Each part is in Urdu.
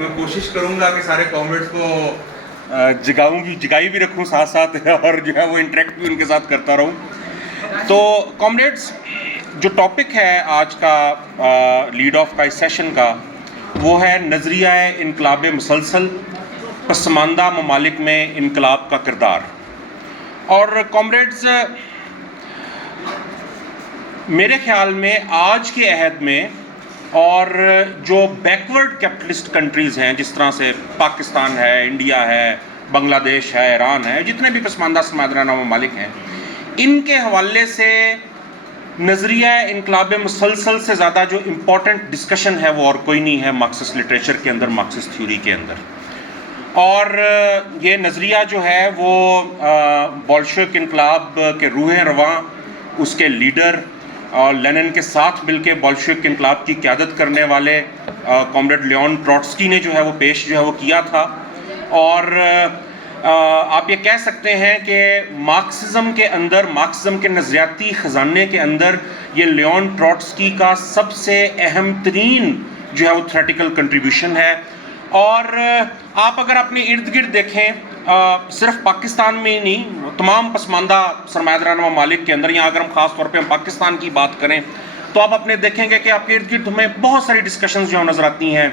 تو میں کوشش کروں گا کہ سارے کامریڈس کو جگائی بھی رکھوں ساتھ ساتھ اور جو ہے وہ انٹریکٹ بھی ان کے ساتھ کرتا رہوں. تو کامریڈس جو ٹاپک ہے آج کا لیڈ آف کا اس سیشن کا وہ ہے نظریہ انقلاب مسلسل پسماندہ ممالک میں انقلاب کا کردار. اور کامریڈز میرے خیال میں آج کے عہد میں اور جو بیکورڈ کیپٹلسٹ کنٹریز ہیں جس طرح سے پاکستان ہے، انڈیا ہے، بنگلہ دیش ہے، ایران ہے، جتنے بھی پسماندہ سرمایہ ممالک ہیں، ان کے حوالے سے نظریہ انقلاب مسلسل سے زیادہ جو امپورٹنٹ ڈسکشن ہے وہ اور کوئی نہیں ہے مارکسسٹ لٹریچر کے اندر، مارکسسٹ تھیوری کے اندر. اور یہ نظریہ جو ہے وہ بولشوک انقلاب کے روح رواں، اس کے لیڈر اور لینن کے ساتھ مل کے بولشوک انقلاب کی قیادت کرنے والے کامریڈ لیون ٹروٹسکی نے جو ہے وہ پیش جو ہے وہ کیا تھا. اور آپ یہ کہہ سکتے ہیں کہ مارکسزم کے اندر، مارکسزم کے نظریاتی خزانے کے اندر یہ لیون ٹروٹسکی کا سب سے اہم ترین جو ہے وہ تھیوریٹیکل کنٹریبیوشن ہے. اور آپ اگر اپنے ارد گرد دیکھیں، صرف پاکستان میں ہی نہیں، تمام پسماندہ سرمایہ ممالک کے اندر، یہاں اگر ہم خاص طور پہ ہم پاکستان کی بات کریں تو آپ اپنے دیکھیں گے کہ آپ کے ارد گرد ہمیں بہت ساری ڈسکشنز جو ہے نظر آتی ہیں.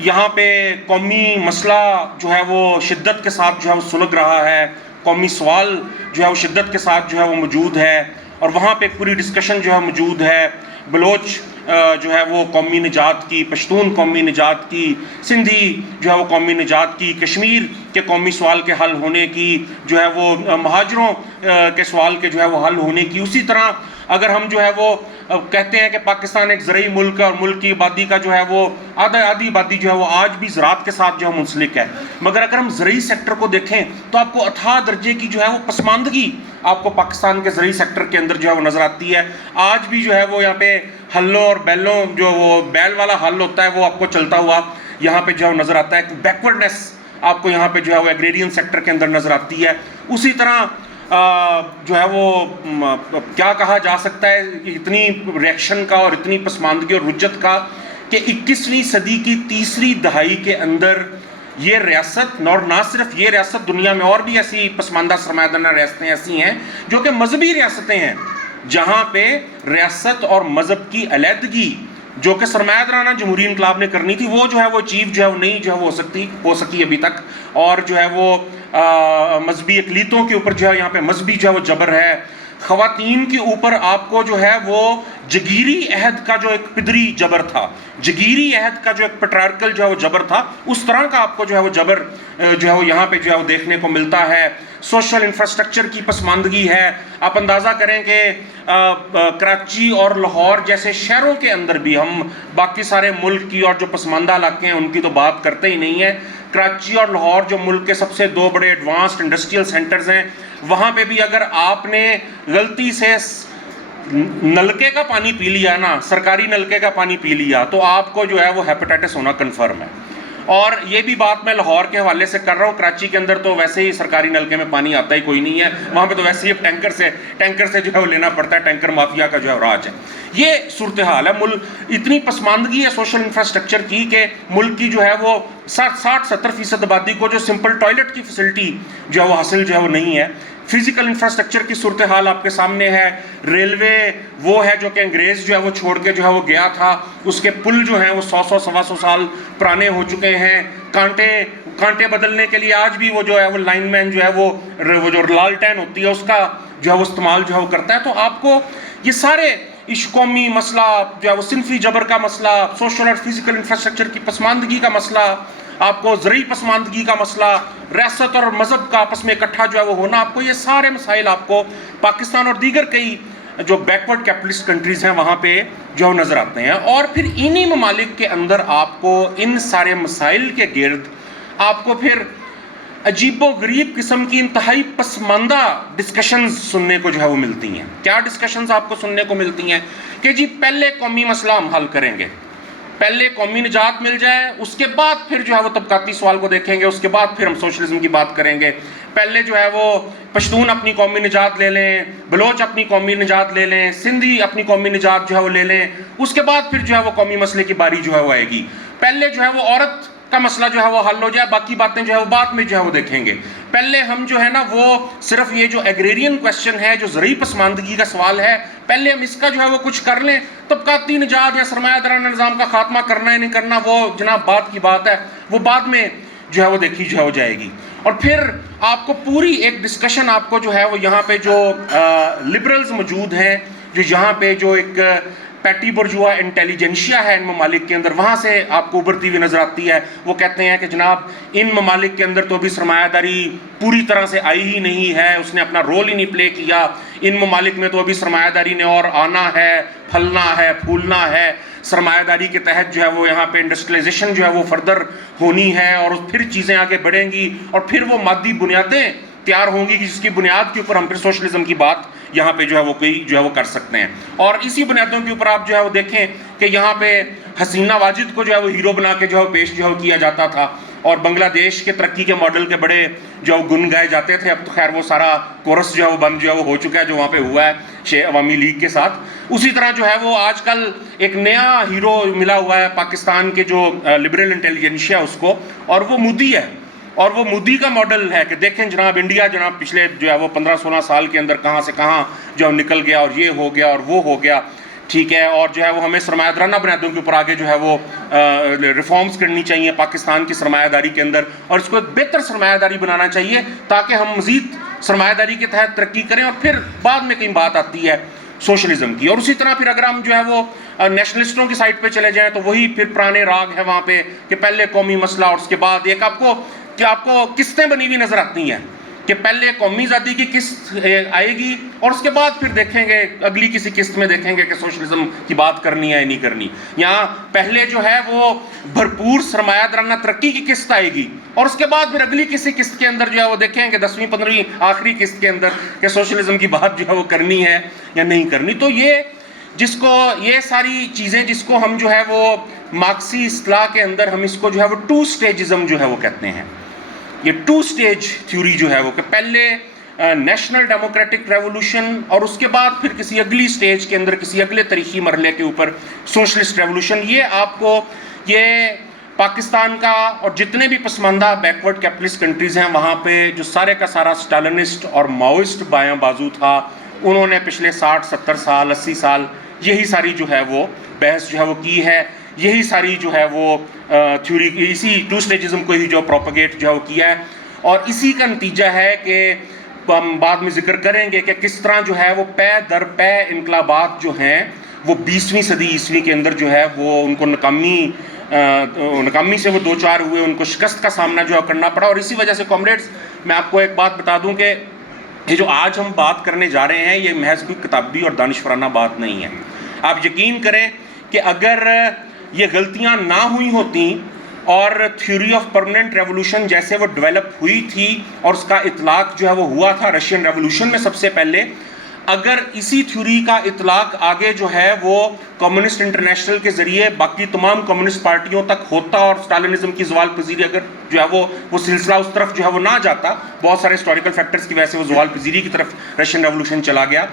یہاں پہ قومی مسئلہ جو ہے وہ شدت کے ساتھ جو ہے وہ سلگ رہا ہے، قومی سوال جو ہے وہ شدت کے ساتھ جو ہے وہ موجود ہے، اور وہاں پہ پوری ڈسکشن جو ہے موجود ہے. بلوچ جو ہے وہ قومی نجات کی، پشتون قومی نجات کی، سندھی جو ہے وہ قومی نجات کی، کشمیر کے قومی سوال کے حل ہونے کی، جو ہے وہ مہاجروں کے سوال کے جو ہے وہ حل ہونے کی. اسی طرح اگر ہم جو ہے وہ کہتے ہیں کہ پاکستان ایک زرعی ملک ہے اور ملک کی آبادی کا جو ہے وہ آدھی آبادی جو ہے وہ آج بھی زراعت کے ساتھ جو ہے منسلک ہے، مگر اگر ہم زرعی سیکٹر کو دیکھیں تو آپ کو اتھاہ درجے کی جو ہے وہ پسماندگی آپ کو پاکستان کے زرعی سیکٹر کے اندر جو ہے وہ نظر آتی ہے. آج بھی جو ہے وہ یہاں پہ ہلوں اور بیلوں، جو وہ بیل والا حل ہوتا ہے وہ آپ کو چلتا ہوا یہاں پہ جو ہے وہ نظر آتا ہے. بیکورڈنیس آپ کو یہاں پہ جو ہے وہ ایگریرین سیکٹر کے اندر نظر آتی ہے. اسی طرح جو ہے وہ کیا کہا جا سکتا ہے اتنی ریئیکشن کا اور اتنی پسماندگی اور رجت کا کہ 21ویں صدی کی تیسری دہائی کے اندر یہ ریاست، اور نہ صرف یہ ریاست، دنیا میں اور بھی ایسی پسماندہ سرمایہ دار ریاستیں ایسی ہیں جو کہ مذہبی ریاستیں ہیں، جہاں پہ ریاست اور مذہب کی علیحدگی جو کہ سرمایہ دارانہ جمہوری انقلاب نے کرنی تھی وہ جو ہے وہ چیف جو ہے وہ نہیں جو ہے وہ ہو سکی ابھی تک. اور جو ہے وہ مذہبی اقلیتوں کے اوپر جو ہے یہاں پہ مذہبی جو ہے وہ جبر ہے. خواتین کے اوپر آپ کو جو ہے وہ جگیری عہد کا جو ایک پدری جبر تھا، جگیری عہد کا جو ایک پیٹرارکل جو ہے وہ جبر تھا، اس طرح کا آپ کو جو ہے وہ جبر جو ہے وہ یہاں پہ جو ہے وہ دیکھنے کو ملتا ہے. سوشل انفراسٹرکچر کی پسماندگی ہے. آپ اندازہ کریں کہ کراچی اور لاہور جیسے شہروں کے اندر بھی، ہم باقی سارے ملک کی اور جو پسماندہ علاقے ہیں ان کی تو بات کرتے ہی نہیں ہیں، کراچی اور لاہور جو ملک کے سب سے دو بڑے ایڈوانسڈ انڈسٹریل سینٹرز ہیں، وہاں پہ بھی اگر آپ نے غلطی سے نلکے کا پانی پی لیا نا، سرکاری نلکے کا پانی پی لیا، تو آپ کو جو ہے وہ ہیپیٹائٹس ہونا کنفرم ہے. اور یہ بھی بات میں لاہور کے حوالے سے کر رہا ہوں، کراچی کے اندر تو ویسے ہی سرکاری نلکے میں پانی آتا ہی کوئی نہیں ہے، وہاں پہ تو ویسے ہی ٹینکر سے جو ہے وہ لینا پڑتا ہے، ٹینکر مافیا کا جو ہے راج ہے. یہ صورتحال ہے. ملک اتنی پسماندگی ہے سوشل انفراسٹرکچر کی کہ ملک کی جو ہے وہ 60-70% آبادی کو جو سمپل ٹوائلٹ کی فیسلٹی جو ہے وہ حاصل جو ہے وہ نہیں ہے. فزیکل انفراسٹرکچر کی صورتحال آپ کے سامنے ہے. ریلوے وہ ہے جو کہ انگریز جو ہے وہ چھوڑ کے جو ہے وہ گیا تھا، اس کے پل جو ہیں وہ 100-125 سال پرانے ہو چکے ہیں. کانٹے بدلنے کے لیے آج بھی وہ جو ہے وہ لائن مین جو ہے وہ جو لالٹین ہوتی ہے اس کا جو ہے وہ استعمال جو ہے وہ کرتا ہے. تو آپ کو یہ سارے قومی مسئلہ جو ہے وہ صنفی جبر کا مسئلہ، سوشل اور فزیکل انفراسٹرکچر کی پسماندگی کا مسئلہ، آپ کو زرعی پسماندگی کا مسئلہ، ریاست اور مذہب کا آپس میں اکٹھا جو ہے وہ ہونا، آپ کو یہ سارے مسائل آپ کو پاکستان اور دیگر کئی جو بیکورڈ کیپٹلسٹ کنٹریز ہیں وہاں پہ جو نظر آتے ہیں. اور پھر انہی ممالک کے اندر آپ کو ان سارے مسائل کے گرد آپ کو پھر عجیب و غریب قسم کی انتہائی پسماندہ ڈسکشنز سننے کو جو ہے وہ ملتی ہیں. کیا ڈسکشنز آپ کو سننے کو ملتی ہیں کہ جی پہلے قومی مسئلہ ہم حل کریں گے، پہلے قومی نجات مل جائے، اس کے بعد پھر جو ہے وہ طبقاتی سوال کو دیکھیں گے، اس کے بعد پھر ہم سوشلزم کی بات کریں گے. پہلے جو ہے وہ پشتون اپنی قومی نجات لے لیں، بلوچ اپنی قومی نجات لے لیں، سندھی اپنی قومی نجات جو ہے وہ لے لیں، اس کے بعد پھر جو ہے وہ قومی مسئلے کی باری جو ہے وہ آئے گی. پہلے جو ہے وہ عورت کا مسئلہ جو ہے وہ حل ہو جائے, باقی باتیں جو ہے وہ بعد میں جو ہے وہ دیکھیں گے. پہلے ہم جو ہے نا وہ صرف یہ جو ایگریرین کویسچن ہے, جو زرعی پسماندگی کا سوال ہے, پہلے ہم اس کا جو ہے وہ کچھ کر لیں. طبقاتی نجات یا سرمایہ دارانہ نظام کا خاتمہ کرنا ہے نہیں کرنا, وہ جناب بعد کی بات ہے, وہ بعد میں جو ہے وہ دیکھی جو ہے وہ جائے گی. اور پھر آپ کو پوری ایک ڈسکشن آپ کو جو ہے وہ یہاں پہ جو لبرلز موجود ہیں, جو یہاں پہ جو ایک پیٹی برجوا انٹیلیجنشیا ہے ان ممالک کے اندر, وہاں سے آپ کو ابھرتی ہوئی نظر آتی ہے. وہ کہتے ہیں کہ جناب ان ممالک کے اندر تو ابھی سرمایہ داری پوری طرح سے آئی ہی نہیں ہے, اس نے اپنا رول ہی نہیں پلے کیا. ان ممالک میں تو ابھی سرمایہ داری نے اور آنا ہے, پھلنا ہے, پھولنا ہے. سرمایہ داری کے تحت جو ہے وہ یہاں پہ انڈسٹریلائزیشن جو ہے وہ فردر ہونی ہے, اور پھر چیزیں آگے بڑھیں گی, اور پھر وہ مادی بنیادیں تیار ہوں گی جس کی بنیاد کے اوپر ہم پھر سوشلزم کی بات یہاں پہ جو ہے وہ کوئی جو ہے وہ کر سکتے ہیں. اور اسی بنیادوں کے اوپر آپ جو ہے وہ دیکھیں کہ یہاں پہ حسینہ واجد کو جو ہے وہ ہیرو بنا کے جو ہے پیش جو ہے کیا جاتا تھا, اور بنگلہ دیش کے ترقی کے ماڈل کے بڑے جو گن گائے جاتے تھے. اب تو خیر وہ سارا کورس جو ہے وہ بند جو ہے وہ ہو چکا ہے جو وہاں پہ ہوا ہے عوامی لیگ کے ساتھ. اسی طرح جو ہے وہ آج کل ایک نیا ہیرو ملا ہوا ہے پاکستان کے جو لبرل انٹیلیجنشیا اس کو, اور وہ مودی ہے. اور وہ مودی کا ماڈل ہے کہ دیکھیں جناب انڈیا جناب پچھلے جو ہے وہ 15-16 سال کے اندر کہاں سے کہاں جو نکل گیا, اور یہ ہو گیا اور وہ ہو گیا, ٹھیک ہے. اور جو ہے وہ ہمیں سرمایہ دارانہ بنیادوں کے اوپر آگے جو ہے وہ ریفارمز کرنی چاہیے پاکستان کی سرمایہ داری کے اندر, اور اس کو ایک بہتر سرمایہ داری بنانا چاہیے تاکہ ہم مزید سرمایہ داری کے تحت ترقی کریں. اور پھر بعد میں کہیں بات آتی ہے سوشلزم کی. اور اسی طرح پھر اگر ہم جو ہے وہ نیشنلسٹوں کی سائٹ پہ چلے جائیں تو وہی پھر پرانے راگ ہے وہاں پہ کہ پہلے قومی مسئلہ اور اس کے بعد ایک آپ کو قسطیں بنی ہوئی نظر آتی ہیں کہ پہلے قومی آزادی کی قسط آئے گی, اور اس کے بعد پھر دیکھیں گے اگلی کسی قسط میں دیکھیں گے کہ سوشلزم کی بات کرنی ہے یا نہیں کرنی. یہاں پہلے جو ہے وہ بھرپور سرمایہ دارانہ ترقی کی قسط آئے گی, اور اس کے بعد پھر اگلی کسی قسط کے اندر جو ہے وہ دیکھیں گے 10ویں 15ویں آخری قسط کے اندر کہ سوشلزم کی بات جو ہے وہ کرنی ہے یا نہیں کرنی. تو یہ ساری چیزیں جس کو ہم جو ہے وہ مارکسی اصطلاح کے اندر ہم اس کو جو ہے وہ 2 اسٹیجزم جو ہے وہ کہتے ہیں. یہ 2 اسٹیج تھیوری جو ہے وہ کہ پہلے نیشنل ڈیموکریٹک ریولوشن, اور اس کے بعد پھر کسی اگلی اسٹیج کے اندر کسی اگلے تاریخی مرحلے کے اوپر سوشلسٹ ریولوشن. یہ آپ کو یہ پاکستان کا اور جتنے بھی پسماندہ بیکورڈ کیپٹلسٹ کنٹریز ہیں وہاں پہ جو سارے کا سارا اسٹالنسٹ اور ماؤسٹ بایاں بازو تھا, انہوں نے پچھلے 60-70 سال 80 سال یہی ساری جو ہے وہ بحث جو ہے وہ کی ہے, یہی ساری جو ہے وہ تھیوری, اسی 2 اسٹیجزم کو ہی جو پروپیگیٹ جو ہے وہ کیا ہے. اور اسی کا نتیجہ ہے کہ ہم بعد میں ذکر کریں گے کہ کس طرح جو ہے وہ پے در پے انقلابات جو ہیں وہ 20ویں صدی عیسوی کے اندر جو ہے وہ ان کو ناکامی سے وہ 2-4 ہوئے, ان کو شکست کا سامنا جو ہے کرنا پڑا. اور اسی وجہ سے کامریڈز میں آپ کو ایک بات بتا دوں کہ یہ جو آج ہم بات کرنے جا رہے ہیں یہ محض کوئی کتابی اور دانشورانہ بات نہیں ہے. آپ یقین کریں کہ اگر یہ غلطیاں نہ ہوئی ہوتی اور تھیوری آف پرماننٹ ریولوشن جیسے وہ ڈیولپ ہوئی تھی اور اس کا اطلاق جو ہے وہ ہوا تھا رشین ریولوشن میں سب سے پہلے, اگر اسی تھیوری کا اطلاق آگے جو ہے وہ کمیونسٹ انٹرنیشنل کے ذریعے باقی تمام کمیونسٹ پارٹیوں تک ہوتا اور اسٹالنزم کی زوال پذیری اگر جو ہے وہ سلسلہ اس طرف جو ہے وہ نہ جاتا, بہت سارے ہسٹوریکل فیکٹرز کی وجہ سے وہ زوال پذیری کی طرف رشین ریولوشن چلا گیا.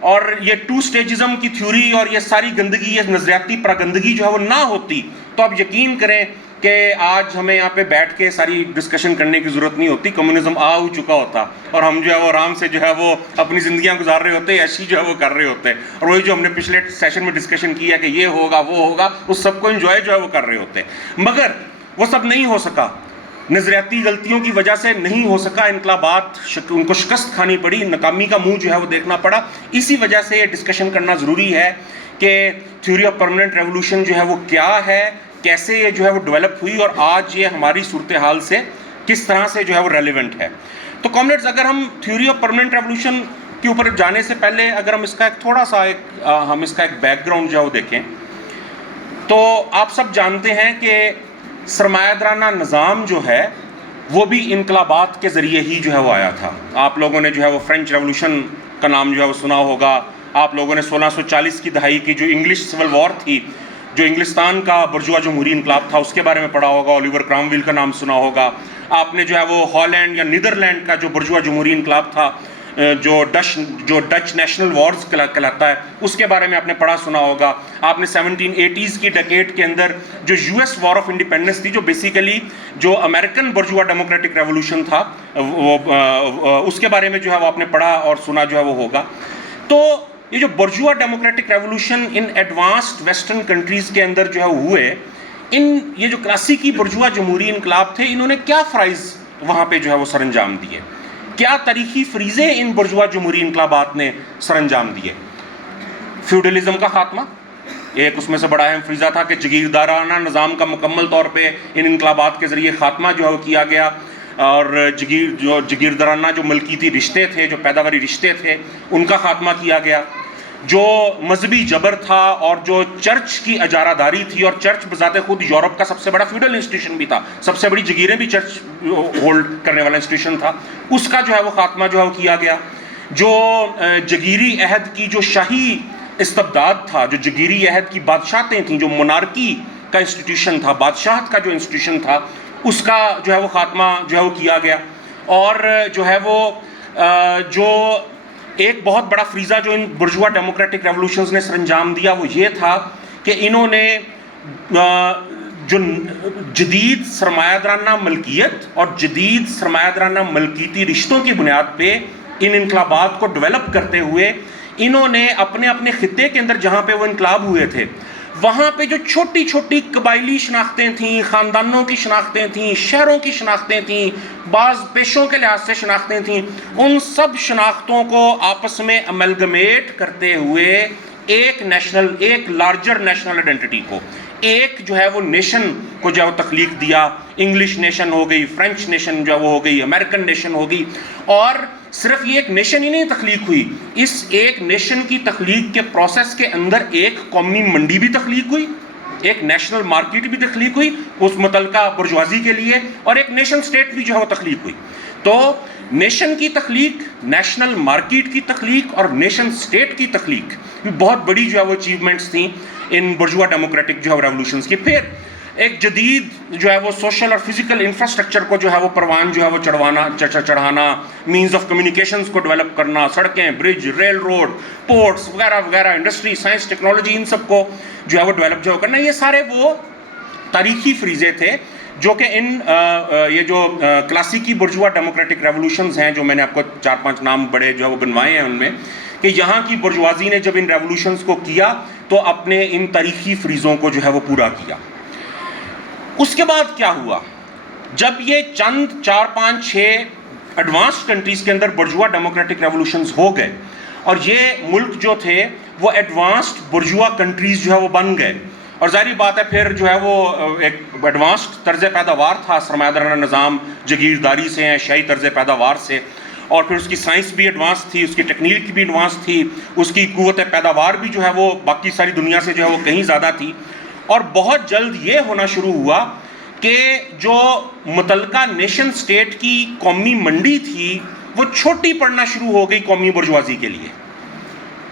اور یہ 2 اسٹیجزم کی تھیوری اور یہ ساری گندگی, یہ نظریاتی پراگندگی جو ہے وہ نہ ہوتی تو آپ یقین کریں کہ آج ہمیں یہاں پہ بیٹھ کے ساری ڈسکشن کرنے کی ضرورت نہیں ہوتی, کمیونزم آ ہو چکا ہوتا اور ہم جو ہے وہ آرام سے جو ہے وہ اپنی زندگیاں گزار رہے ہوتے, ایسی جو ہے وہ کر رہے ہوتے, اور وہی جو ہم نے پچھلے سیشن میں ڈسکشن کیا کہ یہ ہوگا وہ ہوگا, اس سب کو انجوائے جو ہے وہ کر رہے ہوتے. مگر وہ سب نہیں ہو سکا, نظریاتی غلطیوں کی وجہ سے نہیں ہو سکا, انقلابات ان کو شکست کھانی پڑی, ناکامی کا منہ جو ہے وہ دیکھنا پڑا. اسی وجہ سے یہ ڈسکشن کرنا ضروری ہے کہ تھیوری آف پرماننٹ ریولوشن جو ہے وہ کیا ہے, کیسے یہ جو ہے وہ ڈیولپ ہوئی, اور آج یہ ہماری صورتحال سے کس طرح سے جو ہے وہ ریلیونٹ ہے. تو کامریڈز اگر ہم تھیوری آف پرماننٹ ریولوشن کے اوپر جانے سے پہلے اگر ہم اس کا ایک تھوڑا سا ہم اس کا ایک بیک گراؤنڈ جو ہے وہ دیکھیں تو آپ سب جانتے ہیں کہ سرمایہ دارانہ نظام جو ہے وہ بھی انقلابات کے ذریعے ہی جو ہے وہ آیا تھا. آپ لوگوں نے جو ہے وہ فرینچ ریولوشن کا نام جو ہے وہ سنا ہوگا, آپ لوگوں نے 1640 کی دہائی کی جو انگلش سول وار تھی, جو انگلستان کا برجوا جمہوری انقلاب تھا, اس کے بارے میں پڑھا ہوگا, اولیور کرامویل کا نام سنا ہوگا. آپ نے جو ہے وہ ہالینڈ یا نیدرلینڈ کا جو برجوا جمہوری انقلاب تھا جو ڈچ نیشنل وارز کہلاتا ہے، اس کے بارے میں آپ نے پڑھا سنا ہوگا. آپ نے 1780s کی ڈیکیڈ کے اندر جو U S war of independence تھی، جو بیسیکلی جو امریکن برجوا ڈیموکریٹک ریولوشن تھا، اس کے بارے میں جو ہے وہ آپ نے پڑھا اور سنا جو ہے وہ ہوگا. تو یہ جو برجوا ڈیموکریٹک ریولوشن ان ایڈوانسڈ ویسٹرن کنٹریز کے اندر جو ہے ہوئے، یہ جو کلاسیکی برجوا جمہوری انقلاب تھے، انہوں نے کیا فرائض وہاں پہ جو ہے وہ سر انجام دیے؟ کیا تاریخی فریضے ان برجوا جمہوری انقلابات نے سر انجام دیے؟ فیوڈلزم کا خاتمہ ایک اس میں سے بڑا اہم فریضہ تھا کہ جگیردارانہ نظام کا مکمل طور پہ ان انقلابات کے ذریعے خاتمہ جو ہے وہ کیا گیا، اور جگیردارانہ جو ملکیتی رشتے تھے، جو پیداواری رشتے تھے، ان کا خاتمہ کیا گیا. جو مذہبی جبر تھا اور جو چرچ کی اجارہ داری تھی، اور چرچ بذات خود یورپ کا سب سے بڑا فیوڈل انسٹیٹیوشن بھی تھا، سب سے بڑی جگیریں بھی چرچ ہولڈ کرنے والا انسٹیٹیوشن تھا، اس کا جو ہے وہ خاتمہ جو ہے وہ کیا گیا. جو جگیری عہد کی جو شاہی استبداد تھا، جو جگیری عہد کی بادشاہتیں تھیں، جو مونارکی کا انسٹیٹیوشن تھا، بادشاہت کا جو انسٹیٹیوشن تھا، اس کا جو ہے وہ خاتمہ جو ہے وہ کیا گیا. اور جو ہے وہ جو ایک بہت بڑا فریضہ جو ان برجوا ڈیموکریٹک ریولوشنز نے سر انجام دیا، وہ یہ تھا کہ انہوں نے جو جدید سرمایہ دارانہ ملکیت اور جدید سرمایہ دارانہ ملکیتی رشتوں کی بنیاد پہ ان انقلابات کو ڈیولپ کرتے ہوئے، انہوں نے اپنے اپنے خطے کے اندر جہاں پہ وہ انقلاب ہوئے تھے، وہاں پہ جو چھوٹی چھوٹی قبائلی شناختیں تھیں، خاندانوں کی شناختیں تھیں، شہروں کی شناختیں تھیں، بعض پیشوں کے لحاظ سے شناختیں تھیں، ان سب شناختوں کو آپس میں املگمیٹ کرتے ہوئے ایک لارجر نیشنل آئیڈینٹی کو، ایک جو ہے وہ نیشن کو جو ہے وہ تخلیق دیا. انگلش نیشن ہو گئی، فرینچ نیشن جو ہے وہ ہو گئی، امریکن نیشن ہو گئی. اور صرف یہ ایک نیشن ہی نہیں تخلیق ہوئی، اس ایک نیشن کی تخلیق کے پروسیس کے اندر ایک قومی منڈی بھی تخلیق ہوئی، ایک نیشنل مارکیٹ بھی تخلیق ہوئی اس متعلقہ برجوازی کے لیے، اور ایک نیشن سٹیٹ بھی جو ہے وہ تخلیق ہوئی. تو نیشن کی تخلیق، نیشنل مارکیٹ کی تخلیق اور نیشن سٹیٹ کی تخلیق بھی بہت بڑی جو ہے وہ اچیومنٹس تھیں ان برجوا ڈیموکریٹک جو ہے ریولوشنز کی. پھر ایک جدید جو ہے وہ سوشل اور فزیکل انفراسٹرکچر کو جو ہے وہ پروان جو ہے وہ چڑھانا، مینز آف کمیونیکیشنز کو ڈیولپ کرنا، سڑکیں، برج، ریل روڈ، پورٹس وغیرہ وغیرہ، انڈسٹری، سائنس، ٹیکنالوجی، ان سب کو جو ہے وہ ڈیولپ جو کرنا. یہ سارے وہ تاریخی فریضے تھے جو کہ یہ جو کلاسیکی برجوا ڈیموکریٹک ریولوشنز ہیں، جو میں نے آپ کو 4-5 نام بڑے جو ہے وہ بنوائے ہیں، ان میں کہ یہاں کی برجوازی نے جب ان ریولوشنز کو کیا تو اپنے ان تاریخی فریضوں کو جو ہے وہ پورا کیا. اس کے بعد کیا ہوا؟ جب یہ چند 4-5-6 ایڈوانسڈ کنٹریز کے اندر برجوا ڈیموکریٹک ریولوشنز ہو گئے، اور یہ ملک جو تھے وہ ایڈوانسڈ برجوا کنٹریز جو ہے وہ بن گئے، اور ظاہری بات ہے پھر جو ہے وہ ایک ایڈوانسڈ طرز پیداوار تھا، سرمایہ دارانہ نظام جگیرداری سے، شاہی طرز پیداوار سے، اور پھر اس کی سائنس بھی ایڈوانس تھی، اس کی ٹیکنیک بھی ایڈوانس تھی، اس کی قوت پیداوار بھی جو ہے وہ باقی ساری دنیا سے جو ہے وہ کہیں زیادہ تھی. اور بہت جلد یہ ہونا شروع ہوا کہ جو متعلقہ نیشن سٹیٹ کی قومی منڈی تھی وہ چھوٹی پڑنا شروع ہو گئی قومی برجوازی کے لیے.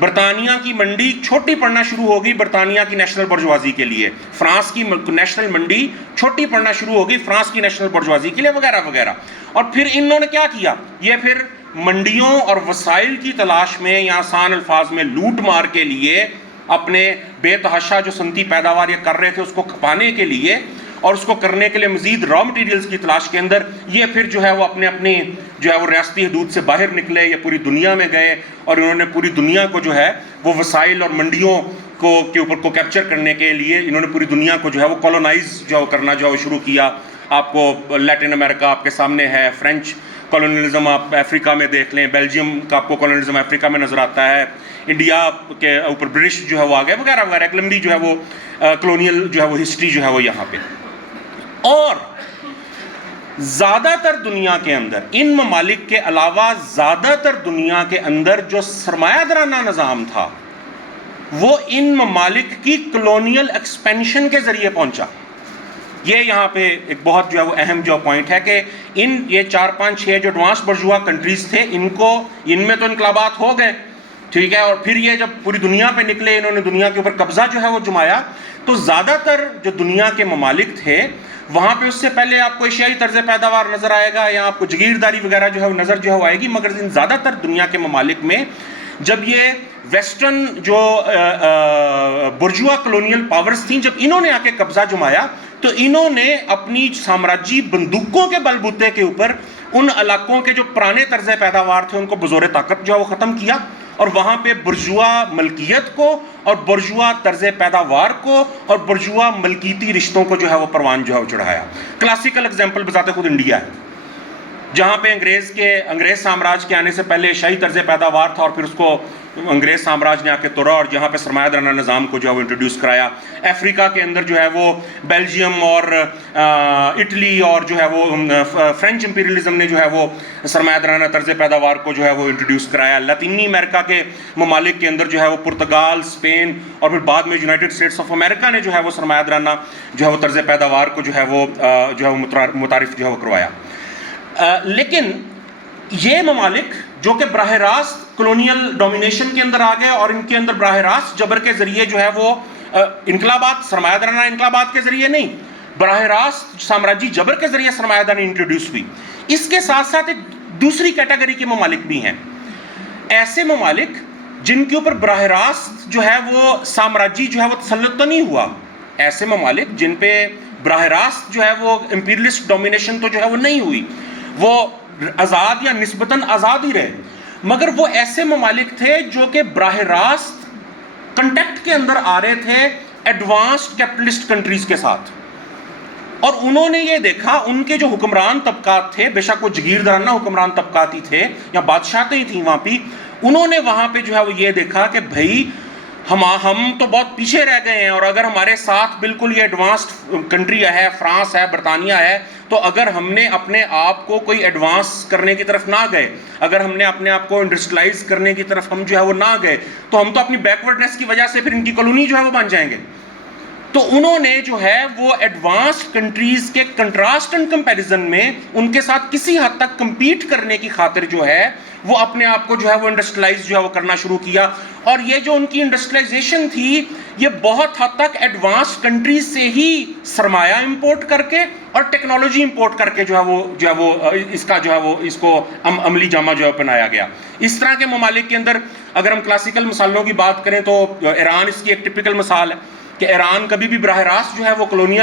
برطانیہ کی منڈی چھوٹی پڑنا شروع ہو گئی برطانیہ کی نیشنل برجوازی کے لیے، فرانس کی نیشنل منڈی چھوٹی پڑنا شروع ہو گئی فرانس کی نیشنل برجوازی کے لیے، وغیرہ وغیرہ. اور پھر انہوں نے کیا کیا؟ یہ پھر منڈیوں اور وسائل کی تلاش میں، یا آسان الفاظ میں لوٹ مار کے لیے، اپنے بے تحاشا جو صنعتی پیداوار یہ کر رہے تھے اس کو کھپانے کے لیے، اور اس کو کرنے کے لیے مزید را مٹیریلز کی تلاش کے اندر یہ پھر جو ہے وہ اپنی جو ہے وہ ریاستی حدود سے باہر نکلے، یہ پوری دنیا میں گئے، اور انہوں نے پوری دنیا کو جو ہے وہ وسائل اور منڈیوں کے اوپر کو کیپچر کرنے کے لیے انہوں نے پوری دنیا کو جو ہے وہ کولونائز جو ہے وہ کرنا جو ہے وہ شروع کیا. آپ کو لیٹن امریکہ آپ کے سامنے ہے، فرینچ کولونیلزم آپ افریقہ میں دیکھ لیں، بیلجیم کا آپ کو کولونیلزم افریقہ میں نظر آتا ہے، انڈیا کے اوپر برٹش جو ہے وہ آ گئے، وغیرہ وغیرہ. ایک لمبی جو ہے وہ کلونیل جو ہے وہ ہسٹری جو ہے وہ یہاں پہ. اور زیادہ تر دنیا کے اندر، ان ممالک کے علاوہ زیادہ تر دنیا کے اندر جو سرمایہ دارانہ نظام تھا وہ ان ممالک کی کلونیل ایکسپینشن کے ذریعے پہنچا. یہ یہاں پہ ایک بہت جو ہے وہ اہم جو پوائنٹ ہے کہ یہ 4-5-6 جو ایڈوانس برجوا کنٹریز تھے، ان میں تو انقلابات ہو گئے، ٹھیک ہے، اور پھر یہ جب پوری دنیا پہ نکلے، انہوں نے دنیا کے اوپر قبضہ جو ہے وہ جمایا، تو زیادہ تر جو دنیا کے ممالک تھے وہاں پہ اس سے پہلے آپ کو ایشیائی طرز پیداوار نظر آئے گا، یا آپ کو جگیرداری وغیرہ جو ہے وہ نظر جو ہے وہ آئے گی. مگر ان زیادہ تر دنیا کے ممالک میں جب یہ ویسٹرن جو برجوا کلونیل پاورز تھیں، جب انہوں نے آ کے قبضہ جمایا تو انہوں نے اپنی سامراجی بندوقوں کے بل بوتے کے اوپر ان علاقوں کے جو پرانے طرز پیداوار تھے ان کو بزور طاقت جو ہے وہ ختم کیا، اور وہاں پہ برجوا ملکیت کو اور برجوا طرز پیداوار کو اور برجوا ملکیتی رشتوں کو جو ہے وہ پروان جو ہے وہ چڑھایا. کلاسیکل اگزامپل بذات خود انڈیا ہے، جہاں پہ انگریز سامراج کے آنے سے پہلے ایشیائی طرز پیداوار تھا، اور پھر اس کو انگریز سامراج نے آ کے توڑا اور جہاں پہ سرمایہ دارانہ نظام کو جو ہے وہ انٹروڈیوس کرایا. افریقہ کے اندر جو ہے وہ بیلجیم اور اٹلی اور جو ہے وہ فرینچ امپیریلزم نے جو ہے وہ سرمایہ دارانہ طرز پیداوار کو جو ہے وہ انٹروڈیوس کرایا. لاطینی امریکہ کے ممالک کے اندر جو ہے وہ پرتگال، اسپین اور پھر بعد میں یونائٹڈ اسٹیٹس آف امریکہ نے جو ہے وہ سرمایہ دارانہ جو ہے وہ طرز پیداوار کو جو ہے وہ متعارف جو ہے وہ کروایا. لیکن یہ ممالک جو کہ براہ راست کلونیل ڈومینیشن کے اندر آ گئے اور ان کے اندر براہ راست جبر کے ذریعے جو ہے وہ انقلابات، سرمایہ دارانہ انقلابات کے ذریعے نہیں، براہ راست سامراجی جبر کے ذریعے سرمایہ داری انٹروڈیوس ہوئی. اس کے ساتھ ساتھ ایک دوسری کیٹیگری کے ممالک بھی ہیں، ایسے ممالک جن کے اوپر براہ راست جو ہے وہ سامراجی جو ہے وہ تسلط تو نہیں ہوا، ایسے ممالک جن پہ براہ راست جو ہے وہ امپیریلسٹ ڈومینیشن تو جو ہے وہ نہیں ہوئی، وہ آزاد یا نسبتاً آزاد ہی رہے، مگر وہ ایسے ممالک تھے جو کہ براہ راست کنٹیکٹ کے اندر آ رہے تھے ایڈوانسڈ کیپٹلسٹ کنٹریز کے ساتھ. اور انہوں نے یہ دیکھا، ان کے جو حکمران طبقات تھے، بے شک وہ جگیردارانہ حکمران طبقات ہی تھے یا بادشاہتیں ہی تھیں وہاں پہ، انہوں نے وہاں پہ جو ہے وہ یہ دیکھا کہ بھائی ہم تو بہت پیچھے رہ گئے ہیں، اور اگر ہمارے ساتھ بالکل یہ ایڈوانسڈ کنٹری ہے، فرانس ہے، برطانیہ ہے، تو اگر ہم نے اپنے آپ کو کوئی ایڈوانس کرنے کی طرف نہ گئے، اگر ہم نے اپنے آپ کو انڈسٹریلائز کرنے کی طرف ہم جو ہے وہ نہ گئے، تو ہم تو اپنی بیکورڈنیس کی وجہ سے پھر ان کی کالونی جو ہے وہ بن جائیں گے. تو انہوں نے جو ہے وہ ایڈوانسڈ کنٹریز کے کنٹراسٹ اینڈ کمپیریزن میں ان کے ساتھ کسی حد تک کمپیٹ کرنے کی خاطر جو ہے وہ اپنے آپ کو جو ہے وہ انڈسٹریلائز جو ہے وہ کرنا شروع کیا. اور یہ جو ان کی انڈسٹریلائزیشن تھی، یہ بہت حد تک ایڈوانس کنٹریز سے ہی سرمایہ امپورٹ کر کے اور ٹیکنالوجی امپورٹ کر کے جو ہے وہ اس کا جو ہے وہ اس کو عملی جامہ جو ہے پہنایا گیا. اس طرح کے ممالک کے اندر اگر ہم کلاسیکل مثالوں کی بات کریں تو ایران اس کی ایک ٹپیکل مثال ہے کہ ایران کبھی بھی براہ راست جو ہے وہ کالونی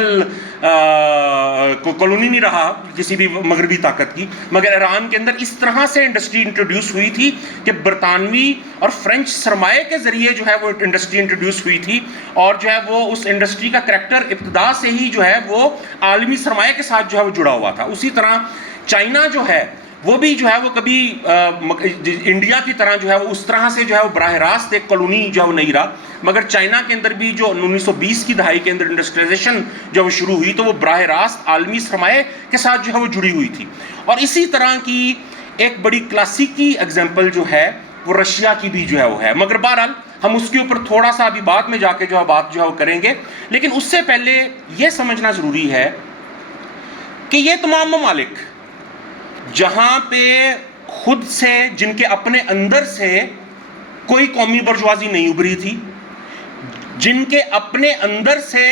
نہیں رہا کسی بھی مغربی طاقت کی، مگر ایران کے اندر اس طرح سے انڈسٹری انٹروڈیوس ہوئی تھی کہ برطانوی اور فرینچ سرمایہ کے ذریعے جو ہے وہ انڈسٹری انٹروڈیوس ہوئی تھی، اور جو ہے وہ اس انڈسٹری کا کریکٹر ابتدا سے ہی جو ہے وہ عالمی سرمایہ کے ساتھ جو ہے وہ جڑا ہوا تھا. اسی طرح چائنا جو ہے وہ بھی جو ہے وہ کبھی انڈیا کی طرح جو ہے وہ اس طرح سے جو ہے وہ براہ راست ایک کالونی جو ہے وہ نہیں رہا، مگر چائنا کے اندر بھی جو 1920 کی دہائی کے اندر انڈسٹریلائزیشن جو وہ شروع ہوئی تو وہ براہ راست عالمی سرمایہ کے ساتھ جو ہے وہ جڑی ہوئی تھی. اور اسی طرح کی ایک بڑی کلاسیکی اگزامپل جو ہے وہ رشیا کی بھی جو ہے وہ ہے، مگر بہرحال ہم اس کے اوپر تھوڑا سا ابھی بعد میں جا کے جو ہے بات جو ہے وہ کریں گے. لیکن اس سے پہلے یہ سمجھنا ضروری ہے کہ یہ تمام ممالک جہاں پہ خود سے جن کے اپنے اندر سے کوئی قومی برجوازی نہیں ابھری تھی، جن کے اپنے اندر سے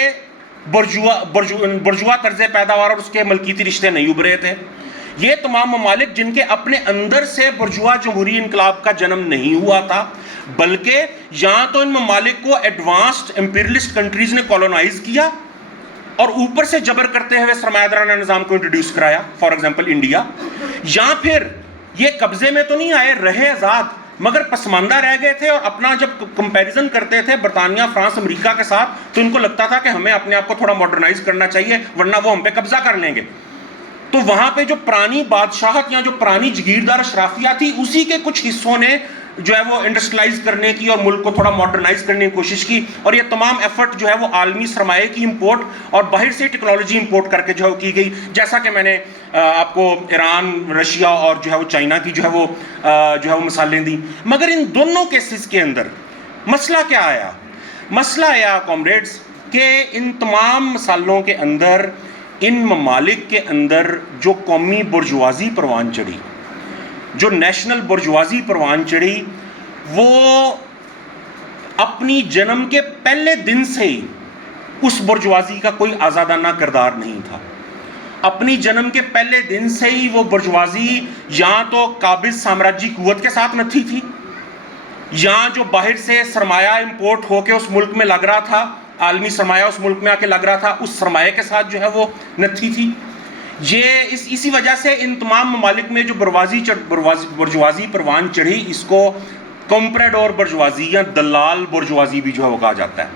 برجوا طرز پیداوار اور اس کے ملکیتی رشتے نہیں ابھرے تھے، یہ تمام ممالک جن کے اپنے اندر سے برجوا جمہوری انقلاب کا جنم نہیں ہوا تھا، بلکہ یہاں تو ان ممالک کو ایڈوانسڈ امپیریلسٹ کنٹریز نے کالونائز کیا اور اوپر سے جبر کرتے ہوئے سرمایہ دارانہ نظام کو انٹروڈیوس کرایا. فار ایگزامپل انڈیا، یا پھر یہ قبضے میں تو نہیں آئے، رہے آزاد مگر پسماندہ رہ گئے تھے، اور اپنا جب کمپیریزن کرتے تھے برطانیہ، فرانس، امریکہ کے ساتھ تو ان کو لگتا تھا کہ ہمیں اپنے آپ کو تھوڑا ماڈرنائز کرنا چاہیے ورنہ وہ ہم پہ قبضہ کر لیں گے. تو وہاں پہ جو پرانی بادشاہت یا جو پرانی جگیردار اشرافیہ تھی، اسی کے کچھ حصوں نے جو ہے وہ انڈسٹریلائز کرنے کی اور ملک کو تھوڑا ماڈرنائز کرنے کی کوشش کی، اور یہ تمام ایفرٹ جو ہے وہ عالمی سرمایہ کی امپورٹ اور باہر سے ٹیکنالوجی امپورٹ کر کے جو ہے کی گئی، جیسا کہ میں نے آپ کو ایران، رشیا اور جو ہے وہ چائنا کی جو ہے وہ مثالیں دیں. مگر ان دونوں کیسز کے اندر مسئلہ کیا آیا؟ مسئلہ آیا کامریڈز کہ ان تمام مثالوں کے اندر ان ممالک کے اندر جو قومی برجوازی پروان چڑھی، جو نیشنل برجوازی پروان چڑھی، وہ اپنی جنم کے پہلے دن سے ہی اس برجوازی کا کوئی آزادانہ کردار نہیں تھا. اپنی جنم کے پہلے دن سے ہی وہ برجوازی یہاں تو قابض سامراجی قوت کے ساتھ نتھی تھی، یہاں جو باہر سے سرمایہ امپورٹ ہو کے اس ملک میں لگ رہا تھا، عالمی سرمایہ اس ملک میں آ کے لگ رہا تھا، اس سرمایہ کے ساتھ جو ہے وہ نتھی تھی. یہ اسی وجہ سے ان تمام ممالک میں جو برجوازی پروان چڑھی، اس کو کمپراڈور برجوازی یا دلال برجوازی بھی جو ہے وہ کہا جاتا ہے.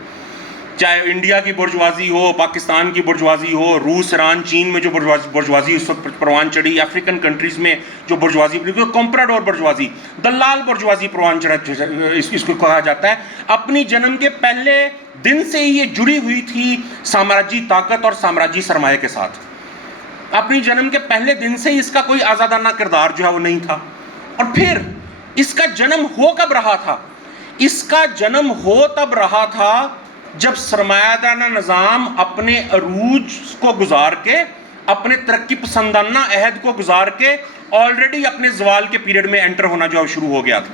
چاہے انڈیا کی برجوازی ہو، پاکستان کی برجوازی ہو، روس، ایران، چین میں جو برجوازی اس وقت پروان چڑھی، افریقن کنٹریز میں جو برجوازی، کمپراڈور برجوازی، دلال برجوازی پروان چڑھا اس کو کہا جاتا ہے. اپنی جنم کے پہلے دن سے ہی یہ جڑی ہوئی تھی سامراجی طاقت اور سامراجی سرمایہ کے ساتھ. اپنی جنم کے پہلے دن سے ہی اس کا کوئی آزادانہ کردار جو ہے وہ نہیں تھا. اور پھر اس کا جنم ہو کب رہا تھا؟ اس کا جنم ہو تب رہا تھا جب سرمایہ دارانہ نظام اپنے عروج کو گزار کے، اپنے ترقی پسندانہ عہد کو گزار کے آلریڈی اپنے زوال کے پیریڈ میں انٹر ہونا جو شروع ہو گیا تھا.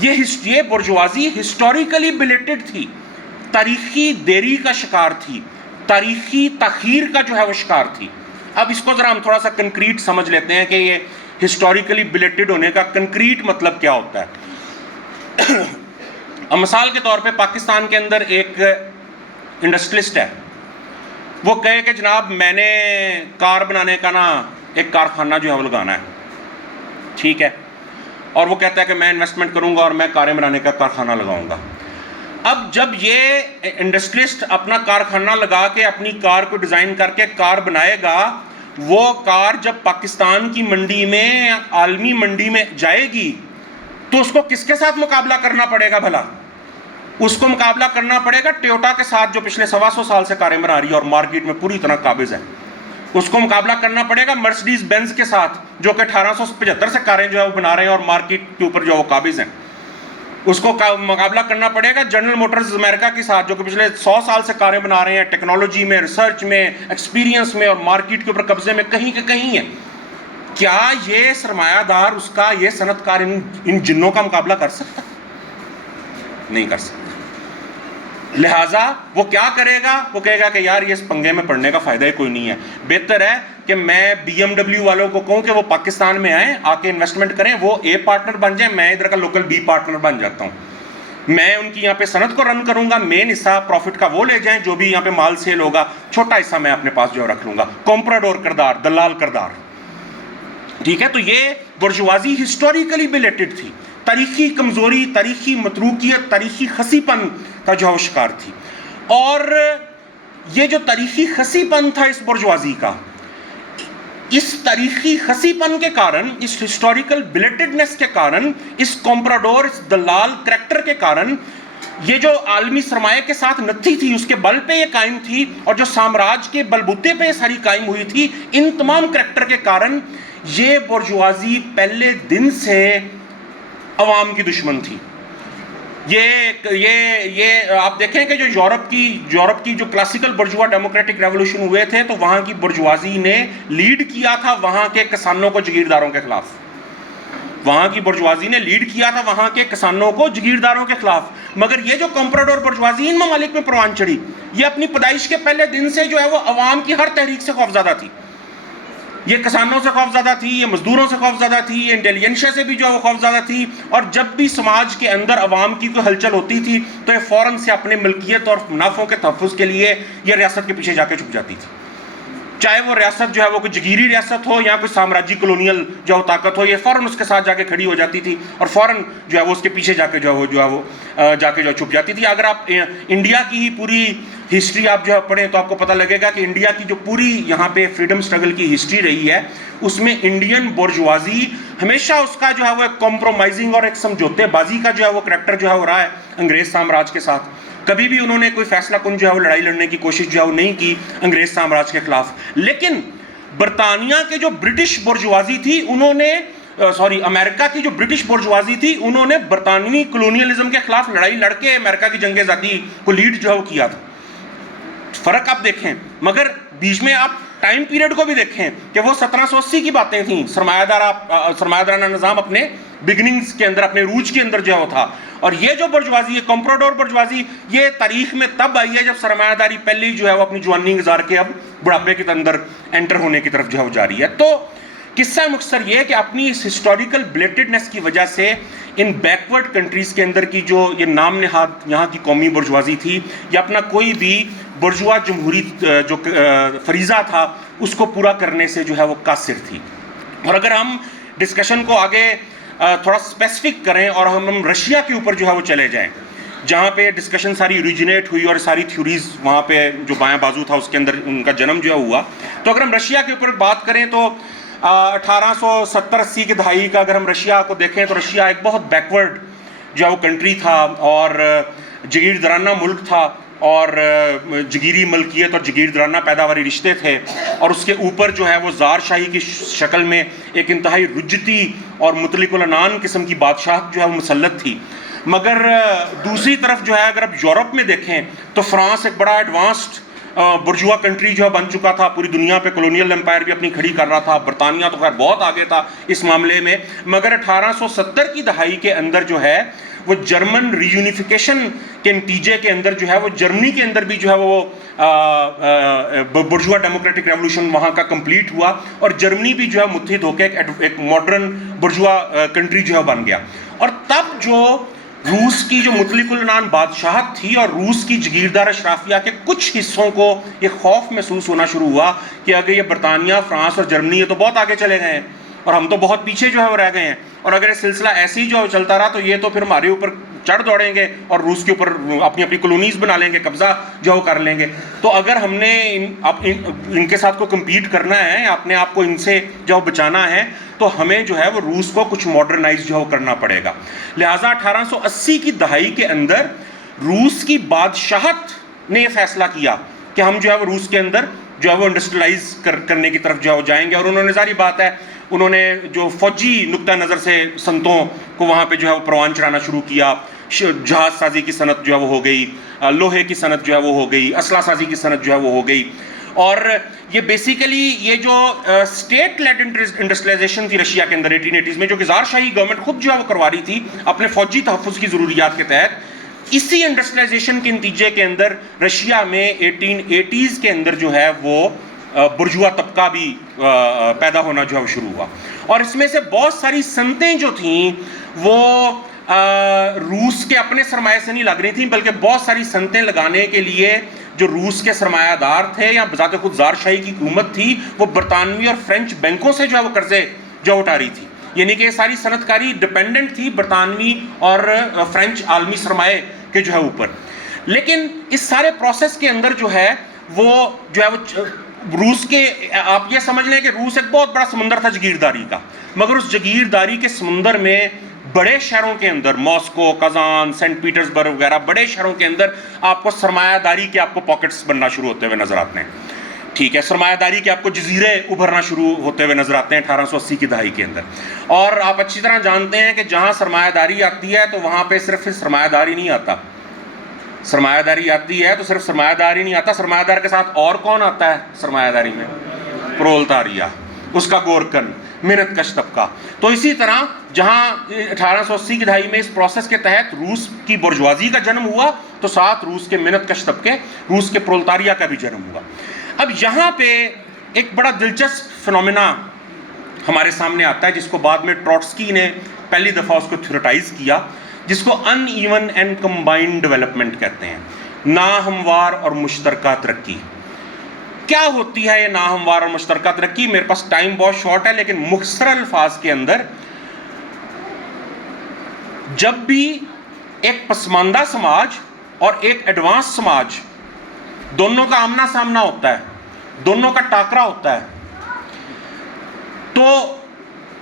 یہ برجوازی ہسٹوریکلی بلیٹڈ تھی، تاریخی دیری کا شکار تھی، تاریخی تاخیر کا جو ہے وہ شکار تھی. اب اس کو ذرا ہم تھوڑا سا کنکریٹ سمجھ لیتے ہیں کہ یہ ہسٹوریکلی بلیٹڈ ہونے کا کنکریٹ مطلب کیا ہوتا ہے. مثال کے طور پہ پاکستان کے اندر ایک انڈسٹریلسٹ ہے، وہ کہے کہ جناب میں نے کار بنانے کا نا ایک کارخانہ جو ہے وہ لگانا ہے، ٹھیک ہے، اور وہ کہتا ہے کہ میں انویسٹمنٹ کروں گا اور میں کاریں بنانے کا کارخانہ لگاؤں گا. اب جب یہ انڈسٹریلسٹ اپنا کارخانہ لگا کے اپنی کار کو ڈیزائن کر کے کار بنائے گا، وہ کار جب پاکستان کی منڈی میں، عالمی منڈی میں جائے گی تو اس کو کس کے ساتھ مقابلہ کرنا پڑے گا بھلا؟ اس کو مقابلہ کرنا پڑے گا ٹویوٹا کے ساتھ جو پچھلے 125 سال سے کاریں بنا رہی ہے اور مارکیٹ میں پوری طرح قابض ہے. اس کو مقابلہ کرنا پڑے گا مرسڈیز بینز کے ساتھ جو کہ 1875 سے کاریں جو ہے وہ بنا رہے ہیں اور مارکیٹ کے اوپر جو ہے وہ قابض ہیں. اس کو مقابلہ کرنا پڑے گا جنرل موٹرز امریکہ کے ساتھ جو کہ پچھلے 100 سال سے کاریں بنا رہے ہیں، ٹیکنالوجی میں، ریسرچ میں، ایکسپیرینس میں اور مارکیٹ کے اوپر قبضے میں کہیں کہ کہیں ہے. کیا یہ سرمایہ دار، اس کا یہ صنعت کار ان جنوں کا مقابلہ کر سکتا؟ نہیں کر سکتا. لہٰذا وہ کیا کرے گا؟ وہ کہے گا کہ یار یہ اس پنگے میں پڑنے کا فائدہ ہی کوئی نہیں ہے، بہتر ہے کہ میں BMW والوں کو کہوں کہ وہ پاکستان میں آئیں، آ کے انویسٹمنٹ کریں، وہ A پارٹنر بن جائیں، میں ادھر کا لوکل B پارٹنر بن جاتا ہوں. میں ان کی یہاں پہ صنعت کو رن کروں گا، مین حصہ پروفٹ کا وہ لے جائیں، جو بھی یہاں پہ مال سیل ہوگا چھوٹا حصہ میں اپنے پاس جو رکھ لوں گا. کمپراڈور کردار، دلال کردار، ٹھیک ہے. تو یہ برجوازی ہسٹوریکلی بلیٹڈ تھی، تاریخی کمزوری، تاریخی متروکیت، تاریخی خسی پن کا جو ہے وہ شکار تھی. اور یہ جو تاریخی خسی پن تھا اس برجوازی کا، اس تاریخی خسی پن کے کارن، اس ہسٹوریکل بلیٹڈنس کے کارن، اس کمپراڈور، اس دلال کریکٹر کے کارن، یہ جو عالمی سرمایہ کے ساتھ نتھی تھی اس کے بل پہ یہ قائم تھی، اور جو سامراج کے بلبوتے پہ یہ ساری قائم ہوئی تھی، ان تمام کریکٹر کے کارن یہ برجوازی پہلے دن سے عوام کی دشمن تھی. یہ آپ دیکھیں کہ جو یورپ کی جو کلاسیکل برجوا ڈیموکریٹک ریولوشن ہوئے تھے تو وہاں کی برجوازی نے لیڈ کیا تھا وہاں کے کسانوں کو جگیرداروں کے خلاف. وہاں کی برجوازی نے لیڈ کیا تھا وہاں کے کسانوں کو جگیرداروں کے خلاف. مگر یہ جو کمپراڈور برجوازی ان ممالک میں پروان چڑھی، یہ اپنی پیدائش کے پہلے دن سے جو ہے وہ عوام کی ہر تحریک سے خوفزدہ تھی. یہ کسانوں سے خوفزدہ تھی، یہ مزدوروں سے خوفزدہ تھی، یہ انٹیلیجنشیا سے بھی جو ہے وہ خوفزدہ تھی. اور جب بھی سماج کے اندر عوام کی کوئی ہلچل ہوتی تھی تو یہ فوراً سے اپنے ملکیت اور منافعوں کے تحفظ کے لیے یہ ریاست کے پیچھے جا کے چھپ جاتی تھی. چاہے وہ ریاست جو ہے وہ کوئی جگیری ریاست ہو یا کوئی سامراجی کلونیل جو ہے طاقت ہو، یہ فوراً اس کے ساتھ جا کے کھڑی ہو جاتی تھی اور فوراً جو ہے وہ اس کے پیچھے جا کے جو ہے وہ جا کے جو چھپ جاتی تھی. اگر آپ انڈیا کی ہی پوری ہسٹری آپ جو ہے پڑھیں تو آپ کو پتہ لگے گا کہ انڈیا کی جو پوری یہاں پہ فریڈم سٹرگل کی ہسٹری رہی ہے اس میں انڈین برجوازی ہمیشہ اس کا جو ہے وہ ایک کمپرومائزنگ اور ایک سمجھوتے بازی کا جو ہے وہ کریکٹر جو ہے وہ رہا ہے انگریز سامراج کے ساتھ. کبھی بھی انہوں نے کوئی فیصلہ کن جو ہے وہ لڑائی لڑنے کی کوشش جو ہے وہ نہیں کی انگریز سامراج کے خلاف. لیکن برطانیہ کے جو برٹش برجوازی تھی انہوں نے امریکہ کی جو برٹش برجوازی تھی انہوں نے برطانوی کلونیلزم کے خلاف لڑائی لڑ کے امریکہ کی جنگ آزادی کو لیڈ جو ہے وہ کیا تھا. فرق آپ دیکھیں. مگر بیچ میں آپ ٹائم پیریڈ کو بھی دیکھیں کہ وہ 1780 کی باتیں تھیں. سرمایہ دارانہ نظام اپنے بگننگز کے اندر، اپنے روج کے اندر جو ہے وہ تھا. اور یہ جو برجوازی ہے کمپراڈور برجوازی یہ تاریخ میں تب آئی ہے جب سرمایہ داری پہلی جو ہے وہ اپنی جوانی گزار کے اب بڑھاپے کے اندر انٹر ہونے کی طرف جو ہے وہ جاری ہے. تو قصہ مختصر یہ ہے کہ اپنی اس ہسٹوریکل بلیٹڈنس کی وجہ سے ان بیکورڈ کنٹریز کے اندر کی جو یہ نام نہاد یہاں کی قومی برجوازی تھی یا اپنا کوئی بھی برجوا جمہوری جو فریضہ تھا اس کو پورا کرنے سے جو ہے وہ قاصر تھی. اور اگر ہم ڈسکشن کو آگے تھوڑا اسپیسیفک کریں اور ہم رشیا کے اوپر جو ہے وہ چلے جائیں جہاں پہ ڈسکشن ساری اوریجنیٹ ہوئی اور ساری تھیوریز وہاں پہ جو بایاں بازو تھا اس کے اندر ان کا جنم جو ہے ہوا. تو اگر ہم رشیا کے اوپر بات کریں تو 1870-80 کی دہائی کا اگر ہم رشیا کو دیکھیں تو رشیا ایک بہت بیکورڈ جو ہے وہ کنٹری تھا اور جگیردارانہ ملک تھا اور جگیری ملکیت اور جگیردارانہ پیداواری رشتے تھے اور اس کے اوپر جو ہے وہ زار شاہی کی شکل میں ایک انتہائی رجتی اور مطلق العنان قسم کی بادشاہت جو ہے وہ مسلط تھی. مگر دوسری طرف جو ہے اگر آپ یورپ میں دیکھیں تو فرانس ایک بڑا ایڈوانسڈ برجوا کنٹری جو ہے بن چکا تھا, پوری دنیا پہ کولونیل امپائر بھی اپنی کھڑی کر رہا تھا. برطانیہ تو خیر بہت آگے تھا اس معاملے میں, مگر 1870 کی دہائی کے اندر جو ہے وہ جرمن ری یونیفیکیشن کے نتیجے کے اندر جو ہے وہ جرمنی کے اندر بھی جو ہے وہ برجوا ڈیموکریٹک ریولوشن وہاں کا کمپلیٹ ہوا اور جرمنی بھی جو ہے متحد ہو کے ایک ماڈرن برجوا کنٹری جو ہے بن گیا. اور تب جو روس کی جو مطلق العنان بادشاہت تھی اور روس کی جگیردار اشرافیہ کے کچھ حصوں کو یہ خوف محسوس ہونا شروع ہوا کہ اگر یہ برطانیہ, فرانس اور جرمنی یہ تو بہت آگے چلے گئے ہیں اور ہم تو بہت پیچھے جو ہے وہ رہ گئے ہیں, اور اگر یہ سلسلہ ایسے ہی جو چلتا رہا تو یہ تو پھر ہمارے اوپر چڑھ دوڑیں گے اور روس کے اوپر اپنی اپنی کالونیز بنا لیں گے, قبضہ جو وہ کر لیں گے. تو اگر ہم نے ان کے ساتھ کو کمپیٹ کرنا ہے, اپنے آپ کو ان سے جو بچانا ہے, تو ہمیں جو ہے وہ روس کو کچھ ماڈرنائز جو ہے کرنا پڑے گا. لہٰذا 1880 کی دہائی کے اندر روس کی بادشاہت نے یہ فیصلہ کیا کہ ہم جو ہے وہ روس کے اندر جو ہے وہ انڈسٹریلائز کرنے کی طرف جو ہے وہ جائیں گے. اور انہوں نے ظاہری بات ہے انہوں نے جو فوجی نقطہ نظر سے سنتوں کو وہاں پہ جو ہے وہ پروان چڑھانا شروع کیا. جہاز سازی کی صنعت جو ہے وہ ہو گئی, لوہے کی صنعت جو ہے وہ ہو گئی, اسلحہ سازی کی صنعت جو ہے وہ ہو گئی. اور یہ بیسیکلی یہ جو اسٹیٹ لیڈ انڈسٹریلائزیشن تھی رشیا کے اندر 1880s میں, جو کہ زار شاہی گورنمنٹ خود جو ہے وہ کروا رہی تھی اپنے فوجی تحفظ کی ضروریات کے تحت, اسی انڈسٹریلائزیشن کے نتیجے کے اندر رشیا میں 1880s کے اندر جو ہے وہ برجوا طبقہ بھی پیدا ہونا جو ہے وہ شروع ہوا. اور اس میں سے بہت ساری صنعتیں جو تھیں وہ روس کے اپنے سرمایہ سے نہیں لگ رہی تھیں, بلکہ بہت ساری صنعتیں لگانے کے لیے جو روس کے سرمایہ دار تھے یا بذات خود زار شاہی کی حکومت تھی وہ برطانوی اور فرینچ بینکوں سے جو ہے وہ قرضے جو اٹھا رہی تھی. یعنی کہ یہ ساری صنعت کاری ڈپینڈنٹ تھی برطانوی اور فرینچ عالمی سرمایہ کے جو ہے اوپر. لیکن اس سارے پروسیس کے اندر جو ہے وہ روس کے, آپ یہ سمجھ لیں کہ روس ایک بہت بڑا سمندر تھا جگیرداری کا, مگر اس جگیرداری کے سمندر میں بڑے شہروں کے اندر ماسکو, کازان, سینٹ پیٹرزبرگ وغیرہ بڑے شہروں کے اندر آپ کو سرمایہ داری کے آپ کو پاکٹس بننا شروع ہوتے ہوئے نظر آتے ہیں. ٹھیک ہے, سرمایہ داری کے آپ کو جزیرے ابھرنا شروع ہوتے ہوئے نظر آتے ہیں 1880 کی دہائی کے اندر. اور آپ اچھی طرح جانتے ہیں کہ جہاں سرمایہ داری آتی ہے تو وہاں پہ صرف سرمایہ داری نہیں آتا. سرمایہ داری آتی ہے تو صرف سرمایہ داری نہیں آتا, سرمایہ دار کے ساتھ اور کون آتا ہے سرمایہ داری میں؟ پرولتاریہ, اس کا گورکن, محنت کش طبقہ. تو اسی طرح جہاں 1880 کی دہائی میں اس پروسیس کے تحت روس کی برجوازی کا جنم ہوا تو ساتھ روس کے محنت کش طبقے, روس کے پرولتاریہ کا بھی جنم ہوا. اب یہاں پہ ایک بڑا دلچسپ فنومینا ہمارے سامنے آتا ہے جس کو بعد میں ٹروٹسکی نے پہلی دفعہ اس کو تھیوریٹائز کیا, جس کو in even and combined development کہتے ہیں, ناہموار اور مشترکہ ترقی. کیا ہوتی ہے یہ ناہموار اور مشترکہ ترقی؟ میرے پاس ٹائم بہت شارٹ ہے لیکن مختصر الفاظ کے اندر, جب بھی ایک پسماندہ سماج اور ایک ایڈوانس سماج دونوں کا آمنا سامنا ہوتا ہے, دونوں کا ٹاکرا ہوتا ہے, تو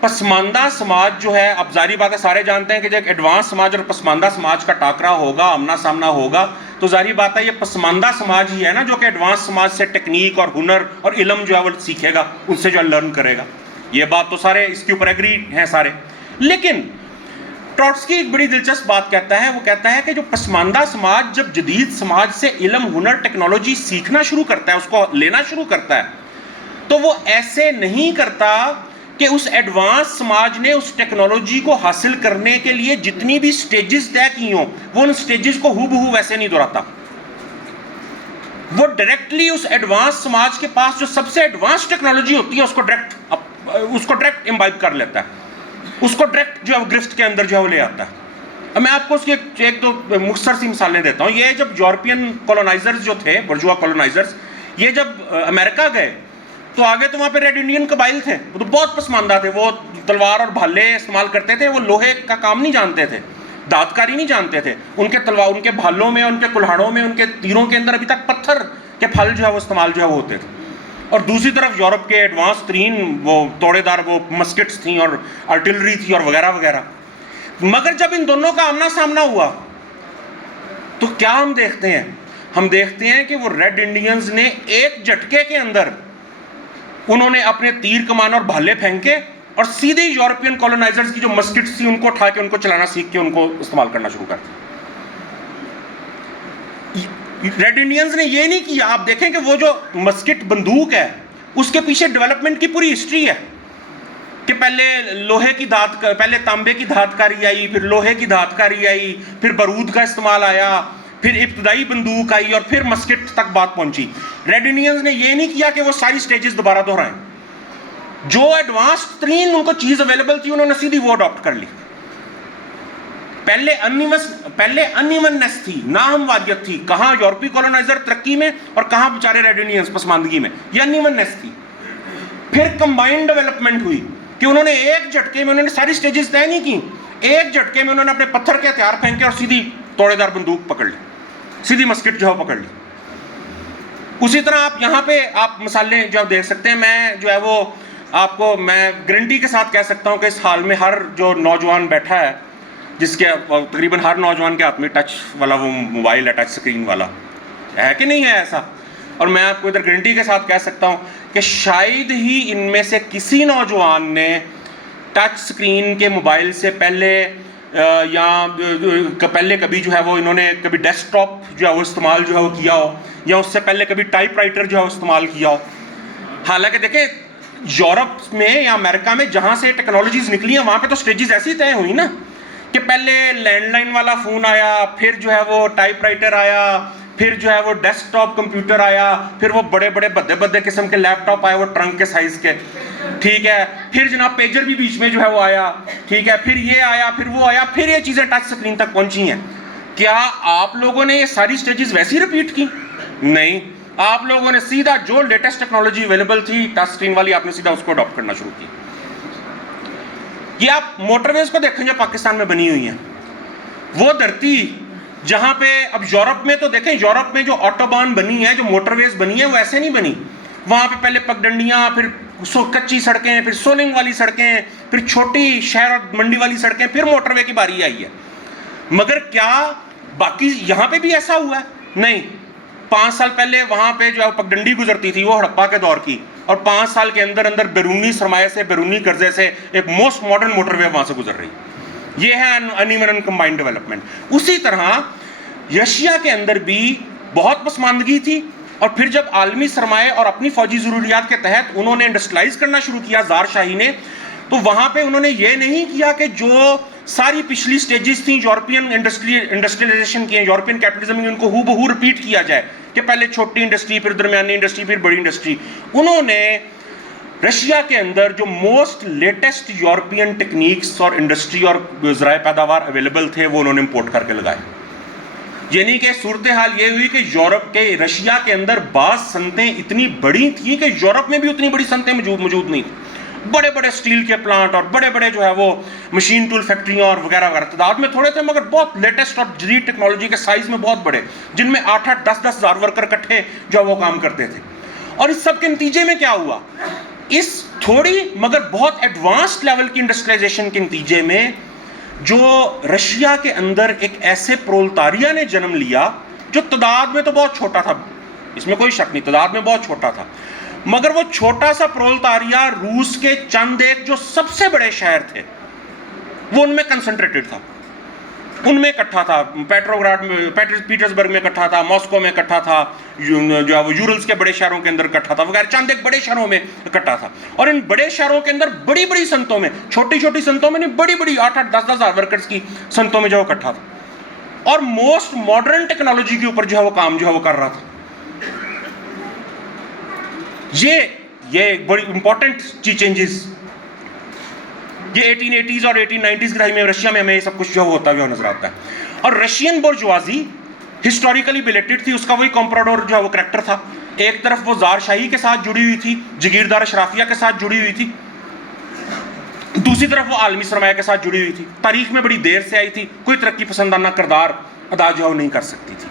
پسماندہ سماج جو ہے, اب ظاہری بات ہے سارے جانتے ہیں کہ جب ایڈوانس سماج اور پسماندہ سماج کا ٹاکرا ہوگا, آمنا سامنا ہوگا, تو ظاہری بات ہے یہ پسماندہ سماج ہی ہے نا جو کہ ایڈوانس سماج سے ٹیکنیک اور ہنر اور علم جو ہے وہ سیکھے گا, ان سے جو ہے لرن کرے گا. یہ بات تو سارے اس کے اوپر ایگری ہیں سارے. لیکن ٹروٹسکی ایک بڑی دلچسپ بات کہتا ہے, وہ کہتا ہے کہ جو پسماندہ سماج جب جدید سماج سے علم, ہنر, ٹیکنالوجی سیکھنا شروع کرتا ہے, اس کو لینا شروع کرتا ہے, تو وہ ایسے نہیں کرتا کہ اس ایڈوانس سماج نے اس ٹیکنالوجی کو حاصل کرنے کے لیے جتنی بھی سٹیجز طے کی ہوں وہ ان سٹیجز کو ہو بہو ویسے نہیں دہراتا. وہ ڈائریکٹلی اس ایڈوانس سماج کے پاس جو سب سے ایڈوانس ٹیکنالوجی ہوتی ہے اس کو ڈائریکٹ امبائب کر لیتا ہے, اس کو ڈائریکٹ جو ہے گرفت کے اندر جو ہے وہ لے آتا ہے. اب میں آپ کو اس کی ایک دو مختصر سی مثالیں دیتا ہوں. یہ جب یورپین کولونائزرز جو تھے, برجوا کولونائزرز, یہ جب امریکہ گئے تو آگے تو وہاں پہ ریڈ انڈین قبائل تھے, وہ تو بہت پسماندہ تھے, وہ تلوار اور بھالے استعمال کرتے تھے, وہ لوہے کا کام نہیں جانتے تھے, دانتکاری نہیں جانتے تھے. ان کے تلوار, ان کے بھالوں میں, ان کے کلہاڑوں میں, ان کے تیروں کے اندر ابھی تک پتھر کے پھل جو ہے وہ استعمال جو ہے وہ ہوتے تھے. اور دوسری طرف یورپ کے ایڈوانس ترین وہ توڑے دار وہ مسکٹس تھیں اور آرٹلری تھی اور وغیرہ وغیرہ. مگر جب ان دونوں کا آمنا سامنا ہوا تو کیا ہم دیکھتے ہیں؟ ہم دیکھتے ہیں کہ وہ ریڈ انڈینز نے ایک جھٹکے کے اندر انہوں نے اپنے تیر کمان اور بھالے پھینکے اور سیدھے یورپین کولونائزرز کی جو مسکٹس تھی ان کو اٹھا کے ان کو چلانا سیکھ کے ان کو استعمال کرنا شروع کر دیا. ریڈ انڈینز نے یہ نہیں کیا. آپ دیکھیں کہ وہ جو مسکٹ بندوق ہے اس کے پیچھے ڈیولپمنٹ کی پوری ہسٹری ہے کہ پہلے لوہے کی پہلے تانبے کی دھات کاری آئی, پھر لوہے کی دھات کاری آئی, پھر بارود کا استعمال آیا, پھر ابتدائی بندوق آئی اور پھر مسکٹ تک بات پہنچی. ریڈ انڈینز نے یہ نہیں کیا کہ وہ ساری سٹیجز دوبارہ دہرائیں. جو ایڈوانس ترین ان کو چیز اویلیبل تھی انہوں نے سیدھی وہ اڈاپٹ کر لی. پہلے ان ایوننس تھی, ناہمواریت تھی, کہاں یورپی کولونائزر ترقی میں اور کہاں بیچارے ریڈ انڈینز پسماندگی میں, یہ ان ایوننس تھی. پھر کمبائنڈ ڈیولپمنٹ ہوئی کہ انہوں نے ایک جھٹکے میں, انہوں نے ساری سٹیجز طے نہیں کی, ایک جھٹکے میں انہوں نے اپنے پتھر کے ہتھیار پھینکے اور سیدھی توڑے دار بندوق پکڑ لی, سیدھی مسکٹ جو ہے پکڑ لی. اسی طرح آپ یہاں پہ آپ مثالیں جو آپ دیکھ سکتے ہیں. میں جو ہے وہ آپ کو میں گارنٹی کے ساتھ کہہ سکتا ہوں کہ اس حال میں ہر جو نوجوان بیٹھا ہے جس کے تقریباً ہر نوجوان کے ہاتھ میں ٹچ والا وہ موبائل ہے, ٹچ سکرین والا ہے کہ نہیں ہے ایسا. اور میں آپ کو ادھر گارنٹی کے ساتھ کہہ سکتا ہوں کہ شاید ہی ان میں سے کسی نوجوان نے ٹچ سکرین کے موبائل سے پہلے یا پہلے کبھی جو ہے وہ انہوں نے کبھی ڈیسک ٹاپ جو ہے وہ استعمال جو ہے وہ کیا ہو, یا اس سے پہلے کبھی ٹائپ رائٹر جو ہے وہ استعمال کیا ہو. حالانکہ دیکھیں یورپ میں یا امریکہ میں جہاں سے ٹیکنالوجیز نکلی ہیں وہاں پہ تو سٹیجز ایسی طے ہوئی نا کہ پہلے لینڈ لائن والا فون آیا, پھر جو ہے وہ ٹائپ رائٹر آیا, پھر جو ہے وہ ڈیسک ٹاپ کمپیوٹر آیا, پھر وہ بڑے بڑے بدے قسم کے لیپ ٹاپ آئے وہ ٹرنک کے سائز کے, ٹھیک ہے, پھر جناب پیجر بھی بیچ میں جو ہے وہ آیا, ٹھیک ہے, پھر یہ آیا, پھر وہ آیا, پھر یہ چیزیں ٹچ سکرین تک پہنچی ہیں. کیا آپ لوگوں نے یہ ساری سٹیجز ویسی ریپیٹ کی؟ نہیں. آپ لوگوں نے سیدھا جو لیٹسٹ ٹیکنالوجی اویلیبل تھی ٹچ سکرین والی, آپ نے سیدھا اس کو اڈاپٹ کرنا شروع کی. یہ آپ موٹر ویز کو دیکھیں جو پاکستان میں بنی ہوئی ہیں, وہ دھرتی جہاں پہ اب یورپ میں تو دیکھیں یورپ میں جو آٹوبان بنی ہے, جو موٹر ویز بنی ہے وہ ایسے نہیں بنی. وہاں پہ پہلے پگڈنڈیاں, پھر کچی سڑکیں, پھر سولنگ والی سڑکیں, پھر چھوٹی شہر اور منڈی والی سڑکیں, پھر موٹر وے کی باری آئی ہے. مگر کیا باقی یہاں پہ بھی ایسا ہوا ہے؟ نہیں. 5 سال پہلے وہاں پہ جو پگڈنڈی گزرتی تھی وہ ہڑپا کے دور کی, اور 5 سال کے اندر اندر بیرونی سرمایہ سے, بیرونی قرضے سے ایک موسٹ ماڈرن موٹر وے وہاں سے گزر رہی. یہ ہے ان ایون کمبائنڈ ڈیولپمنٹ. اسی طرح رشیا کے اندر بھی بہت پسماندگی تھی, اور پھر جب عالمی سرمایہ اور اپنی فوجی ضروریات کے تحت انہوں نے انڈسٹریلائز کرنا شروع کیا زار شاہی نے, تو وہاں پہ انہوں نے یہ نہیں کیا کہ جو ساری پچھلی سٹیجز تھیں یورپین انڈسٹریلائزیشن کی ہیں, یورپین کیپٹلزم کی, ان کو ہو بہو ریپیٹ کیا جائے کہ پہلے چھوٹی انڈسٹری, پھر درمیانی انڈسٹری, پھر بڑی انڈسٹری. انہوں نے رشیا کے اندر جو موسٹ لیٹسٹ یورپین ٹیکنیکس اور انڈسٹری اور ذرائع پیداوار اویلیبل تھے وہ انہوں نے امپورٹ کر کے لگائے. یعنی کہ صورتحال یہ ہوئی کہ یورپ کے رشیا کے اندر بعض صنعتیں اتنی بڑی تھیں کہ یورپ میں بھی اتنی بڑی صنعتیں موجود نہیں تھیں. بڑے بڑے اسٹیل کے پلانٹ اور بڑے بڑے جو ہے وہ مشین ٹول فیکٹریاں اور وغیرہ وغیرہ تعداد میں تھوڑے تھے مگر بہت لیٹسٹ اور جدید ٹیکنالوجی کے سائز میں بہت بڑے, جن میں 8-8 10-10 ہزار ورکر اکٹھے جو ہے وہ کام کرتے تھے. اور اس سب کے نتیجے میں کیا ہوا؟ اس تھوڑی مگر بہت ایڈوانسڈ لیول کی انڈسٹریلائزیشن کے نتیجے میں جو رشیا کے اندر ایک ایسے پرولتاریہ نے جنم لیا جو تعداد میں تو بہت چھوٹا تھا, اس میں کوئی شک نہیں, تعداد میں بہت چھوٹا تھا, مگر وہ چھوٹا سا پرولتاریہ روس کے چند ایک جو سب سے بڑے شہر تھے وہ ان میں کنسنٹریٹڈ تھا. ان میں اکٹھا تھا، پیٹروگراڈ میں، پیٹرزبرگ میں اکٹھا تھا، ماسکو میں اکٹھا تھا، جو ہے وہ یورلز کے بڑے شہروں کے اندر اکٹھا تھا وغیرہ، چند ایک بڑے شہروں میں اکٹھا تھا. اور ان بڑے شہروں کے اندر بڑی بڑی سنتوں میں، چھوٹی چھوٹی سنتوں میں نہیں، بڑی بڑی 8-8 10-10 ہزار ورکرز کی سنتوں میں جو اکٹھا تھا، اور موسٹ ماڈرن ٹیکنالوجی کے اوپر جو ہے وہ کام جو ہے وہ کر رہا تھا. یہ بڑی امپورٹنٹ چینجز یہ 1880s اور 1890s کے ٹائم میں رشیا میں ہمیں یہ سب کچھ جو ہوتا ہوا نظر آتا ہے. اور رشین بورژوازی ہسٹوریکلی بلیٹڈ تھی، اس کا وہی کمپراڈور جو ہے وہ کریکٹر تھا. ایک طرف وہ زار شاہی کے ساتھ جڑی ہوئی تھی، جگیردار اشرافیہ کے ساتھ جڑی ہوئی تھی، دوسری طرف وہ عالمی سرمایہ کے ساتھ جڑی ہوئی تھی. تاریخ میں بڑی دیر سے آئی تھی، کوئی ترقی پسندانہ کردار ادا جو ہے وہ نہیں کر سکتی تھی.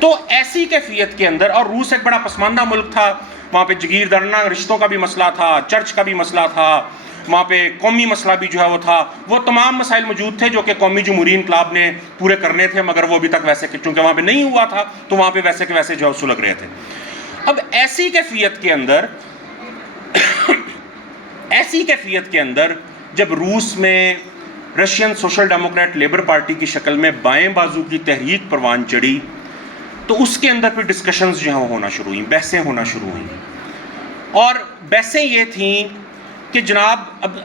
تو ایسی کیفیت کے اندر، اور روس ایک بڑا پسماندہ ملک تھا، وہاں پہ جگیردارانہ رشتوں کا بھی مسئلہ تھا، چرچ کا بھی مسئلہ تھا، وہاں پہ قومی مسئلہ بھی جو ہے وہ تھا. وہ تمام مسائل موجود تھے جو کہ قومی جمہوری انقلاب نے پورے کرنے تھے، مگر وہ ابھی تک ویسے کہ چونکہ وہاں پہ نہیں ہوا تھا تو وہاں پہ ویسے کے ویسے جو ہے سلگ رہے تھے. اب ایسی کیفیت کے اندر جب روس میں Russian social Democrat labour party کی شکل میں بائیں بازو کی تحریک پروان چڑھی، تو اس کے اندر پھر ڈسکشنز جو ہیں ہونا شروع ہوئیں، بحثیں ہونا شروع ہوئیں. اور بحثیں یہ تھیں کہ جناب اب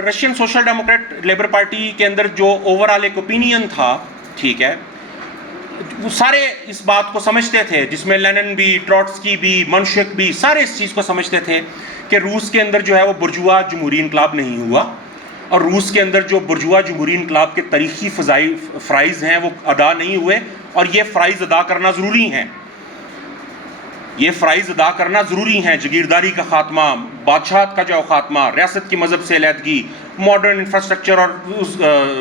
Russian social Democrat labour party کے اندر جو اوور آل ایک اوپینین تھا، ٹھیک ہے، وہ سارے اس بات کو سمجھتے تھے، جس میں لینن بھی، ٹروٹسکی بھی، منشک بھی، سارے اس چیز کو سمجھتے تھے کہ روس کے اندر جو ہے وہ برجوا جمہوری انقلاب نہیں ہوا، اور روس کے اندر جو برجوا جمہوری انقلاب کے تاریخی فرائض ہیں وہ ادا نہیں ہوئے، اور یہ فرائض ادا کرنا ضروری ہیں. یہ فرائض ادا کرنا ضروری ہیں. جگیرداری کا خاتمہ، بادشاہت کا جو خاتمہ، ریاست کی مذہب سے علیحدگی، ماڈرن انفراسٹرکچر اور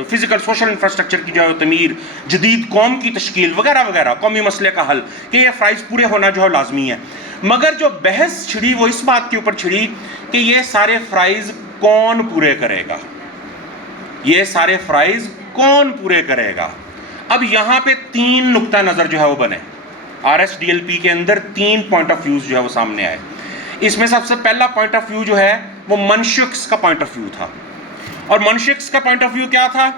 فزیکل سوشل انفراسٹرکچر کی جو ہے تعمیر، جدید قوم کی تشکیل وغیرہ وغیرہ، قومی مسئلے کا حل، کہ یہ فرائض پورے ہونا جو ہے لازمی ہے. مگر جو بحث چھڑی وہ اس بات کے اوپر چھڑی کہ یہ سارے فرائض کون پورے کرے گا، یہ سارے فرائض کون پورے کرے گا. اب یہاں پہ 3 نقطہ نظر جو ہے وہ بنے. RSDLP کے اندر 3 پوائنٹ آف ویوز جو ہے وہ سامنے آئے. اس میں سب سے پہلا پوائنٹ آف ویو جو ہے وہ منشکس کا پوائنٹ آف ویو تھا. اور منشکس کا پوائنٹ آف ویو کیا تھا؟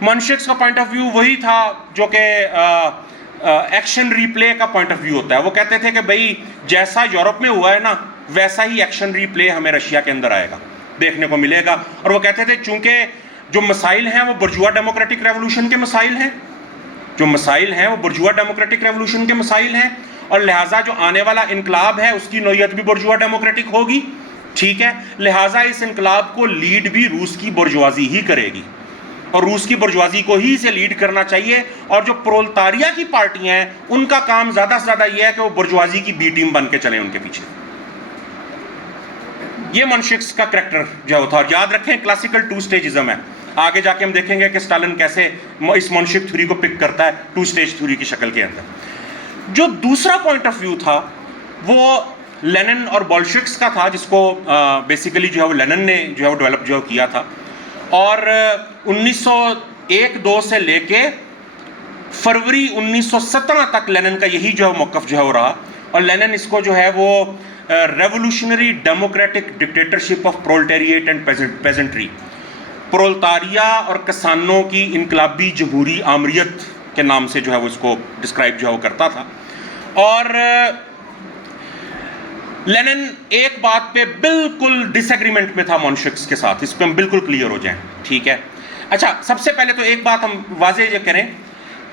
منشکس کا پوائنٹ آف ویو وہی تھا جو کہ ایکشن ریپلے کا پوائنٹ آف ویو ہوتا ہے. وہ کہتے تھے کہ بھئی جیسا یورپ میں ہوا ہے نا، ویسا ہی ایکشن ریپلے ہمیں رشیا کے اندر آئے گا، دیکھنے کو ملے گا. اور وہ کہتے تھے چونکہ جو مسائل ہیں وہ برجوا ڈیموکریٹک ریولوشن کے مسائل ہیں، جو مسائل ہیں وہ برجوا ڈیموکریٹک ریولوشن کے مسائل ہیں، اور لہٰذا جو آنے والا انقلاب ہے اس کی نوعیت بھی برجوا ڈیموکریٹک ہوگی، ٹھیک ہے. لہٰذا اس انقلاب کو لیڈ بھی روس کی برجوازی ہی کرے گی، اور روس کی برجوازی کو ہی اسے لیڈ کرنا چاہیے. اور جو پرولتاریہ کی پارٹیاں ہیں ان کا کام زیادہ سے زیادہ یہ ہے کہ وہ برجوازی کی بی ٹیم بن کے چلیں ان کے پیچھے. یہ منشکس کا کریکٹر جو تھا. اور یاد رکھیں کلاسیکل 2 اسٹیجزم ہے. آگے جا کے ہم دیکھیں گے کہ اسٹالن کیسے اس منشک تھیوری کو پک کرتا ہے 2 اسٹیج تھیوری کی شکل کے اندر. جو دوسرا پوائنٹ آف ویو تھا وہ لینن اور بولشوکس کا تھا، جس کو بیسیکلی جو ہے وہ لینن نے جو ہے وہ ڈیولپ جو کیا تھا. اور 1901-2 سے لے کے فروری 1917 تک لینن کا یہی جو ہے موقف جو ہے وہ رہا. اور لینن اس کو جو ہے وہ revolutionary democratic dictatorship of proletariat and peasantry, پرولتاریہ اور کسانوں کی انقلابی جمہوری آمریت کے نام سے جو ہے وہ اس کو ڈسکرائب جو ہے وہ کرتا تھا. اور لینن ایک بات پہ بالکل ڈس ایگریمنٹ میں تھا منشکس کے ساتھ، اس پہ ہم بالکل کلیئر ہو جائیں، ٹھیک ہے. اچھا، سب سے پہلے تو ایک بات ہم واضح یہ کریں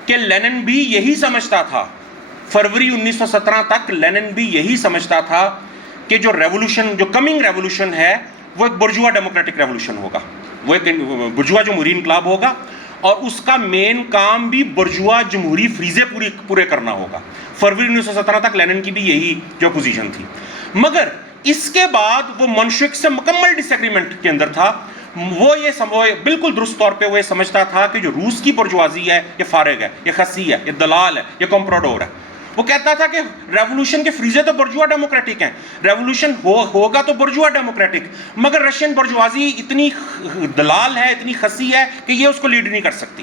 کہ لینن بھی یہی سمجھتا تھا، فروری 1917 تک لینن بھی یہی سمجھتا تھا کہ جو ریولوشن، جو کمنگ ریولوشن ہے وہ ایک برجوا ڈیموکریٹک ریولوشن ہوگا، وہ ایک برجوا جمہوری انقلاب ہوگا، اور اس کا مین کام بھی برجوا جمہوری فریضے پورے کرنا ہوگا. فروری 1917 تک لینن کی بھی یہی جو پوزیشن تھی. مگر اس کے بعد وہ منشک سے مکمل ڈس ایگریمنٹ کے اندر تھا. وہ بالکل درست طور پہ وہ یہ سمجھتا تھا کہ جو روس کی برجوازی ہے یہ فارغ ہے، یہ خسی ہے، یہ دلال ہے، یہ کمپراڈور ہے. وہ کہتا تھا کہ ریولوشن کے فریضے تو برجوا ڈیموکریٹک ہیں، ریولوشن ہوگا تو برجوا ڈیموکریٹک، مگر رشین برجوازی اتنی دلال ہے، اتنی خسی ہے کہ یہ اس کو لیڈ نہیں کر سکتی.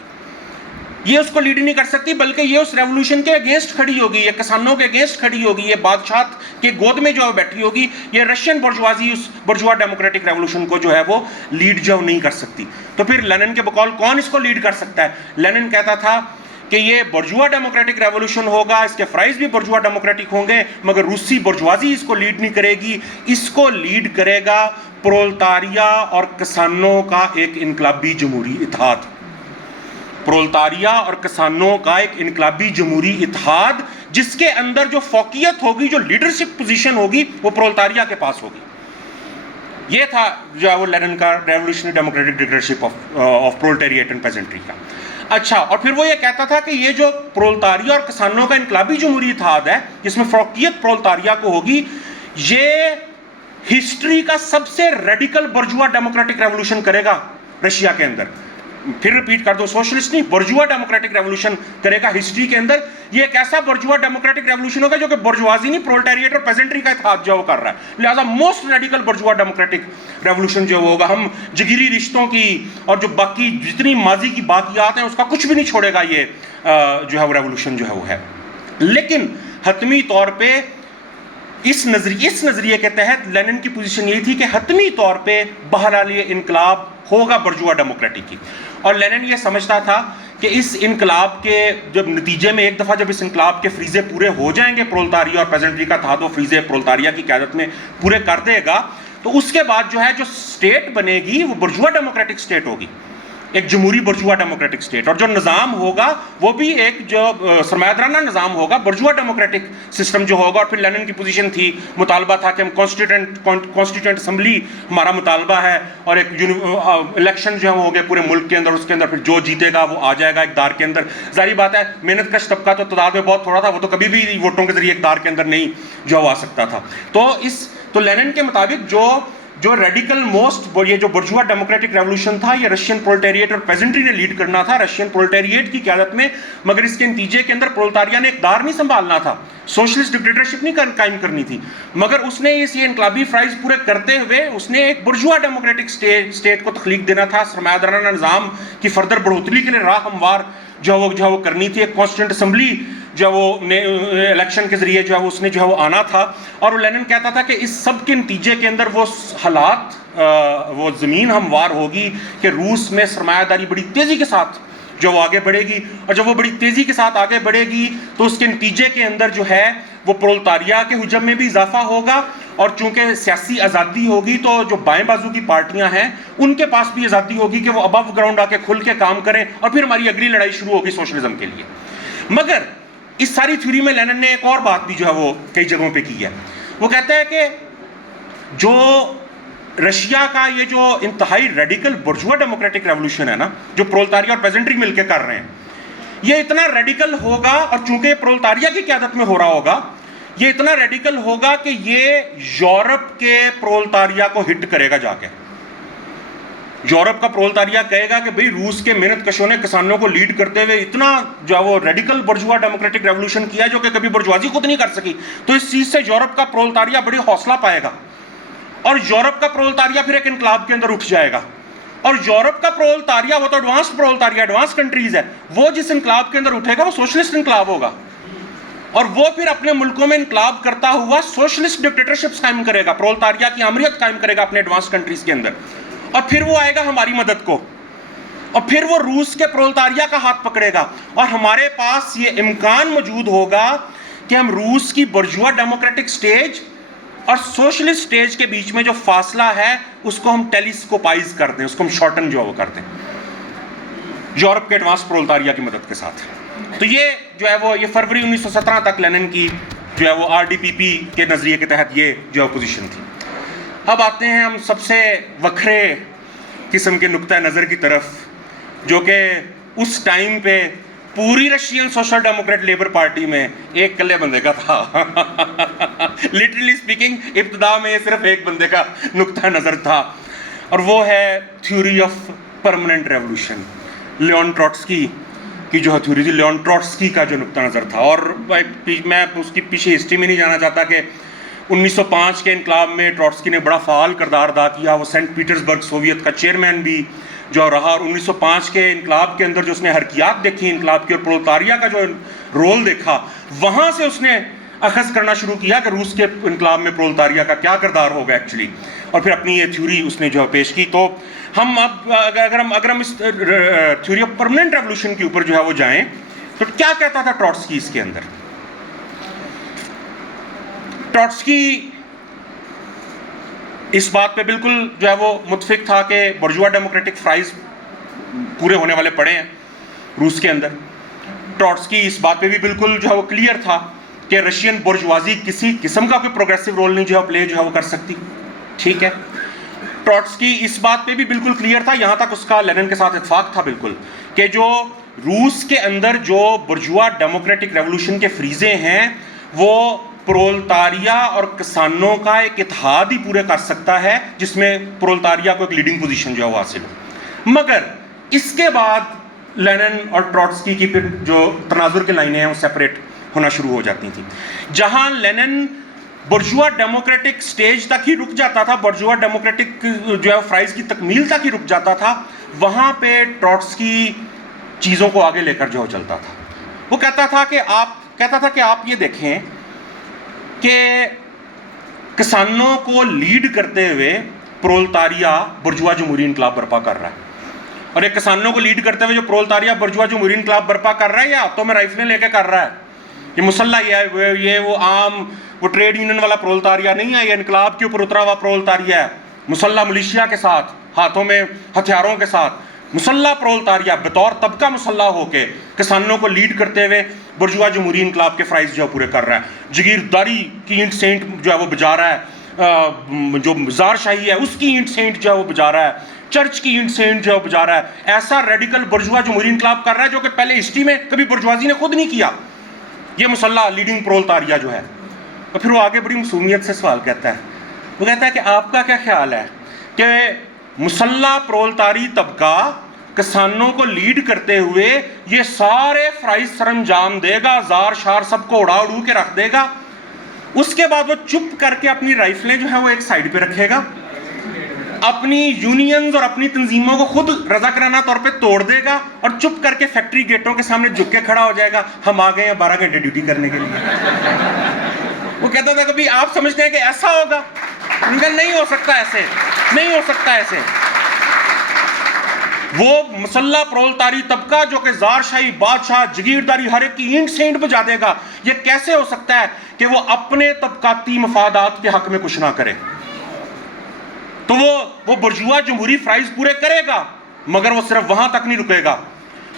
یہ اس کو لیڈ نہیں کر سکتی، بلکہ یہ اس ریولوشن کے اگینسٹ کھڑی ہوگی، یہ کسانوں کے اگینسٹ کھڑی ہوگی، یہ بادشاہ کے گود میں جو ہے بیٹھی ہوگی، یہ رشین برجوازی اس برجوا ڈیموکریٹک ریولوشن کو جو ہے وہ لیڈ جو نہیں کر سکتی۔ تو پھر لینن کے بقول کون اس کو لیڈ کر سکتا ہے؟ لینن کہتا تھا کہ یہ برجوا ڈیموکریٹک ریولوشن ہوگا، اس کے فرائض بھی برجوا ڈیموکریٹک ہوں گے، مگر روسی برجوازی اس کو لیڈ نہیں کرے گی، اس کو لیڈ کرے گا پرولتاریا اور کسانوں کا ایک انقلابی جمہوری اتحاد۔ پرولتاریا اور کسانوں کا ایک انقلابی جمہوری اتحاد، جس کے اندر جو فوقیت ہوگی، جو لیڈرشپ پوزیشن ہوگی، وہ پرولتاریا کے پاس ہوگی۔ یہ تھا جو ہے وہ لینن کا revolutionary democratic dictatorship of proletariat and peasantry کا۔ اچھا، اور پھر وہ یہ کہتا تھا کہ یہ جو پرولتاریا اور کسانوں کا انقلابی جمہوری اتحاد ہے، جس میں فوقیت پرولتاریا کو ہوگی، یہ ہسٹری کا سب سے ریڈیکل برجوا ڈیموکریٹک ریولوشن کرے گا رشیا کے اندر۔ پھر ریپیٹ کر دو، سوشلسٹ نہیں، برجوا ڈیموکریٹک ریولوشن کرے گا ہسٹری کے اندر۔ یہ ایک ایسا برجوا ڈیموکریٹک ریولوشن ہوگا جو کہ برجوازی نہیں، پرولٹیریٹ اور پیزنٹری کا اتحاد جو وہ کر رہا ہے، لہذا موسٹ ریڈیکل برجوا ڈیموکریٹک ریولوشن جو ہوگا۔ ہم جگیری رشتوں کی اور جو باقی جتنی ماضی کی باقیات ہیں اس کا کچھ بھی نہیں چھوڑے گا یہ جو ہے وہ ریولوشن جو ہے وہ ہے۔ لیکن حتمی طور پہ اس نظریے کے تحت لینن کی پوزیشن یہ تھی کہ حتمی طور پہ بہرحال یہ انقلاب ہوگا برجوا ڈیموکریٹک کی، اور لینن یہ سمجھتا تھا کہ اس انقلاب کے جب نتیجے میں ایک دفعہ جب اس انقلاب کے فریضے پورے ہو جائیں گے، پرولتاریا اور پیزنٹری کا اتحاد وہ فریضے پرولتاریا کی قیادت میں پورے کر دے گا، تو اس کے بعد جو ہے جو سٹیٹ بنے گی وہ برجوا ڈیموکریٹک سٹیٹ ہوگی، ایک جمہوری برجوا ڈیموکریٹک سٹیٹ، اور جو نظام ہوگا وہ بھی ایک جو سرمایہ نظام ہوگا، برجوا ڈیموکریٹک سسٹم جو ہوگا۔ اور پھر لینن کی پوزیشن تھی، مطالبہ تھا کہ ہم کانسٹیٹوئنٹ اسمبلی ہمارا مطالبہ ہے، اور ایک الیکشن جو ہو گئے پورے ملک کے اندر، اس کے اندر پھر جو جیتے گا وہ آ جائے گا اقتدار کے اندر۔ ظاہری بات ہے محنت کش طبقہ تو تعداد میں بہت تھوڑا تھا، وہ تو کبھی بھی ووٹوں کے ذریعے اقتدار کے اندر نہیں جو آ سکتا تھا۔ تو لینن کے مطابق جو ریڈیکل موسٹ یہ جو برجوا ڈیموکریٹک ریولوشن تھا، یہ رشین پرولٹیریٹ اور پیزنٹری نے لیڈ کرنا تھا، رشین پرولٹیریٹ کی قیادت میں، مگر اس کے نتیجے کے اندر پرولتاریا نے اقتدار نہیں سنبھالنا تھا، سوشلسٹ ڈکٹیٹرشپ نہیں قائم کرنی تھی، مگر اس نے یہ انقلابی فرائض پورے کرتے ہوئے اس نے ایک برجوا ڈیموکریٹک سٹیٹ کو تخلیق دینا تھا، سرمایہ دارانہ نظام کی فردر بڑھوتری کے لیے راہ ہموار جو وہ کرنی تھی، ایک کانسٹیٹوئنٹ اسمبلی جو وہ الیکشن کے ذریعے جو ہے اس نے جو ہے وہ آنا تھا۔ اور لینن کہتا تھا کہ اس سب کے نتیجے کے اندر وہ حالات وہ زمین ہموار ہوگی کہ روس میں سرمایہ داری بڑی تیزی کے ساتھ جو وہ آگے بڑھے گی، اور جب وہ بڑی تیزی کے ساتھ آگے بڑھے گی تو اس کے نتیجے کے اندر جو ہے وہ پرولتاریا کے حجم میں بھی اضافہ ہوگا، اور چونکہ سیاسی آزادی ہوگی تو جو بائیں بازو کی پارٹیاں ہیں ان کے پاس بھی آزادی ہوگی کہ وہ ابو گراؤنڈ آ کے کھل کے کام کریں، اور پھر ہماری اگلی لڑائی شروع ہوگی سوشلزم کے لیے۔ مگر اس ساری تھیوری میں لینن نے ایک اور بات بھی جو ہے وہ کئی جگہوں پہ کی ہے، وہ کہتا ہے کہ جو رشیا کا یہ جو انتہائی ریڈیکل برجوا ڈیموکریٹک ریولوشن ہے نا، جو پرولتاریا اور پیزنٹری مل کے کر رہے ہیں، یہ اتنا ریڈیکل ہوگا، اور چونکہ پرولتاریا کی قیادت میں ہو رہا ہوگا، یہ اتنا ریڈیکل ہوگا کہ یہ یورپ کے پرولتاریا کو ہٹ کرے گا جا کے۔ یورپ کا پرولتاریا کہے گا کہ بھئی روس کے محنت کشوں نے کسانوں کو لیڈ کرتے ہوئے اتنا جو وہ ریڈیکل برجوا ڈیموکریٹک ریولوشن کیا جو کہ کبھی برجوازی خود نہیں کر سکی، تو اس چیز سے یورپ کا پرولتاریا بڑی حوصلہ پائے گا، اور یورپ کا پرولتاریا پھر ایک انقلاب کے اندر اٹھ جائے گا، اور یورپ کا پرولتاریا وہ تو ایڈوانس پرولتاریا، ایڈوانس کنٹریز ہے، وہ جس انقلاب کے اندر اٹھے گا وہ سوشلسٹ انقلاب ہوگا، اور وہ پھر اپنے ملکوں میں انقلاب کرتا ہوا سوشلسٹ ڈکٹیٹرشپ قائم کرے گا، پرولتاریا کی آمریت قائم کرے گا اپنے ایڈوانس کنٹریز کے اندر، اور پھر وہ آئے گا ہماری مدد کو، اور پھر وہ روس کے پرولتاریا کا ہاتھ پکڑے گا، اور ہمارے پاس یہ امکان موجود ہوگا کہ ہم روس کی برجوا ڈیموکریٹک سٹیج اور سوشلسٹ سٹیج کے بیچ میں جو فاصلہ ہے اس کو ہم ٹیلیسکوپائز کر دیں، اس کو ہم شارٹن جو وہ کر دیں یورپ کے ایڈوانس پرولتاریا کی مدد کے ساتھ۔ تو یہ جو ہے وہ یہ فروری 1917 تک لینن کی جو ہے وہ RDPP کے نظریے کے تحت یہ جو اپوزیشن تھی۔ اب آتے ہیں ہم سب سے وکھرے قسم کے نقطہ نظر کی طرف، جو کہ اس ٹائم پہ پوری Russian social Democrat labour party میں ایک کلے بندے کا تھا لٹرلی سپیکنگ ابتدا میں یہ صرف ایک بندے کا نقطہ نظر تھا، اور وہ ہے theory of permanent revolution, Leon Trotsky کی جو تھیوری تھی، لیون ٹروٹسکی کا جو نقطہ نظر تھا۔ اور میں اس کی پیچھے ہسٹری میں نہیں جانا چاہتا کہ 1905 کے انقلاب میں ٹروٹسکی نے بڑا فعال کردار ادا کیا، وہ سینٹ پیٹرز برگ سوویت کا چیئرمین بھی جو رہا, اور 1905 کے انقلاب کے اندر جو اس نے حرکیات دیکھی انقلاب کی اور پرولتاریا کا جو رول دیکھا, وہاں سے اس نے اخذ کرنا شروع کیا کہ روس کے انقلاب میں پرولتاریا کا کیا کردار ہوگا ایکچولی, اور پھر اپنی یہ تھیوری اس نے جو ہے پیش کی. تو ہم اب اگر ہم اس تھیوری آف پرماننٹ ریولوشن کے اوپر جو ہے وہ جائیں, تو کیا کہتا تھا ٹروٹسکی اس کے اندر؟ ٹروٹسکی اس بات پہ بالکل جو ہے وہ متفق تھا کہ برجوا ڈیموکریٹک فرائز پورے ہونے والے پڑے ہیں روس کے اندر. ٹروٹسکی اس بات پہ بھی بالکل جو ہے وہ کلیئر تھا کہ رشین برجوازی کسی قسم کا کوئی پروگریسو رول نہیں جو ہے پلے جو ہے وہ کر سکتی. ٹھیک ہے, ٹروٹسکی اس بات پہ بھی بالکل کلیئر تھا, یہاں تک اس کا لینن کے ساتھ اتفاق تھا بالکل, کہ جو روس کے اندر جو برجوا ڈیموکریٹک ریولوشن کے فریزے ہیں وہ پرولتاریا اور کسانوں کا ایک اتحاد ہی پورے کر سکتا ہے, جس میں پرولتاریا کو ایک لیڈنگ پوزیشن جو ہے وہ حاصل ہو. مگر اس کے بعد لینن اور ٹروٹسکی کی پھر جو تناظر کی لائنیں ہیں وہ سیپریٹ ہونا شروع ہو جاتی تھیں. جہاں لینن برجوا ڈیموکریٹک سٹیج تک ہی رک جاتا تھا, برجوا ڈیموکریٹک جو ہے فرائز کی تکمیل تک ہی رک جاتا تھا, وہاں پہ ٹروٹسکی چیزوں کو آگے لے کر جو چلتا تھا. وہ کہتا تھا کہ آپ یہ دیکھیں کہ کسانوں کو لیڈ کرتے ہوئے پرولتاریا برجوا جمہوری انقلاب برپا کر رہا ہے, اور ایک کسانوں کو لیڈ کرتے ہوئے جو پرولتاریا برجوا جمہوری انقلاب برپا کر رہا ہے, یہ ہاتھوں میں رائفلیں لے کے کر رہا ہے, یہ مسلح یہ وہ عام وہ ٹریڈ یونین والا پرولتاریا نہیں ہے, یہ انقلاب کے اوپر اترا ہوا پرولتاریا ہے, مسلح ملیشیا کے ساتھ, ہاتھوں میں ہتھیاروں کے ساتھ, مسلح پرولتاریا بطور طبقہ مسلح ہو کے کسانوں کو لیڈ کرتے ہوئے برجوا جمہوری انقلاب کے فرائض جو ہے پورے کر رہا ہے. جگیرداری کی اینٹ سینٹ جو ہے وہ بجا رہا ہے, جو زار شاہی ہے اس کی اینٹ سینٹ جو ہے وہ بجا رہا ہے, چرچ کی اینٹ سینٹ جو ہے بجا رہا ہے. ایسا ریڈیکل برجوا جمہوری انقلاب کر رہا ہے جو کہ پہلے ہسٹری میں کبھی برجوازی نے خود نہیں کیا, یہ مسلح لیڈنگ پرولتاریا جو ہے. اور پھر وہ آگے بڑی معصومیت سے سوال کہتا ہے, وہ کہتا ہے کہ آپ کا کیا خیال ہے کہ مسلح پرولتاری طبقہ کسانوں کو لیڈ کرتے ہوئے یہ سارے فرائض سر انجام دے گا, زار شار سب کو اڑا اڑو کے رکھ دے گا, اس کے بعد وہ چپ کر کے اپنی رائفلیں جو ہیں وہ ایک سائڈ پہ رکھے گا, اپنی یونینز اور اپنی تنظیموں کو خود رضاکارانہ طور پہ توڑ دے گا, اور چپ کر کے فیکٹری گیٹوں کے سامنے جھک کے کھڑا ہو جائے گا, ہم آ گئے ہیں 12 گھنٹے ڈیوٹی کرنے کے لیے. وہ کہتا تھا کبھی آپ سمجھتے ہیں کہ ایسا ہوگا؟ نہیں ہو سکتا ایسے, نہیں ہو سکتا ایسے. وہ مسلح پرولتاری طبقہ جو کہ زار شاہی, بادشاہ, جگیرداری ہر ایک کی اینٹ سینٹ بجا دے گا, یہ کیسے ہو سکتا ہے کہ وہ اپنے طبقاتی مفادات کے حق میں کچھ نہ کرے؟ تو وہ برجوا جمہوری فرائض پورے کرے گا, مگر وہ صرف وہاں تک نہیں رکے گا.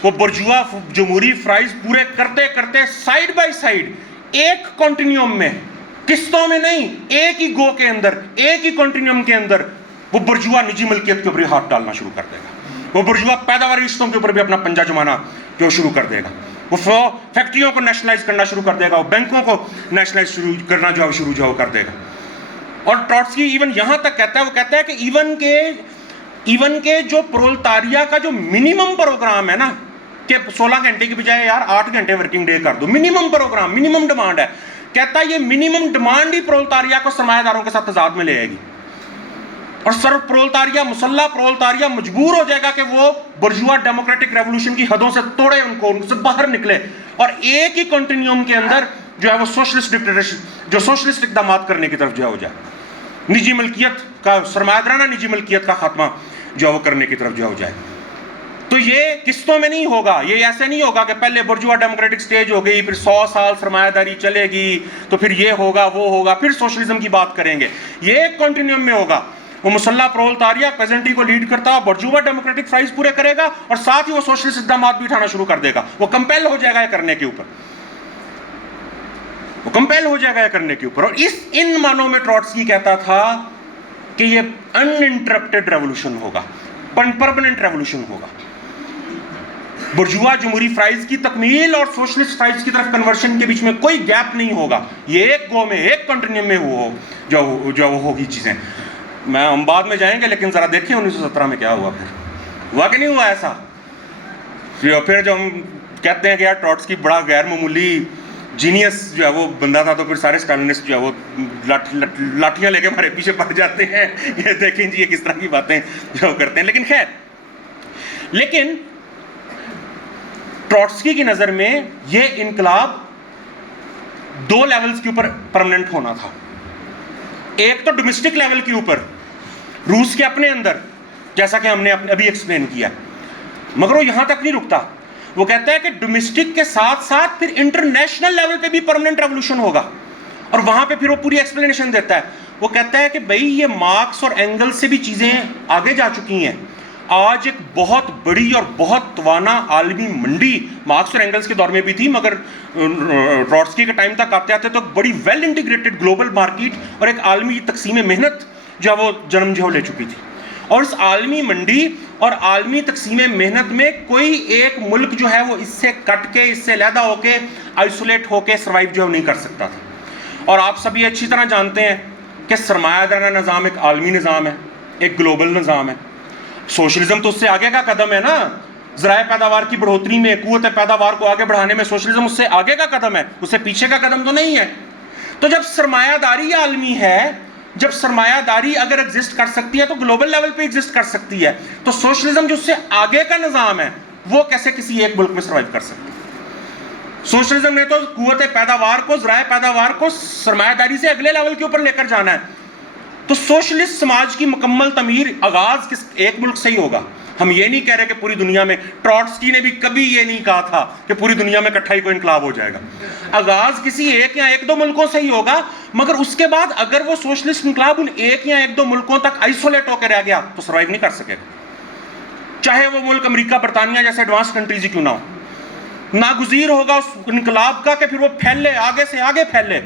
وہ برجوا جمہوری فرائض پورے کرتے کرتے سائیڈ بائی سائیڈ ایک کنٹینیوم میں, قسطوں میں نہیں, ایک ہی گو کے اندر, ایک ہی کنٹینیوم کے اندر وہ برجوا نجی ملکیت کے اوپر ہاتھ ڈالنا شروع کر دے گا. وہ برجوا پیداواری رشتوں کے اوپر بھی اپنا پنجہ جمانا جو شروع کر دے گا. وہ فیکٹریوں کو نیشنلائز کرنا شروع کر دے گا, وہ بینکوں کو نیشنلائز شروع کرنا جو ہے کر دے گا. اور ٹروٹسکی ایون یہاں تک کہتا ہے, وہ کہتا ہے کہ ایون کے جو پرولتاریا کا جو منیمم پروگرام ہے نا, کہ 16 گھنٹے کی بجائے یار 8 گھنٹے ورکنگ ڈے کر دو, منیمم پروگرام, منیمم ڈیمانڈ ہے, کہتا ہے یہ منیمم ڈیمانڈ ہی پرولتاریا کو سرمایہ داروں کے ساتھ تضاد میں لے آئے گی, اور صرف پرولتاریا, مسلح پرولتاریا مجبور ہو جائے گا کہ وہ برجوا ڈیموکریٹک ریولوشن کی حدوں سے توڑے, ان سے باہر نکلے, اور ایک ہی کنٹینیوم کے اندر جو ہے وہ سوشلسٹ ڈکٹیٹرشپ, جو سوشلسٹ اقدامات کرنے کی طرف جو ہے ہو جائے, نجی ملکیت کا, سرمایہ دارانہ نجی ملکیت کا خاتمہ جو ہے وہ کرنے کی طرف جو ہے ہو جائے. تو یہ قسطوں میں نہیں ہوگا, یہ ایسے نہیں ہوگا کہ پہلے برجوا ڈیموکریٹک سٹیج ہو گئی, پھر 100 سال سرمایہ داری چلے گی, تو پھر یہ ہوگا وہ ہوگا, پھر سوشلزم کی بات کریں گے. یہ ایک کنٹینیوم میں ہوگا. وہ مسلح پرولتاریا پیزنٹی کو لیڈ کرتا ہے, برجوا ڈیموکریٹک فرائض پورے کرے گا, اور ساتھ ہی وہ سوشلسٹ اقدامات بھی اٹھانا شروع کر دے گا. وہ کمپیل ہو جائے گا یہ کرنے کے اوپر, وہ کمپیل ہو جائے گا یہ کرنے کے اوپر. اور ان معنوں میں ٹروٹسکی کہتا تھا کہ یہ ان انٹرپٹڈ ریولوشن ہوگا, پرماننٹ ریولوشن ہوگا. برجوا جمہوری فرائض کی تکمیل اور سوشلسٹ فرائض کی طرف کنورشن کے بیچ میں کوئی گیپ نہیں ہوگا. یہ ایک گو میں, ایک کنٹینیوم میں جو ہوگی چیزیں. ہم بعد میں جائیں گے, لیکن ذرا دیکھیں 1917 میں کیا ہوا, پھر ہوا کہ نہیں ہوا ایسا. پھر جو ہم کہتے ہیں کہ یار ٹروٹسکی بڑا غیر معمولی جینیس جو ہے وہ بندہ تھا, تو پھر سارے اسٹالینسٹ جو ہے وہ لاٹھیاں لے کے ہمارے پیچھے پڑ جاتے ہیں, یہ دیکھیں جی یہ کس طرح کی باتیں جو کرتے ہیں. لیکن خیر لیکن ٹروٹسکی کی نظر میں یہ انقلاب دو لیولز کے اوپر پرماننٹ ہونا تھا. ایک تو ڈومیسٹک لیول کے اوپر روس کے اپنے اندر, جیسا کہ ہم نے ابھی ایکسپلین کیا, مگر وہ یہاں تک نہیں رکتا. وہ کہتا ہے کہ ڈومیسٹک کے ساتھ ساتھ پھر انٹرنیشنل لیول پہ بھی پرماننٹ ریولوشن ہوگا, اور وہاں پہ پھر وہ پوری ایکسپلینیشن دیتا ہے. وہ کہتا ہے کہ بھئی یہ مارکس اور اینگلس سے بھی چیزیں آگے جا چکی ہیں. آج ایک بہت بڑی اور بہت توانا عالمی منڈی مارکس اور اینگلس کے دور میں بھی تھی, مگر ٹروٹسکی کے ٹائم تک آتے آتے تو بڑی ویل انٹیگریٹڈ گلوبل مارکیٹ اور ایک عالمی تقسیم محنت جو وہ جنم جو لے چکی تھی. اور اس عالمی منڈی اور عالمی تقسیم محنت میں کوئی ایک ملک جو ہے وہ اس سے کٹ کے, اس سے علیحدہ ہو کے, آئسولیٹ ہو کے سروائیو جو نہیں کر سکتا تھا. اور آپ سب یہ اچھی طرح جانتے ہیں کہ سرمایہ دارانہ نظام ایک عالمی نظام ہے, ایک گلوبل نظام ہے. سوشلزم تو اس سے آگے کا قدم ہے نا, ذرائع پیداوار کی بڑھوتری میں, قوت پیداوار کو آگے بڑھانے میں سوشلزم اس سے آگے کا قدم ہے, اس سے پیچھے کا قدم تو نہیں ہے. تو جب سرمایہ داری عالمی ہے, جب سرمایہ داری اگر ایگزسٹ کر سکتی ہے تو گلوبل لیول پہ ایگزسٹ کر سکتی ہے, تو سوشلزم جو اس سے آگے کا نظام ہے وہ کیسے کسی ایک ملک میں سروائیو کر سکتی ہے؟ سوشلزم نے تو قوت پیداوار کو, ذرائع پیداوار کو سرمایہ داری سے اگلے لیول کے اوپر لے کر جانا ہے. تو سوشلسٹ سماج کی مکمل تعمیر آغاز کس ایک ملک سے ہی ہوگا. ہم یہ نہیں کہہ رہے کہ پوری دنیا میں, ٹروٹسکی نے بھی کبھی یہ نہیں کہا تھا کہ پوری دنیا میں اکٹھا ہی کوئی انقلاب ہو جائے گا. آغاز کسی ایک یا ایک دو ملکوں سے ہی ہوگا, مگر اس کے بعد اگر وہ سوشلسٹ انقلاب ان ایک یا ایک دو ملکوں تک آئسولیٹ ہو کے رہ گیا تو سروائیو نہیں کر سکے گا, چاہے وہ ملک امریکہ برطانیہ جیسے ایڈوانس کنٹریز ہی کیوں نہ ہو. ناگزیر ہوگا اس انقلاب کا کہ پھر وہ پھیلے, آگے سے آگے پھیلے,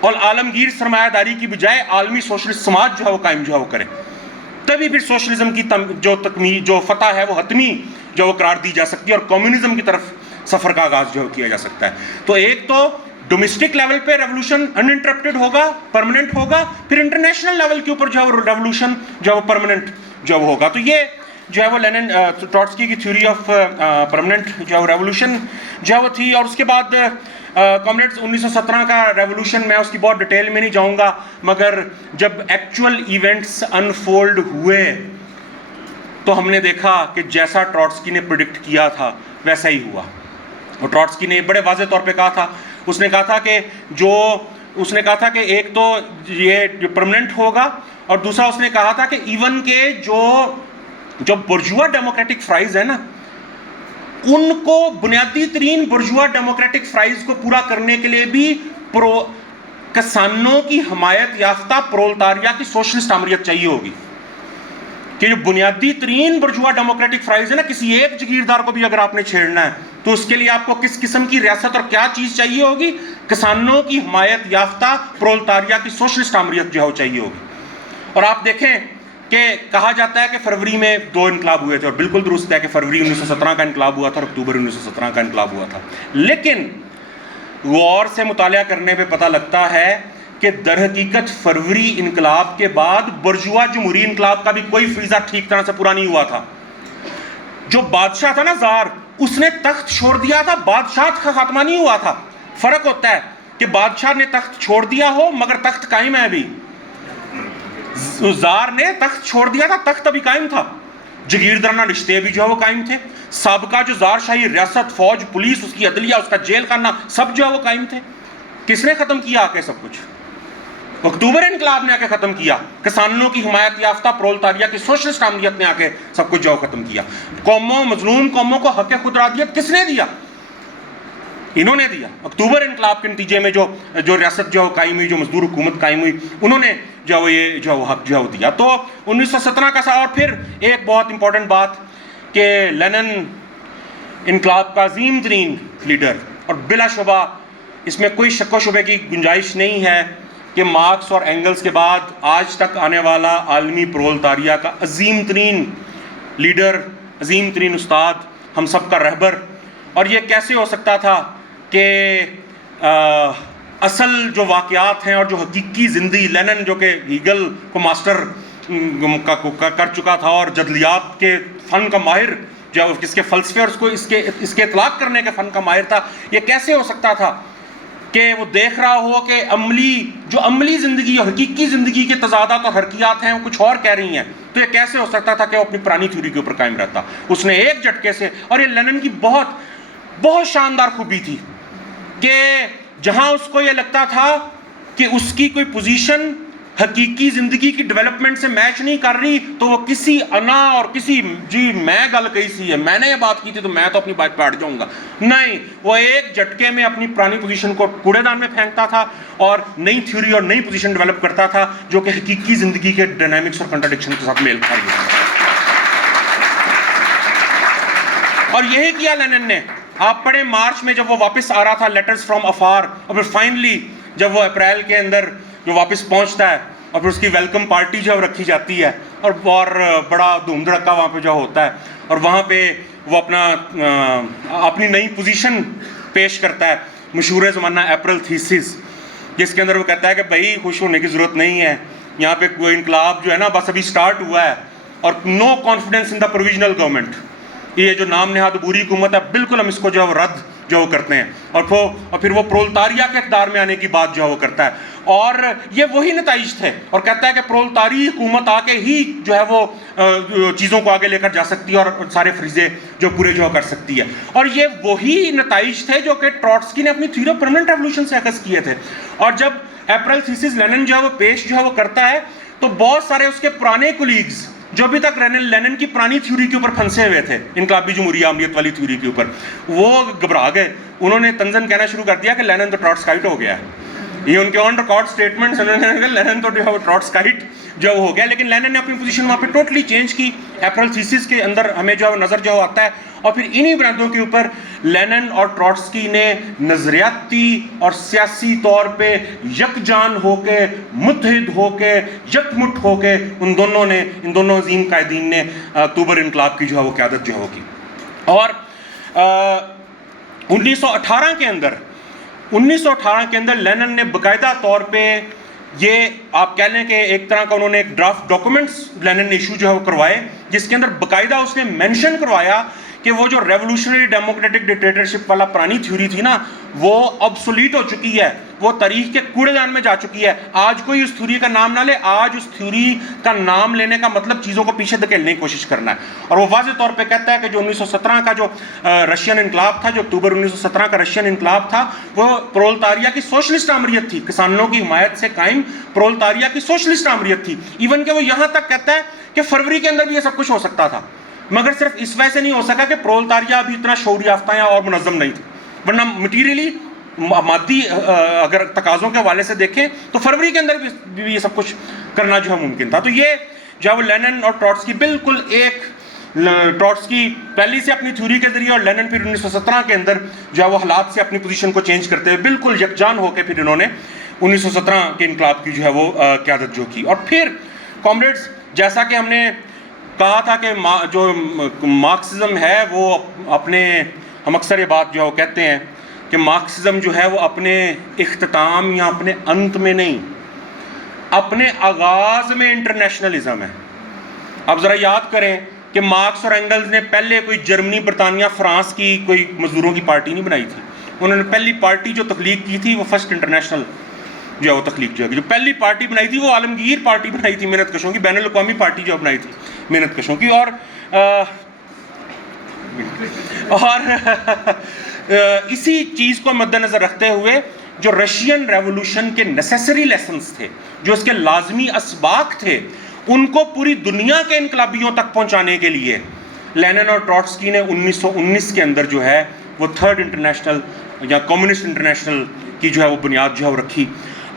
اور عالمگیر سرمایہ داری کی بجائے عالمی سوشلسٹ سماج جو ہے وہ قائم جو ہے وہ کرے. تبھی پھر سوشلزم کی جو فتح ہے وہ حتمی جو وہ قرار دی جا سکتی ہے, اور کمیونزم کی طرف سفر کا آغاز جو کیا جا سکتا ہے. تو ایک تو ڈومیسٹک لیول پہ ریولوشن انٹرپٹڈ ہوگا, پرماننٹ ہوگا, پھر انٹرنیشنل لیول کے اوپر جو ہے ریولوشن جو ہے وہ پرماننٹ جو ہوگا. تو یہ جو ہے وہ لینن ٹروٹسکی کی تھیوری آف پرماننٹ جو ہے وہ ریولوشن جو ہے وہ تھی. اور اس کے بعد کامریڈز 1917 کا ریولوشن, میں اس کی بہت ڈیٹیل میں نہیں جاؤں گا, مگر جب ایکچوئل ایونٹس انفولڈ ہوئے تو ہم نے دیکھا کہ جیسا ٹروٹسکی نے پریڈکٹ کیا تھا ویسا ہی ہوا. اور ٹروٹسکی نے بڑے واضح طور پہ کہا تھا, اس نے کہا تھا کہ ایک تو یہ پرماننٹ ہوگا, اور دوسرا اس نے کہا تھا کہ ایون کے جو برجوا ڈیموکریٹک فرائض ہیں نا, ان کو بنیادی ترین برجوا ڈیموکریٹک فرائض کو پورا کرنے کے لیے بھی کسانوں کی حمایت یافتہ پرولتاریا کی سوشلسٹ آمریت چاہیے ہوگی. کہ جو بنیادی ترین برجوا ڈیموکریٹک فرائض ہے نا, کسی ایک جگیردار کو بھی اگر آپ نے چھیڑنا ہے تو اس کے لیے آپ کو کس قسم کی ریاست اور کیا چیز چاہیے ہوگی؟ کسانوں کی حمایت یافتہ پرولتاریا کی سوشلسٹ آمریت جو ہے وہ چاہیے ہوگی. اور آپ دیکھیں کہ کہا جاتا ہے کہ فروری میں 2 انقلاب ہوئے تھے, اور بالکل درست ہے کہ فروری 1917 کا انقلاب ہوا تھا اور اکتوبر 1917 کا انقلاب ہوا تھا. لیکن غور سے مطالعہ کرنے پہ پتہ لگتا ہے کہ در حقیقت فروری انقلاب کے بعد برجوا جمہوری انقلاب کا بھی کوئی فریضہ ٹھیک طرح سے پورا نہیں ہوا تھا. جو بادشاہ تھا نا, زار, اس نے تخت چھوڑ دیا تھا, بادشاہ کا خاتمہ نہیں ہوا تھا. فرق ہوتا ہے کہ بادشاہ نے تخت چھوڑ دیا ہو مگر تخت قائم ہے ابھی. زار نے تخت چھوڑ دیا تھا, تخت ابھی قائم تھا. جگیردارانہ رشتے بھی جو ہے وہ قائم تھے. سابقہ جو زار شاہی ریاست, فوج, پولیس, اس کی عدلیہ, اس کا جیل خانہ, سب جو ہے وہ قائم تھے. کس نے ختم کیا آ کے سب کچھ؟ اکتوبر انقلاب نے آ کے ختم کیا. کسانوں کی حمایت یافتہ پرولتاریا کی سوشلسٹ آمریت نے آ کے سب کچھ جو ختم کیا. قوموں, مظلوم قوموں کو حق خود ارادیت کس نے دیا؟ انہوں نے دیا. اکتوبر انقلاب کے نتیجے میں جو ریاست جو قائم ہوئی, جو مزدور حکومت قائم ہوئی, انہوں نے جو یہ جو حق جو دیا. تو 1917 کا سال. اور پھر ایک بہت امپورٹنٹ بات کہ لینن انقلاب کا عظیم ترین لیڈر, اور بلا شبہ اس میں کوئی شک و شبے کی گنجائش نہیں ہے کہ مارکس اور اینگلس کے بعد آج تک آنے والا عالمی پرولتاریا کا عظیم ترین لیڈر, عظیم ترین استاد, ہم سب کا رہبر. اور یہ کیسے ہو سکتا تھا کہ اصل جو واقعات ہیں اور جو حقیقی زندگی, لینن جو کہ ہیگل کو ماسٹر کر چکا تھا اور جدلیات کے فن کا ماہر, جو اس کے فلسفے اور اس کے اطلاق کرنے کے فن کا ماہر تھا, یہ کیسے ہو سکتا تھا کہ وہ دیکھ رہا ہو کہ عملی زندگی اور حقیقی زندگی کے تضادات اور حرکیات ہیں وہ کچھ اور کہہ رہی ہیں، تو یہ کیسے ہو سکتا تھا کہ وہ اپنی پرانی تھیوری کے اوپر قائم رہتا؟ اس نے ایک جھٹکے سے، اور یہ لینن کی بہت شاندار خوبی تھی کہ جہاں اس کو یہ لگتا تھا کہ اس کی کوئی پوزیشن حقیقی زندگی کی ڈیولپمنٹ سے میچ نہیں کر رہی، تو وہ کسی انا اور کسی میں گل کہی سی ہے، میں نے یہ بات کی تھی تو میں تو اپنی بات پہ اڑ جاؤں گا، نہیں، وہ ایک جھٹکے میں اپنی پرانی پوزیشن کو کوڑے دان میں پھینکتا تھا اور نئی تھیوری اور نئی پوزیشن ڈیولپ کرتا تھا جو کہ حقیقی زندگی کے ڈائنامکس اور کنٹراڈکشن کے ساتھ میل کھا رہی ہے۔ اور یہی کیا لینن نے۔ آپ پڑھیں مارچ میں جب وہ واپس آ رہا تھا لیٹرز فرام افار، اور پھر فائنلی جب وہ اپریل کے اندر جو واپس پہنچتا ہے اور پھر اس کی ویلکم پارٹی جو رکھی جاتی ہے اور بڑا دھوم دھڑکا وہاں پہ جو ہوتا ہے، اور وہاں پہ وہ اپنی نئی پوزیشن پیش کرتا ہے، مشہور زمانہ اپریل تھیسس، جس کے اندر وہ کہتا ہے کہ بھائی خوش ہونے کی ضرورت نہیں ہے، یہاں پہ کوئی انقلاب جو ہے نا بس ابھی سٹارٹ ہوا ہے، اور نو کانفیڈنس ان دا پروویژنل گورنمنٹ، یہ جو نام نہاد عبوری حکومت ہے بالکل ہم اس کو جو ہے وہ رد جو وہ کرتے ہیں، اور پھر وہ پرولتاریا کے اقتدار میں آنے کی بات جو ہے وہ کرتا ہے، اور یہ وہی نتائج تھے، اور کہتا ہے کہ پرولتاری حکومت آ کے ہی جو ہے وہ چیزوں کو آگے لے کر جا سکتی ہے اور سارے فریضے جو پورے جو کر سکتی ہے، اور یہ وہی نتائج تھے جو کہ ٹروٹسکی نے اپنی تھیوری آف پرماننٹ ریولوشن سے اخذ کیے تھے۔ اور جب اپریل تھیسس لینن جو ہے وہ پیش جو ہے وہ کرتا ہے، تو بہت سارے اس کے پرانے کولیگز جو ابھی تک لینن کی پرانی تھیوری کے اوپر پھنسے ہوئے تھے، انقلابی جمہوریہ عملیت والی تھیوری کے اوپر، وہ گھبرا گئے، انہوں نے طنزاً کہنا شروع کر دیا کہ لینن تو ٹروٹسکائٹ ہو گیا ہے۔ یہ ان کے آن ریکارڈ سٹیٹمنٹس، انہوں نے کہا لینن تو ٹروٹسکائٹ جو ہو گیا، لیکن لینن نے اپنی پوزیشن وہاں پہ ٹوٹلی چینج کی۔ اپریل تھیسس کے اندر ہمیں جو ہے نظر جو آتا ہے، اور پھر انہی بنیادوں کے اوپر لینن اور ٹروٹسکی نے نظریاتی اور سیاسی طور پہ یکجان ہو کے، متحد ہو کے، یکمٹ ہو کے ان دونوں عظیم قائدین نے اکتوبر انقلاب کی جو ہے وہ قیادت جو ہے وہ کی۔ اور 1918 کے اندر لینن نے باقاعدہ طور پہ یہ آپ کہہ لیں کہ ایک طرح کا انہوں نے ایک ڈرافٹ ڈاکومنٹس لینن نے ایشو جو ہے وہ کروائے، جس کے اندر باقاعدہ اس نے مینشن کروایا کہ وہ جو ریولوشنری ڈیموکریٹک ڈکٹیٹرشپ والا پرانی تھیوری تھی نا، وہ obsolete ہو چکی ہے، وہ تاریخ کے کوڑے دان میں جا چکی ہے، آج کوئی اس تھیوری کا نام نہ لے، آج اس تھیوری کا نام لینے کا مطلب چیزوں کو پیچھے دھکیلنے کی کوشش کرنا ہے۔ اور وہ واضح طور پہ کہتا ہے کہ جو 1917 کا جو رشین انقلاب تھا، جو اکتوبر 1917 کا رشین انقلاب تھا، وہ پرولتاریا کی سوشلسٹ آمریت تھی، کسانوں کی حمایت سے قائم پرولتاریا کی سوشلسٹ آمریت تھی۔ ایون کہ وہ یہاں تک کہتا ہے کہ فروری کے اندر بھی یہ سب کچھ ہو سکتا تھا، مگر صرف اس وجہ سے نہیں ہو سکا کہ پرولتاریا ابھی اتنا شعور یافتہ یا اور منظم نہیں تھا، ورنہ مٹیریلی مادی اگر تقاضوں کے حوالے سے دیکھیں تو فروری کے اندر بھی یہ سب کچھ کرنا جو ہے ممکن تھا۔ تو یہ جو ہے لینن اور ٹروٹسکی بالکل ایک، ٹروٹسکی پہلی سے اپنی تھیوری کے ذریعے اور لینن پھر 1917 کے اندر جو ہے وہ حالات سے اپنی پوزیشن کو چینج کرتے ہوئے بالکل یکجان ہو کے پھر انہوں نے 1917 کے انقلاب کی جو ہے وہ قیادت جو کی۔ اور پھر کامریڈز، جیسا کہ ہم نے کہا تھا کہ جو مارکسزم ہے وہ ہم اکثر یہ بات جو ہے وہ کہتے ہیں کہ مارکسزم جو ہے وہ اپنے اختتام یا اپنے انت میں نہیں، اپنے آغاز میں انٹرنیشنلزم ہے۔ اب ذرا یاد کریں کہ مارکس اور اینگلز نے پہلے کوئی جرمنی، برطانیہ، فرانس کی کوئی مزدوروں کی پارٹی نہیں بنائی تھی، انہوں نے پہلی پارٹی جو تخلیق کی تھی وہ فرسٹ انٹرنیشنل جو ہے وہ تخلیق جو ہے جو پہلی پارٹی بنائی تھی وہ عالمگیر پارٹی بنائی تھی محنت کشوں کی، بین الاقوامی پارٹی جو بنائی تھی محنت کشوں کی۔ اور اسی چیز کو مد نظر رکھتے ہوئے جو رشین ریولوشن کے نیسیسری لیسنز تھے، جو اس کے لازمی اسباق تھے، ان کو پوری دنیا کے انقلابیوں تک پہنچانے کے لیے لینن اور ٹروٹسکی نے 1919 کے اندر جو ہے وہ تھرڈ انٹرنیشنل یا کمیونسٹ انٹرنیشنل کی جو ہے وہ بنیاد جو ہے وہ رکھی۔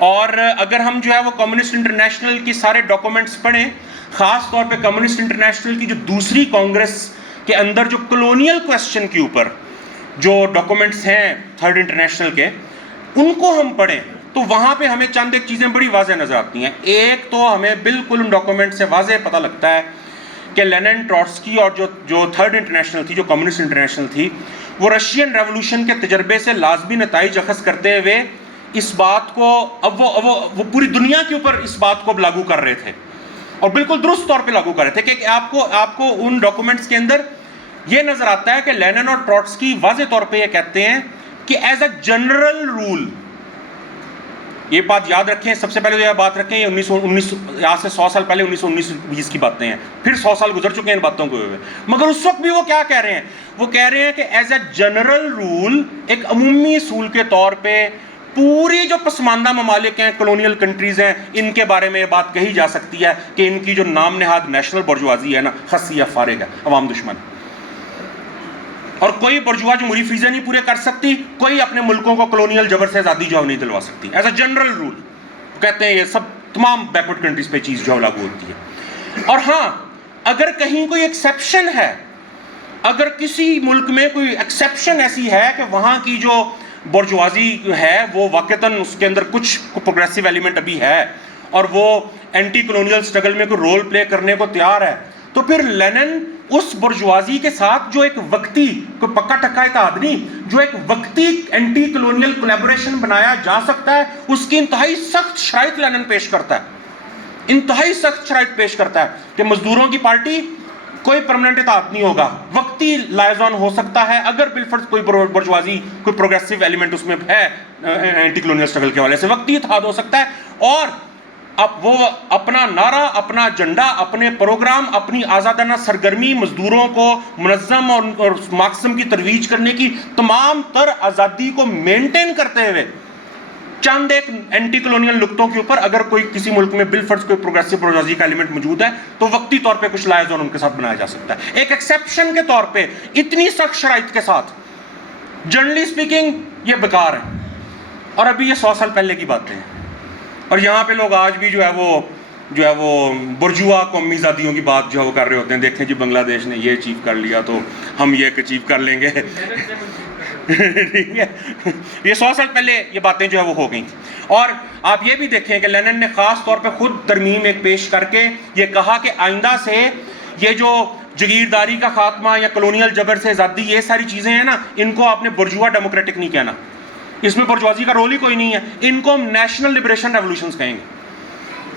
اور اگر ہم جو ہے وہ کمیونسٹ انٹرنیشنل کی سارے ڈاکومنٹس پڑھیں، خاص طور پہ کمیونسٹ انٹرنیشنل کی جو دوسری کانگریس کے اندر جو کلونیل کویسچن کے اوپر جو ڈاکومنٹس ہیں تھرڈ انٹرنیشنل کے، ان کو ہم پڑھیں تو وہاں پہ ہمیں چند ایک چیزیں بڑی واضح نظر آتی ہیں۔ ایک تو ہمیں بالکل ان ڈاکومنٹ سے واضح پتہ لگتا ہے کہ لینن، ٹروٹسکی اور جو تھرڈ انٹرنیشنل تھی، جو کمیونسٹ انٹرنیشنل تھی، وہ رشین ریولوشن کے تجربے سے لازمی نتائج اخذ کرتے ہوئے اس بات کو اب وہ پوری دنیا کے اوپر اس بات کو لاگو کر رہے تھے، اور بالکل درست طور پہ لاگو کر رہے تھے کہ آپ کو ان ڈاکومنٹس کے اندر یہ نظر آتا ہے کہ لینن اور ٹروٹسکی واضح طور پہ یہ کہتے ہیں کہ ایز اے جنرل رول یہ بات یاد رکھیں، سب سے پہلے تو یہ بات رکھیں، یہ 1919 آج سے 100 سال پہلے 1919-20 کی باتیں ہیں، پھر 100 سال گزر چکے ہیں ان باتوں کو ہوئے، مگر اس وقت بھی وہ کیا کہہ رہے ہیں؟ وہ کہہ رہے ہیں کہ ایز اے جنرل رول، ایک عمومی اصول کے طور پہ پوری جو پسماندہ ممالک ہیں، کلونیل کنٹریز ہیں، ان کے بارے میں یہ بات کہی جا سکتی ہے کہ ان کی جو نام نہاد نیشنل برجوازی ہے نا، خسی یا فارغ ہے، عوام دشمن، اور کوئی برجوا جمہوری فریضے نہیں پورے کر سکتی، کوئی اپنے ملکوں کو کلونیل جبر سے آزادی جو نہیں دلوا سکتی، ایز اے جنرل رول کہتے ہیں یہ سب تمام بیکورڈ کنٹریز پہ چیز جو لاگو ہوتی ہے۔ اور ہاں، اگر کہیں کوئی ایکسیپشن ہے، اگر کسی ملک میں کوئی ایکسیپشن ایسی ہے کہ وہاں کی جو برجوازی ہے وہ واقعتاً اس کے اندر کچھ پروگریسو ایلیمنٹ ابھی ہے اور وہ اینٹی کلونیل سٹرگل میں کوئی رول پلے کرنے کو تیار ہے، تو پھر لینن اس برجوازی کے ساتھ جو ایک وقتی، کوئی پکا ٹکا اتحاد نہیں، جو ایک وقتی اینٹی کلونیل کولیبوریشن بنایا جا سکتا ہے، اس کی انتہائی سخت شرائط لینن پیش کرتا ہے، انتہائی سخت شرائط پیش کرتا ہے کہ مزدوروں کی پارٹی کوئی پرماننٹ اتحاد نہیں ہوگا، وقتی لائزون ہو سکتا ہے اگر بالفرض کوئی برجوازی، کوئی پروگریسو ایلیمنٹ اس میں ہے اینٹی کلونیل سٹرگل کے حوالے سے، وقتی اتحاد ہو سکتا ہے، اور اب وہ اپنا نعرہ، اپنا جھنڈا، اپنے پروگرام، اپنی آزادانہ سرگرمی، مزدوروں کو منظم اور مارکسزم کی ترویج کرنے کی تمام تر آزادی کو مینٹین کرتے ہوئے چند ایک اینٹی کلونیل نقطوں کے اوپر اگر کوئی کسی ملک میں بالفرض کوئی پروگریسو برجوازی کا ایلیمنٹ موجود ہے تو وقتی طور پہ کچھ لائزون ان کے ساتھ بنایا جا سکتا ہے، ایک ایکسیپشن کے طور پہ اتنی سخت شرائط کے ساتھ۔ جنرلی اسپیکنگ یہ بیکار ہے، اور ابھی یہ 100 سال پہلے کی باتیں ہیں، اور یہاں پہ لوگ آج بھی جو ہے وہ برجوا قومی ازادیوں کی بات جو ہے وہ کر رہے ہوتے ہیں، دیکھیں جی بنگلہ دیش نے یہ اچیو کر لیا تو ہم یہ اچیو کر لیں گے۔ ٹھیک ہے، یہ 100 سال پہلے یہ باتیں جو ہے وہ ہو گئی تھیں۔ اور آپ یہ بھی دیکھیں کہ لینن نے خاص طور پہ خود ترمیم ایک پیش کر کے یہ کہا کہ آئندہ سے یہ جو جگیرداری کا خاتمہ یا کلونیل جبر سے آزادی، یہ ساری چیزیں ہیں نا، ان کو آپ نے برجوا ڈیموکریٹک نہیں کہنا، اس میں برجوازی کا رول ہی کوئی نہیں ہے، ان کو ہم نیشنل لبریشن ریولوشنز کہیں گے،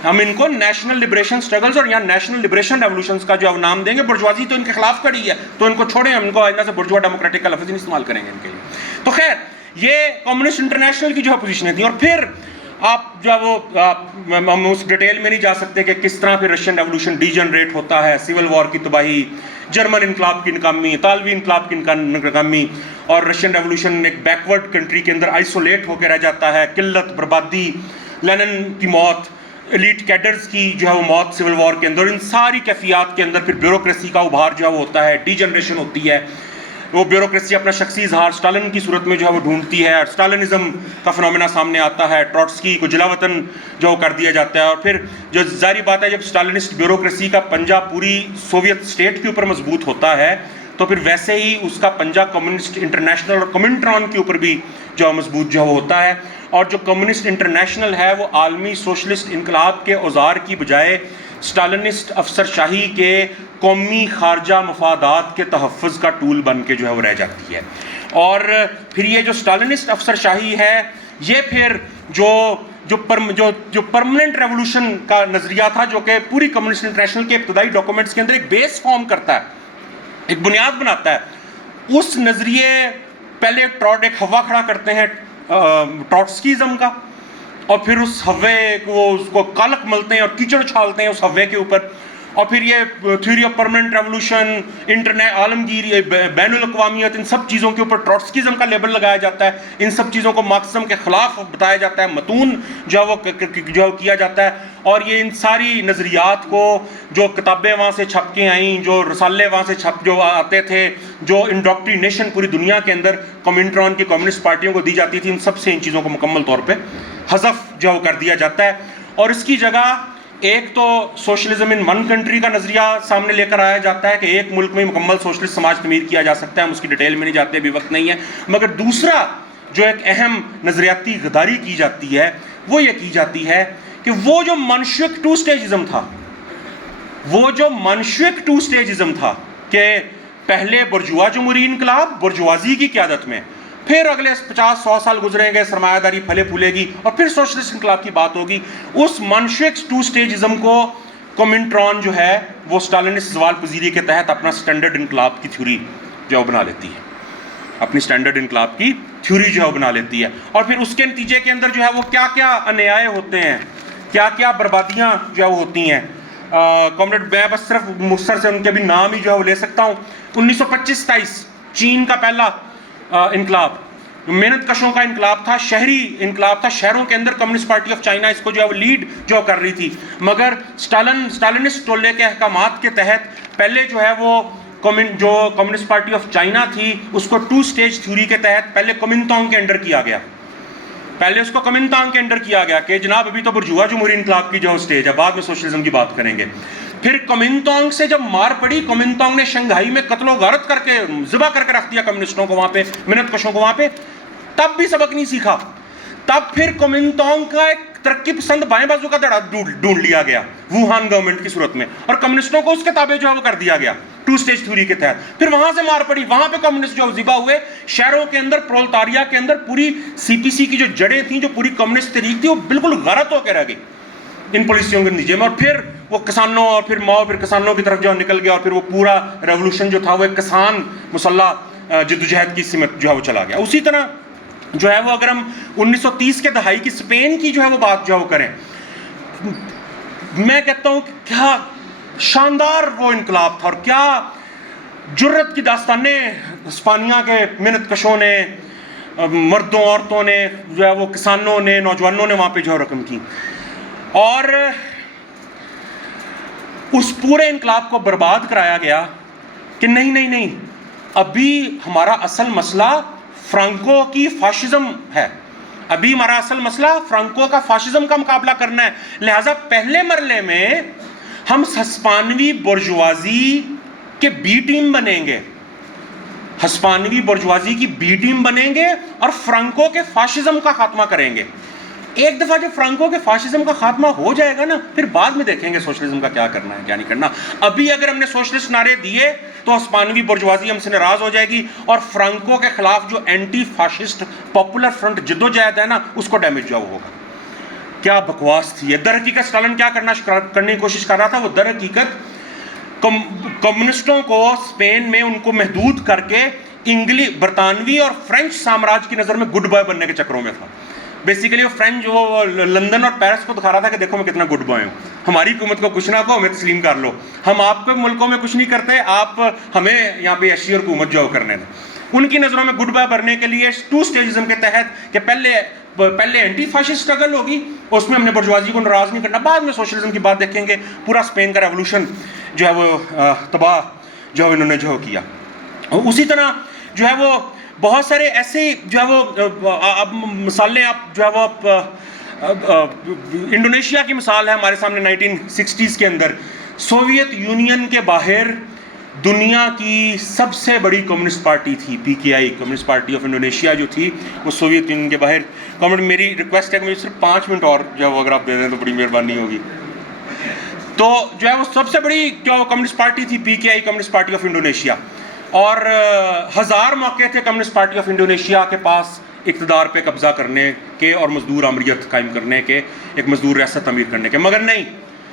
ہم ان کو نیشنل لبریشن سٹرگلز اور یا نیشنل لبریشن ریولوشنز کا جو نام دیں گے۔ برجوازی تو ان کے خلاف کھڑی ہے، تو ان کو چھوڑیں، ہم ان کو آئندہ سے برجوا ڈیموکریٹک کا لفظ نہیں استعمال کریں گے ان کے لیے۔ تو خیر، یہ کمیونسٹ انٹرنیشنل کی جو ہے پوزیشنیں تھیں، اور پھر آپ جو ہے وہ ہم اس ڈیٹیل میں نہیں جا سکتے کہ کس طرح پھر رشین ریولوشن ڈی جنریٹ ہوتا ہے، سول وار کی تباہی، جرمن انقلاب کی ناکامی، اطالوی انقلاب کی ناکامی، اور رشین ریولوشن ایک بیکورڈ کنٹری کے اندر آئسولیٹ ہو کے رہ جاتا ہے، قلت، بربادی، لینن کی موت، ایلیٹ کیڈرز کی جو ہے وہ موت سول وار کے اندر، ان ساری کیفیات کے اندر پھر بیوروکریسی کا ابھار جو ہے وہ ہوتا ہے، ڈی جنریشن ہوتی ہے، وہ بیوروکریسی اپنا شخصی اظہار اسٹالن کی صورت میں جو ہے وہ ڈھونڈتی ہے، اور اسٹالنزم کا فنومینا سامنے آتا ہے، ٹروٹسکی کو جلا وطن جو کر دیا جاتا ہے، اور پھر جو ظاہری بات ہے جب اسٹالنسٹ بیوروکریسی کا پنجہ پوری سوویت اسٹیٹ کے اوپر مضبوط ہوتا ہے تو پھر ویسے ہی اس کا پنجہ کمیونسٹ انٹرنیشنل اور کمنٹران کے اوپر بھی جو مضبوط جو ہوتا ہے، اور جو کمیونسٹ انٹرنیشنل ہے وہ عالمی سوشلسٹ انقلاب کے اوزار کی بجائے اسٹالنسٹ افسر شاہی کے قومی خارجہ مفادات کے تحفظ کا ٹول بن کے جو ہے وہ رہ جاتی ہے۔ اور پھر یہ جو اسٹالنسٹ افسر شاہی ہے، یہ پھر جو پرماننٹ ریولوشن کا نظریہ تھا، جو کہ پوری کمیونسٹ انٹرنیشنل کے ابتدائی ڈاکومنٹس کے اندر ایک بیس فارم کرتا ہے، ایک بنیاد بناتا ہے، اس نظریے پہلے ایک ہوا کھڑا کرتے ہیں ٹروٹسکیزم کا، اور پھر اس ہوے کو اس کو کالک ملتے ہیں اور کیچڑ چھالتے ہیں اس ہوے کے اوپر، اور پھر یہ تھیوری آف پرماننٹ ریولوشن، عالمگیر، بین الاقوامیت، ان سب چیزوں کے اوپر ٹروٹسکیزم کا لیبل لگایا جاتا ہے، ان سب چیزوں کو مارکسزم کے خلاف بتایا جاتا ہے، متون جو وہ کیا جاتا ہے، اور یہ ان ساری نظریات کو جو کتابیں وہاں سے چھپ کے آئیں، جو رسالے وہاں سے چھپ جو آتے تھے، جو انڈوکٹرینیشن پوری دنیا کے اندر کمنٹران کی کمیونسٹ پارٹیوں کو دی جاتی تھی، ان سب سے ان چیزوں کو مکمل طور پہ حذف جو کر دیا جاتا ہے، اور اس کی جگہ ایک تو سوشلزم ان ون کنٹری کا نظریہ سامنے لے کر آیا جاتا ہے کہ ایک ملک میں مکمل سوشلسٹ سماج تعمیر کیا جا سکتا ہے، ہم اس کی ڈیٹیل میں نہیں جاتے، ابھی وقت نہیں ہے، مگر دوسرا جو ایک اہم نظریاتی غداری کی جاتی ہے وہ یہ کی جاتی ہے کہ وہ جو منشوک ٹو سٹیجزم تھا کہ پہلے برجوا جمہوری انقلاب برجوازی کی قیادت میں، پھر اگلے 50-100 سال گزریں گے، سرمایہ داری پھلے پھولے گی اور پھر سوشلسٹ انقلاب کی بات ہوگی، اس منشوک ٹو سٹیجزم کو کومنٹران جو ہے وہ اسٹالنسٹ زوال پذیری کے تحت اپنا سٹینڈرڈ انقلاب کی تھیوری جو بنا لیتی ہے، اپنی سٹینڈرڈ انقلاب کی تھیوری جو ہے بنا لیتی ہے، اور پھر اس کے نتیجے کے اندر جو ہے وہ کیا کیا انیائے ہوتے ہیں، کیا کیا بربادیاں جو ہے وہ ہوتی ہیں۔ کامریڈ میں بس صرف مختصر سے ان کے بھی نام ہی جو ہے وہ لے سکتا ہوں۔ 1925-27 چین کا پہلا انقلاب، محنت کشوں کا انقلاب تھا، شہری انقلاب تھا، شہروں کے اندر کمیونسٹ پارٹی آف چائنا اس کو جو ہے وہ لیڈ جو کر رہی تھی، مگر اسٹالنسٹ ٹولے کے احکامات کے تحت پہلے جو ہے وہ جو کمیونسٹ پارٹی آف چائنا تھی اس کو 2 اسٹیج تھیوری کے تحت پہلے کومنتانگ کے انڈر کیا گیا، پہلے اس کو کومنتانگ کے انڈر کیا گیا کہ جناب ابھی تو برجوا جمہوری انقلاب کی جو اسٹیج ہے، بعد میں سوشلزم کی بات کریں گے۔ پھر کومنتانگ سے جب مار پڑی، کومنتانگ نے شنگھائی میں قتل و غارت کر کے ذبح کر کے رکھ دیا کمیونسٹوں کو وہاں پہ، محنت کشوں کو وہاں پہ، تب بھی سبق نہیں سیکھا۔ تب پھر کومنتانگ کا ایک ترقی پسند بائیں بازو کا دڑا ڈھونڈ لیا گیا ووہان گورنمنٹ کی صورت میں، اور کمیونسٹوں کو اس کے تابع جو ہے وہ کر دیا گیا 2 اسٹیج تھیوری کے تحت۔ پھر وہاں سے مار پڑی، وہاں پہ کمیونسٹ جو ذبح ہوئے، شہروں کے اندر پرولتاریا کے اندر پوری سی پی سی کی جو جڑیں تھیں، جو پوری کمیونسٹ تحریک تھی، وہ بالکل غارت ہو کے رہ گئی ان پالیسیوں کے نتیجے میں، اور پھر وہ کسانوں اور پھر ماؤ پھر کسانوں کی طرف جو نکل گیا، اور پھر وہ پورا ریولوشن جو تھا وہ ایک کسان مسلح جدوجہد کی سمت جو ہے وہ چلا گیا۔ اسی طرح جو ہے وہ اگر ہم 1930 کے دہائی کی اسپین کی جو ہے وہ بات جو ہے وہ کریں، میں کہتا ہوں کہ کیا شاندار وہ انقلاب تھا، اور کیا جرت کی داستانیں اسپانیہ کے محنت کشوں نے، مردوں عورتوں نے جو ہے وہ کسانوں نے، نوجوانوں نے وہاں پہ جو ہے رقم کی، اور اس پورے انقلاب کو برباد کرایا گیا کہ نہیں ابھی ہمارا اصل مسئلہ فرانکو کی فاشزم ہے، ابھی ہمارا اصل مسئلہ فرانکو کا فاشزم کا مقابلہ کرنا ہے، لہٰذا پہلے مرحلے میں ہم ہسپانوی برجوازی کے بی ٹیم بنیں گے، ہسپانوی برجوازی کی بی ٹیم بنیں گے اور فرانکو کے فاشزم کا خاتمہ کریں گے۔ ایک دفعہ جب فرانکو کے فاشزم کا خاتمہ ہو جائے گا نا، پھر بعد میں دیکھیں گے سوشلزم کا کیا کرنا ہے کیا نہیں کرنا۔ ابھی اگر ہم نے سوشلسٹ نعرے دیے تو ہسپانوی برجوازی ہم سے ناراض ہو جائے گی، اور فرانکو کے خلاف جو اینٹی فاشسٹ پاپولر فرنٹ جدوجہد ہے نا، اس کو ڈیمیج جو ہوگا۔ کیا بکواس تھی یہ! در حقیقت اسٹالن کیا کرنے کی کوشش کر رہا تھا، وہ در حقیقت کمیونسٹوں کو اسپین میں ان کو محدود کر کے برطانوی اور فرینچ سامراج کی نظر میں گڈ بوائے بننے کے چکروں میں تھا۔ بیسیکلی وہ فرینچ وہ لندن اور پیرس کو دکھا رہا تھا کہ دیکھو میں کتنا گڈ بوائے ہوں، ہماری حکومت کو کچھ نہ کہو، ہمیں تسلیم کر لو، ہم آپ کے ملکوں میں کچھ نہیں کرتے، آپ ہمیں یہاں پہ ایشی اور حکومت جو کرنے دیں۔ ان کی نظروں میں گڈ بوائے بننے کے لیے 2 اسٹیجزم کے تحت کہ پہلے اینٹی فاشسٹ اسٹرگل ہوگی، اس میں ہم نے برجوازی کو ناراض نہیں کرنا، بعد میں سوشلزم کی بات دیکھیں گے، پورا اسپین کا ریولوشن جو ہے وہ تباہ جو ہے انہوں نے جو کیا۔ اسی طرح جو ہے وہ بہت سارے ایسے جو ہے وہ مثالیں آپ جو ہے وہ انڈونیشیا کی مثال ہے ہمارے سامنے 1960s کے اندر، سوویت یونین کے باہر دنیا کی سب سے بڑی کمیونسٹ پارٹی تھی PKI، communist party of Indonesia جو تھی وہ سوویت یونین کے باہر۔ کامریڈ میری ریکویسٹ ہے کہ مجھے صرف 5 منٹ اور جو ہے وہ اگر آپ دے دیں تو بڑی مہربانی ہوگی۔ تو جو ہے وہ سب سے بڑی جو کمیونسٹ پارٹی تھی PKI، communist party of Indonesia, اور 1000 موقع تھے کمیونسٹ پارٹی آف انڈونیشیا کے پاس اقتدار پہ قبضہ کرنے کے اور مزدور آمریت قائم کرنے کے، ایک مزدور ریاست تعمیر کرنے کے، مگر نہیں،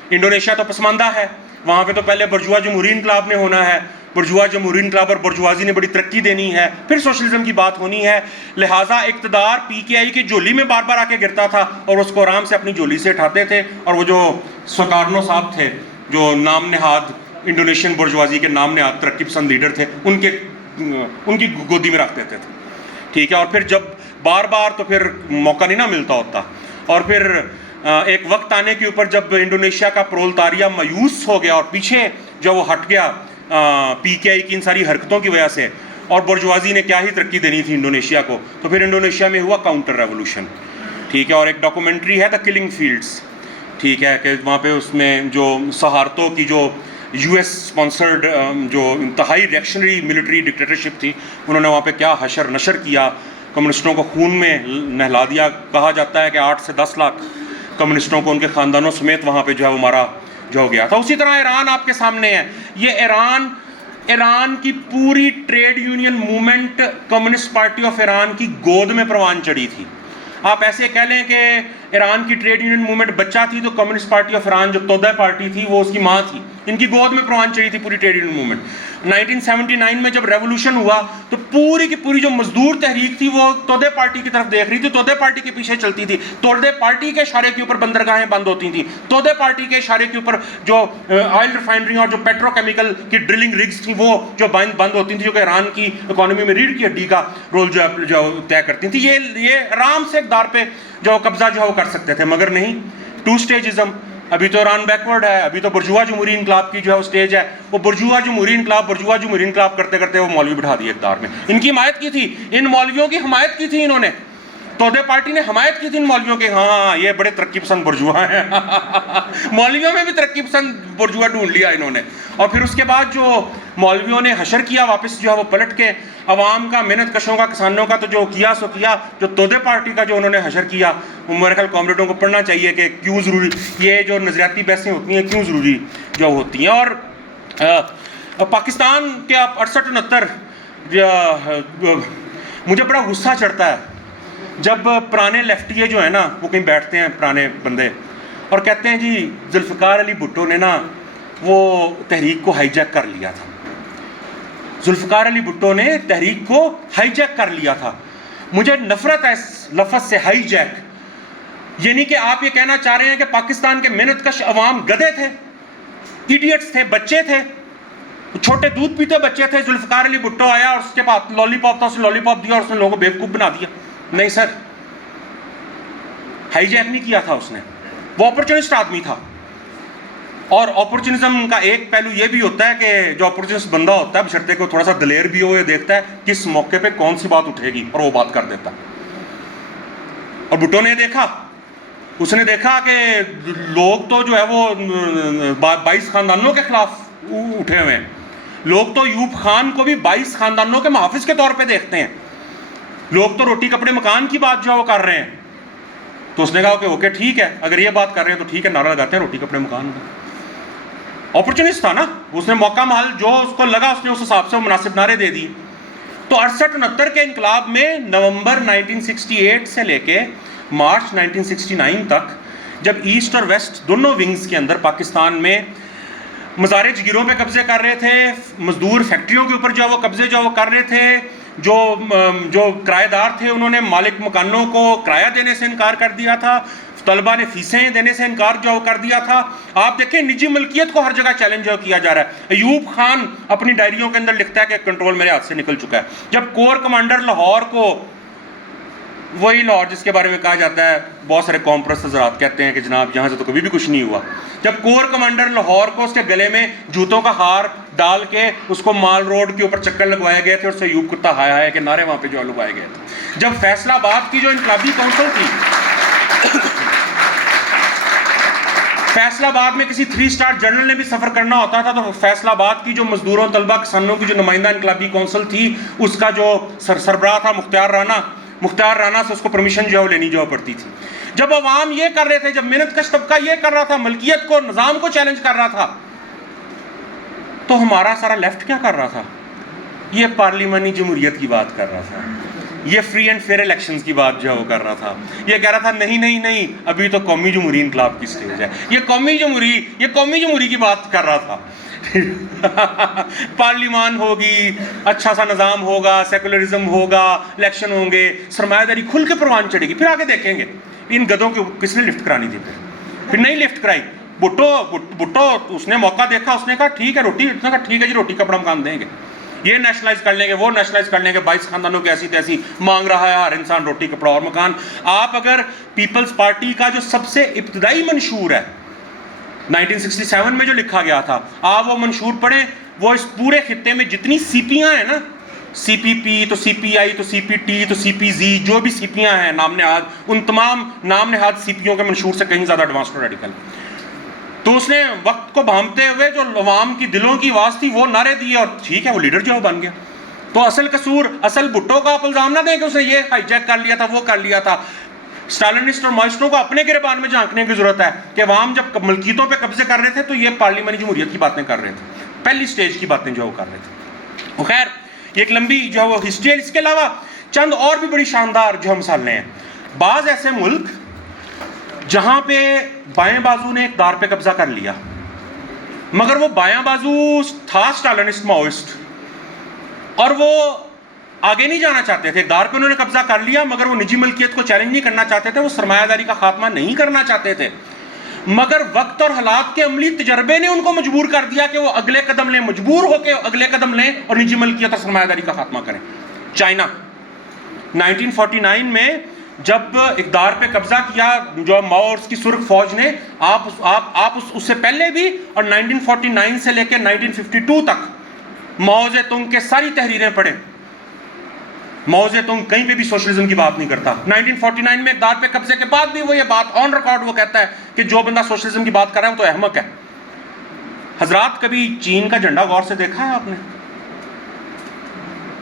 انڈونیشیا تو پسماندہ ہے، وہاں پہ تو پہلے برجوا جمہوری انقلاب نے ہونا ہے، برجوا جمہوری انقلاب اور برجوازی نے بڑی ترقی دینی ہے، پھر سوشلزم کی بات ہونی ہے، لہٰذا اقتدار PKI کی جولی میں بار بار آ کے گرتا تھا اور اس کو آرام سے اپنی جولی سے اٹھاتے تھے، اور وہ جو سوکارنو صاحب تھے جو نام نہاد انڈونیشین برجوازی کے نام نہاد ترقی پسند لیڈر تھے، ان کی گودی میں رکھ دیتے تھے، ٹھیک ہے، اور پھر جب بار بار تو پھر موقع نہیں نہ ملتا ہوتا، اور پھر ایک وقت آنے کے اوپر جب انڈونیشیا کا پرولتاریا مایوس ہو گیا اور پیچھے جو وہ ہٹ گیا PKI کی ان ساری حرکتوں کی وجہ سے، اور برجوازی نے کیا ہی ترقی دینی تھی انڈونیشیا کو، تو پھر انڈونیشیا میں ہوا کاؤنٹر ریولوشن، ٹھیک ہے، اور ایک ڈاکومنٹری ہے دا کلنگ فیلڈس، ٹھیک ہے، کہ وہاں پہ اس میں جو سہارتوں کی جو US اسپانسرڈ جو انتہائی ریئیکشنری ملٹری ڈکٹیٹرشپ تھی، انہوں نے وہاں پہ کیا حشر نشر کیا، کمیونسٹوں کو خون میں نہلا دیا، کہا جاتا ہے کہ 8 سے 10 لاکھ کمیونسٹوں کو ان کے خاندانوں سمیت وہاں پہ جو ہے وہ مارا جو ہو گیا تھا۔ اسی طرح ایران آپ کے سامنے ہے، یہ ایران کی پوری trade union movement communist party of Iran کی گود میں پروان چڑھی تھی۔ آپ ایسے کہہ لیں کہ ایران کی ٹریڈ یونین موومنٹ بچہ تھی تو کمیونسٹ پارٹی آف ایران جو تودہ پارٹی تھی وہ اس کی ماں تھی، ان کی گود میں پروان چڑھی تھی پوری ٹریڈ یونین موومنٹ۔ 1979 میں جب ریولوشن ہوا تو پوری کی پوری جو مزدور تحریک تھی وہ تودے پارٹی کی طرف دیکھ رہی تھی، تودے پارٹی کے پیچھے چلتی تھی، تودے پارٹی کے اشارے کے اوپر بندرگاہیں بند ہوتی تھیں، تودے پارٹی کے اشارے کے اوپر جو آئل ریفائنری اور جو پیٹرو کیمیکل کی ڈرلنگ رگز تھیں وہ جو بند ہوتی تھیں، جو کہ ایران کی اکانومی میں ریڑھ کی ہڈی کا رول جو طے کرتی تھیں۔ یہ آرام سے اقدار پہ جو قبضہ جو ہے وہ کر سکتے تھے، مگر نہیں، ٹو سٹیجزم۔ ابھی تو ایران بیکورڈ ہے، ابھی تو برجوا جمہوری انقلاب کی جو ہے وہ سٹیج ہے، وہ برجوا جمہوری انقلاب کرتے کرتے وہ مولوی بٹھا دیے اقتدار میں۔ ان کی حمایت کی تھی، ان مولویوں کی حمایت کی تھی انہوں نے، تودے پارٹی نے حمایت کی تھی ان مولویوں کے، ہاں یہ بڑے ترقی پسند برجوا ہیں مولویوں میں بھی ترقی پسند برجوا ڈھونڈ لیا انہوں نے۔ اور پھر اس کے بعد جو مولویوں نے حشر کیا واپس جو ہے وہ پلٹ کے عوام کا، محنت کشوں کا، کسانوں کا تو جو کیا سو کیا، جو تودے پارٹی کا جو انہوں نے حشر کیا، وہ میرے خیال کامریڈوں کو پڑھنا چاہیے کہ کیوں ضروری یہ جو نظریاتی بحثیں ہوتی ہیں کیوں ضروری جو ہوتی ہیں۔ اور پاکستان کے 68-69 مجھے بڑا غصہ چڑھتا ہے جب پرانے لیفٹیے جو ہیں نا وہ کہیں بیٹھتے ہیں پرانے بندے اور کہتے ہیں جی ذوالفقار علی بھٹو نے نا وہ تحریک کو ہائی جیک کر لیا تھا، ذوالفقار علی بھٹو نے تحریک کو ہائی جیک کر لیا تھا۔ مجھے نفرت ہے اس لفظ سے، ہائی جیک، یعنی کہ آپ یہ کہنا چاہ رہے ہیں کہ پاکستان کے محنت کش عوام گدھے تھے، ایڈیٹس تھے، بچے تھے، چھوٹے دودھ پیتے بچے تھے، ذوالفقار علی بھٹو آیا اور اس کے بعد لالی پاپ تھا، اسے لالی پاپ دیا اور اس نے لوگوں کو بیوقوف بنا دیا؟ نہیں سر، ہائی جیک نہیں کیا تھا اس نے، وہ اپرچونسٹ آدمی تھا۔ اور اپرچونزم کا ایک پہلو یہ بھی ہوتا ہے کہ جو اپرچونسٹ بندہ ہوتا ہے بشرطے کو تھوڑا سا دلیر بھی ہو، یہ دیکھتا ہے کس موقع پہ کون سی بات اٹھے گی اور وہ بات کر دیتا ہے۔ اور بھٹو نے دیکھا، اس نے دیکھا کہ لوگ تو جو ہے وہ 22 خاندانوں کے خلاف اٹھے ہوئے ہیں، لوگ تو ایوب خان کو بھی 22 خاندانوں کے محافظ کے طور پہ دیکھتے ہیں، لوگ تو روٹی کپڑے مکان کی بات جو ہے وہ کر رہے ہیں۔ تو اس نے کہا کہ اوکے ٹھیک ہے، اگر یہ بات کر رہے ہیں تو ٹھیک ہے، نعرہ لگاتے ہیں روٹی کپڑے مکان کا۔ اپرچونسٹ تھا نا، اس نے موقع محل جو اس کو لگا اس نے اس حساب سے وہ مناسب نعرے دے دی۔ تو 68-69 کے انقلاب میں نومبر 1968 سے لے کے مارچ 1969 تک جب ایسٹ اور ویسٹ دونوں ونگز کے اندر پاکستان میں مزار جگیروں پہ قبضے کر رہے تھے، مزدور فیکٹریوں کے اوپر جو وہ قبضے جو وہ کر رہے تھے، جو کرایہ دار تھے انہوں نے مالک مکانوں کو کرایہ دینے سے انکار کر دیا تھا، طلبہ نے فیسیں دینے سے انکار جو کر دیا تھا۔ آپ دیکھیں نجی ملکیت کو ہر جگہ چیلنج کیا جا رہا ہے۔ ایوب خان اپنی ڈائریوں کے اندر لکھتا ہے کہ کنٹرول میرے ہاتھ سے نکل چکا ہے۔ جب کور کمانڈر لاہور کو، وہی لاہور جس کے بارے میں کہا جاتا ہے، بہت سارے قوم پرست حضرات کہتے ہیں کہ جناب یہاں سے تو کبھی بھی کچھ نہیں ہوا، جب کور کمانڈر لاہور کو اس کے گلے میں جوتوں کا ہار ڈال کے اس کو مال روڈ کے اوپر چکر لگوائے گئے تھے اور سے ایوب کتا ہائے ہائے کے نعرے وہاں پہ جو لگوائے گئے تھے، جب فیصلہ آباد کی جو انقلابی کونسل تھی، فیصلہ آباد میں کسی 3 اسٹار جنرل نے بھی سفر کرنا ہوتا تھا تو فیصلہ آباد کی جو مزدوروں، طلبہ، کسانوں کی جو نمائندہ انقلابی کونسل تھی اس کا جو سربراہ تھا مختار رانا سے اس کو پرمیشن جو ہے وہ لینی جو پڑتی تھی۔ جب عوام یہ کر رہے تھے، جب محنت کش طبقہ یہ کر رہا تھا، ملکیت کو، نظام کو چیلنج کر رہا تھا، تو ہمارا سارا لیفٹ کیا کر رہا تھا؟ یہ پارلیمانی جمہوریت کی بات کر رہا تھا، یہ فری اینڈ فیئر الیکشنز کی بات جو ہے وہ کر رہا تھا، یہ کہہ رہا تھا نہیں ابھی تو قومی جمہوری انقلاب کی سٹیج ہے، یہ قومی جمہوری کی بات کر رہا تھا پارلیمان ہوگی، اچھا سا نظام ہوگا، سیکولرزم ہوگا، الیکشن ہوں گے، سرمایہ داری کھل کے پروان چڑھے گی، پھر آگے دیکھیں گے ان گدوں کے کس نے لفٹ کرانی تھی، پھر نہیں لفٹ کرائی۔ بھٹو اس نے موقع دیکھا، اس نے کہا ٹھیک ہے جی روٹی کپڑا مکان دیں گے، یہ نیشنلائز کر لیں گے، وہ نیشنلائز کر لیں گے، 22 خاندانوں کے ایسی تیسی مانگ رہا ہے ہر انسان روٹی کپڑا اور مکان۔ آپ اگر پیپلز پارٹی کا جو سب سے ابتدائی منشور ہے 1967 میں جو لکھا گیا تھا، آپ وہ منشور پڑھیں، وہ اس پورے خطے میں جتنی سی پیاں ہیں نا، سی پی پی تو سی پی آئی تو سی پی ٹی تو سی پی زی، جو بھی سی پیاں ہیں نام نہاد، ان تمام نام نہاد سی پیوں کے منشور سے کہیں زیادہ ایڈوانسڈ اور ریڈیکل۔ تو اس نے وقت کو بھانپتے ہوئے جو عوام کی دلوں کی آواز تھی وہ نعرے دیے اور ٹھیک ہے وہ لیڈر جو بن گیا۔ تو اصل بھٹو کا آپ الزام نہ دیں کہ اس نے یہ ہائی جیک کر لیا تھا، وہ کر لیا تھا۔ اسٹالنسٹ اور مائسٹوں کو اپنے گریبان میں جھانکنے کی ضرورت ہے کہ عوام جب ملکیتوں پہ قبضے کر رہے تھے تو یہ پارلیمانی جمہوریت کی باتیں کر رہے تھے، پہلی سٹیج کی باتیں جو وہ کر رہے تھے۔ خیر یہ ایک لمبی جو ہے وہ ہسٹری ہے۔ اس کے علاوہ چند اور بھی بڑی شاندار جو مثالیں ہیں۔ بعض ایسے ملک جہاں پہ بائیں بازو نے اقتدار پہ قبضہ کر لیا، مگر وہ بایاں بازو تھا اسٹالنسٹ ماؤسٹ، اور وہ آگے نہیں جانا چاہتے تھے. اقتدار پہ انہوں نے قبضہ کر لیا مگر وہ نجی ملکیت کو چیلنج نہیں کرنا چاہتے تھے، وہ سرمایہ داری کا خاتمہ نہیں کرنا چاہتے تھے. مگر وقت اور حالات کے عملی تجربے نے ان کو مجبور کر دیا کہ وہ اگلے قدم لیں، مجبور ہو کے اگلے قدم لیں اور نجی ملکیت اور سرمایہ داری کا خاتمہ کریں. چائنا 1949 میں جب اقتدار پہ قبضہ کیا جو ماؤ اور اس کی سرخ فوج نے، آپ اس سے پہلے بھی اور 1949 سے لے کے 1952 تک ماؤ زے تونگ کے ساری تحریریں پڑھیں. ماؤ زے تونگ کہیں پہ بھی سوشلزم کی بات نہیں کرتا. 1949 میں اقتدار پہ قبضے کے بعد بھی وہ یہ بات آن ریکارڈ وہ کہتا ہے کہ جو بندہ سوشلزم کی بات کر رہا ہے وہ تو احمق ہے. حضرات کبھی چین کا جھنڈا غور سے دیکھا ہے آپ نے؟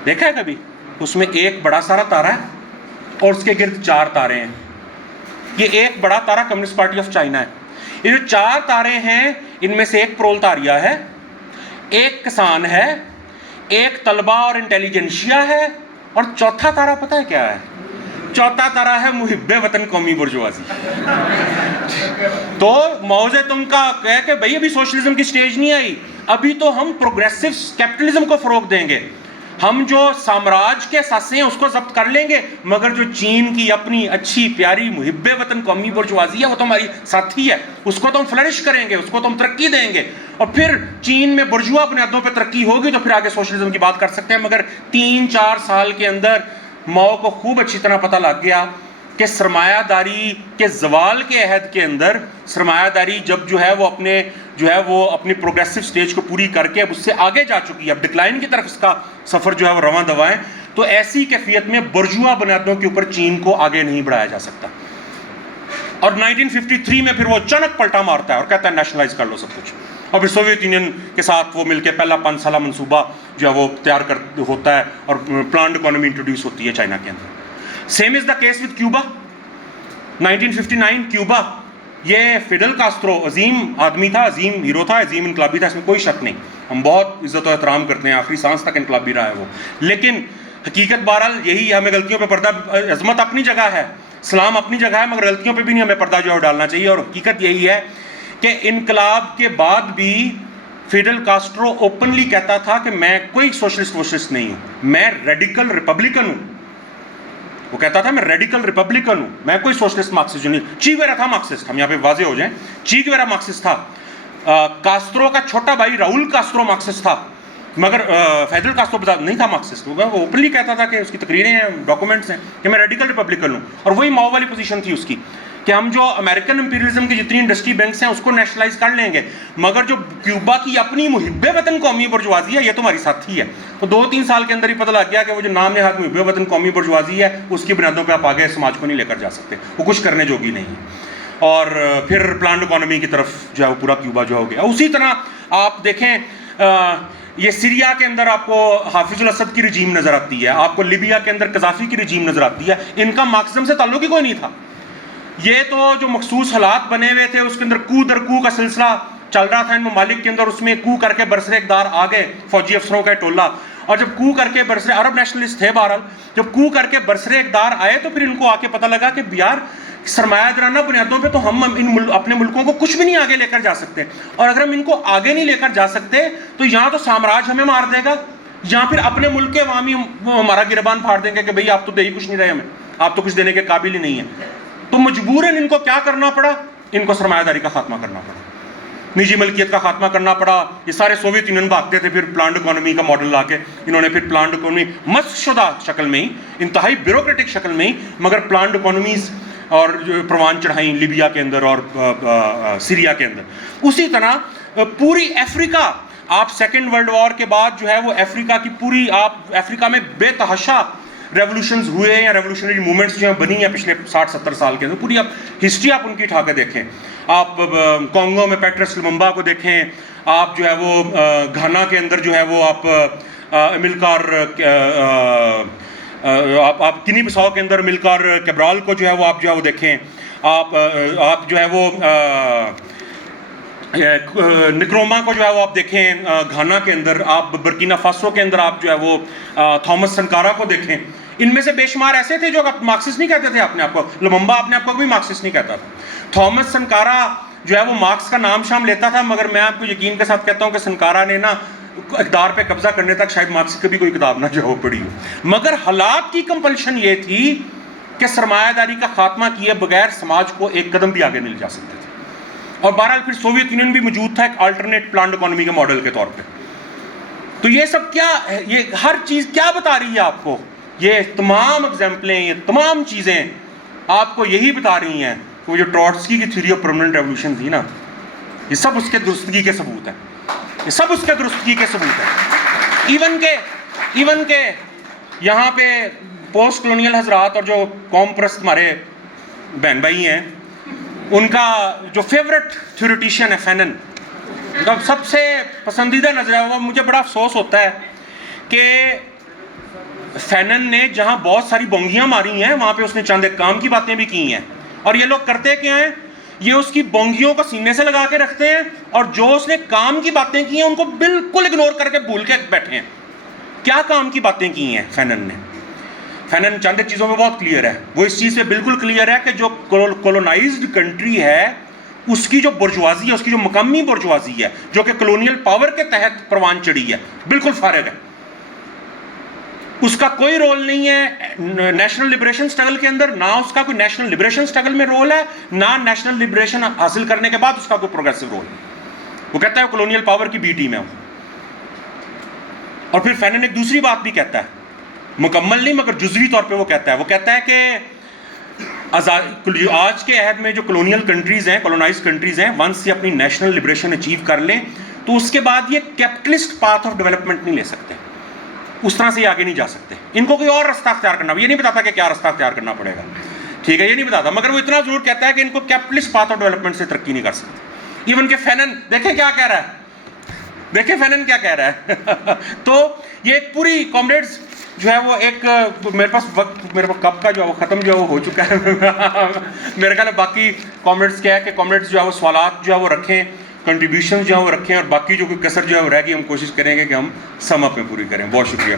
دیکھا ہے کبھی؟ اس میں ایک بڑا سارا تارا ہے اور اس کے گرد 4 تارے ہیں. یہ ایک بڑا تارا کمیونسٹ پارٹی آف چائنا ہے. یہ جو 4 تارے ہیں ان میں سے ایک پرولتاریہ ہے، ایک کسان ہے، ایک طلبہ اور انٹیلیجنشیا ہے، اور چوتھا تارا پتہ ہے کیا ہے؟ چوتھا تارا ہے محب وطن قومی برجوازی. تو ماؤ زے تونگ کا کہہ کہ بھئی ابھی سوشلزم کی سٹیج نہیں آئی، ابھی تو ہم پروگریسو کیپٹلزم کو فروغ دیں گے، ہم جو سامراج کے ساسے ہیں اس کو ضبط کر لیں گے، مگر جو چین کی اپنی اچھی پیاری محب وطن قومی برجوازی ہے وہ تو ہماری ساتھی ہے، اس کو تو ہم فلرش کریں گے، اس کو تو ہم ترقی دیں گے، اور پھر چین میں برجوا بنیادوں پہ ترقی ہوگی تو پھر آگے سوشلزم کی بات کر سکتے ہیں. مگر 3-4 سال کے اندر ماؤ کو خوب اچھی طرح پتہ لگ گیا کہ سرمایہ داری کے زوال کے عہد کے اندر سرمایہ داری جب جو ہے وہ اپنی پروگریسو سٹیج کو پوری کر کے اب اس سے آگے جا چکی ہے، اب ڈکلائن کی طرف اس کا سفر جو ہے وہ رواں دواں ہے، تو ایسی کیفیت میں برجوا بنیادوں کے اوپر چین کو آگے نہیں بڑھایا جا سکتا. اور 1953 میں پھر وہ اچانک پلٹا مارتا ہے اور کہتا ہے نیشنلائز کر لو سب کچھ، اور پھر سوویت یونین کے ساتھ وہ مل کے پہلا 5 سالہ منصوبہ جو ہے وہ تیار ہوتا ہے اور پلانڈ اکانومی انٹروڈیوس ہوتی ہے چائنا کے اندر. Same as the case with Cuba. 1959 Cuba, یہ فیڈل کاسٹرو عظیم آدمی تھا، عظیم ہیرو تھا، عظیم انقلابی تھا، اس میں کوئی شک نہیں، ہم بہت عزت و احترام کرتے ہیں، آخری سانس تک انقلابی رہا ہے وہ. لیکن حقیقت بہرحال یہی، ہمیں غلطیوں پہ پردہ، عظمت اپنی جگہ ہے، اسلام اپنی جگہ ہے، مگر غلطیوں پہ بھی نہیں ہمیں پردہ جو ہے ڈالنا چاہیے. اور حقیقت یہی ہے کہ انقلاب کے بعد بھی فیڈل کاسٹرو اوپنلی کہتا تھا کہ میں کوئی سوشلسٹ نہیں ہوں، میں ریڈیکل ریپبلکن ہوں. وہ کہتا تھا میں ریڈیکل ریپبلکن ہوں، میں کوئی سوشلسٹ مارکسسٹ نہیں. چی گیوارا تھا مارکسسٹ، ہم یہاں پہ واضح ہو جائیں، چی گیوارا مارکسسٹ تھا. کاسٹرو کا چھوٹا بھائی راؤل کاسٹرو مارکسسٹ تھا، مگر فیڈل کاسٹرو نہیں تھا مارکسسٹ. وہ اوپنلی کہتا تھا کہ اس کی تقریریں ہیں، ڈاکومنٹس ہیں کہ میں ریڈیکل ریپبلکن ہوں. اور وہی ماؤ والی پوزیشن تھی اس کی کہ ہم جو امریکن امپیریلزم کی جتنی انڈسٹری بینکس ہیں اس کو نیشنلائز کر لیں گے، مگر جو کیوبا کی اپنی محب وطن قومی برجوازی ہے یہ تو ہماری ساتھی ہے. تو 2-3 سال کے اندر ہی پتہ لگ گیا کہ وہ جو نام نہاد محب وطن قومی برجوازی ہے اس کی بنیادوں پہ آپ آگے سماج کو نہیں لے کر جا سکتے، وہ کچھ کرنے جوگی نہیں ہے. اور پھر پلانڈ اکانومی کی طرف جو ہے وہ پورا کیوبا جو ہو گیا. اسی طرح آپ دیکھیں یہ سیریا کے اندر آپ کو حافظ الاسد کی رجیم نظر آتی ہے، آپ کو لیبیا کے اندر قذافی کی رجیم نظر آتی ہے. ان کا مارکسزم سے تعلق ہی کوئی نہیں تھا. یہ تو جو مخصوص حالات بنے ہوئے تھے اس کے اندر کو در کو کا سلسلہ چل رہا تھا ان ممالک کے اندر، اس میں کو کر کے برسر اقتدار آ گئے فوجی افسروں کا ٹولہ، اور جب کو کر کے برسر عرب نیشنلسٹ تھے بہرحال، جب کو کر کے برسر اقتدار آئے تو پھر ان کو آ کے پتہ لگا کہ یار سرمایہ دارانہ بنیادوں پہ تو ہم اپنے ملکوں کو کچھ بھی نہیں آگے لے کر جا سکتے، اور اگر ہم ان کو آگے نہیں لے کر جا سکتے تو یہاں تو سامراج ہمیں مار دے گا، یا پھر اپنے ملک کے عوامی ہمارا گربان پھاڑ دیں گے کہ بھئی آپ تو دے ہی کچھ نہیں رہے ہمیں، آپ تو کچھ دینے کے قابل ہی نہیں ہیں. تو مجبوراً ان کو کیا کرنا پڑا؟ ان کو سرمایہ داری کا خاتمہ کرنا پڑا، نجی ملکیت کا خاتمہ کرنا پڑا. یہ سارے سوویت یونین بھاگتے تھے پھر پلانڈ اکانومی کا ماڈل لا کے، انہوں نے پھر پلانڈ اکانومی مسخ شدہ شکل میں ہی، انتہائی بیوروکریٹک شکل میں ہی، مگر پلانڈ اکانومیز اور پروان چڑھائیں لیبیا کے اندر اور سیریا کے اندر. اسی طرح پوری افریقہ، آپ سیکنڈ ورلڈ وار کے بعد جو ہے وہ افریقہ کی پوری، آپ افریقہ میں بے تحاشا ریولوشنز ہوئے ہیں یا ریولوشنری موومنٹس جو ہیں بنی ہیں پچھلے 60-70 سال کے اندر. پوری آپ ہسٹری آپ ان کی اٹھا کے دیکھیں، آپ کانگو میں پیٹرس لممبا کو دیکھیں، آپ جو ہے وہ گھانا کے اندر جو ہے وہ آپ املکار، آپ کنی بساؤ کے اندر املکار کیبرال کو جو ہے وہ آپ جو ہے وہ دیکھیں، آپ جو ہے وہ نکروما کو جو ہے وہ آپ دیکھیں گھانا کے اندر، آپ برکینا فاسو کے اندر آپ جو ہے وہ تھامس سنکارا کو دیکھیں. ان میں سے بے شمار ایسے تھے جو مارکسسٹ نہیں کہتے تھے اپنے آپ کو. لممبا اپنے آپ کو بھی مارکسسٹ نہیں کہتا تھا. تھامس سنکارا جو ہے وہ مارکس کا نام شام لیتا تھا، مگر میں آپ کو یقین کے ساتھ کہتا ہوں کہ سنکارا نے نا اقدار پہ قبضہ کرنے تک شاید مارکس کی کبھی کوئی کتاب نہ جو ہو پڑھی ہو، مگر حالات کی کمپلشن یہ تھی کہ سرمایہ داری کا خاتمہ کیے بغیر سماج کو ایک قدم بھی آگے نہیں جا سکتے تھے. اور بہرحال پھر سوویت یونین بھی موجود تھا ایک الٹرنیٹ پلانڈ اکانومی کے ماڈل کے طور پہ. تو یہ سب کیا، یہ ہر چیز کیا بتا رہی ہے آپ کو؟ یہ تمام ایگزامپلیں، یہ تمام چیزیں آپ کو یہی بتا رہی ہیں کہ وہ جو ٹروٹسکی کی تھیوری آف پرماننٹ ریولیوشن تھی نا، یہ سب اس کے درستگی کے ثبوت ہیں، یہ سب اس کے درستگی کے ثبوت ہیں. ایون کہ یہاں پہ پوسٹ کلونیل حضرات اور جو قوم پرست ہمارے بہن بھائی ہیں، ان کا جو فیورٹ تھیوریٹیشین ہے فینن، ان کا سب سے پسندیدہ نظریہ ہوا. مجھے بڑا افسوس ہوتا ہے کہ فینن نے جہاں بہت ساری بونگیاں ماری ہیں وہاں پہ اس نے چند ایک کام کی باتیں بھی کی ہیں. اور یہ لوگ کرتے کیا ہیں؟ یہ اس کی بونگیوں کو سینے سے لگا کے رکھتے ہیں اور جو اس نے کام کی باتیں کی ہیں ان کو بالکل اگنور کر کے بھول کے بیٹھے ہیں. کیا کام کی باتیں کی ہیں فینن نے؟ فینن چند ایک چیزوں میں بہت کلیئر ہے. وہ اس چیز پہ بالکل کلیئر ہے کہ جو کولونائزڈ کنٹری ہے اس کی جو برجوازی ہے، اس کی جو مقامی برجوازی ہے جو کہ کلونیل پاور کے تحت پروان چڑھی ہے، بالکل فارغ ہے. اس کا کوئی رول نہیں ہے نیشنل لبریشن سٹرگل کے اندر، نہ اس کا کوئی نیشنل لبریشن سٹرگل میں رول ہے، نہ نیشنل لبریشن حاصل کرنے کے بعد اس کا کوئی پروگریسو رول ہے. وہ کہتا ہے کلونیل پاور کی بی ٹیم ہے. اور پھر فینن ایک دوسری بات بھی کہتا ہے، مکمل نہیں مگر جزوی طور پہ وہ کہتا ہے کہ آج کے عہد میں جو کلونیل کنٹریز ہیں، کولونائز کنٹریز ہیں، ونس یہ اپنی نیشنل لبریشن اچیو کر لیں تو اس کے بعد یہ کیپٹلسٹ پاتھ آف ڈیولپمنٹ نہیں لے سکتے، اس طرح سے یہ آگے نہیں جا سکتے. ان کو کوئی اور رستہ اختیار کرنا، یہ نہیں بتاتا کہ کیا رستہ اختیار کرنا پڑے گا، ٹھیک ہے، یہ نہیں بتاتا، مگر وہ اتنا ضرور کہتا ہے کہ ان کو کیپٹلسٹ پاتھ آف ڈیولپمنٹ سے ترقی نہیں کر سکتے. ایون کہ فینن دیکھیں کیا کہہ رہا ہے، دیکھیں فینن کیا کہہ رہا ہے. تو یہ ایک پوری کامریڈز جو ہے وہ ایک، میرے پاس وقت، میرے پاس کب کا جو ہے وہ ختم جو ہے وہ ہو چکا ہے. میرے خیال ہے باقی کامریڈز کیا ہے کہ کامریڈز جو ہے وہ سوالات جو ہے وہ رکھیں، کنٹریبیوشن جو ہے وہ رکھیں، اور باقی جو کوئی کسر جو ہے وہ رہ گئی ہم کوشش کریں گے کہ ہم سم اپ میں پوری کریں. بہت شکریہ.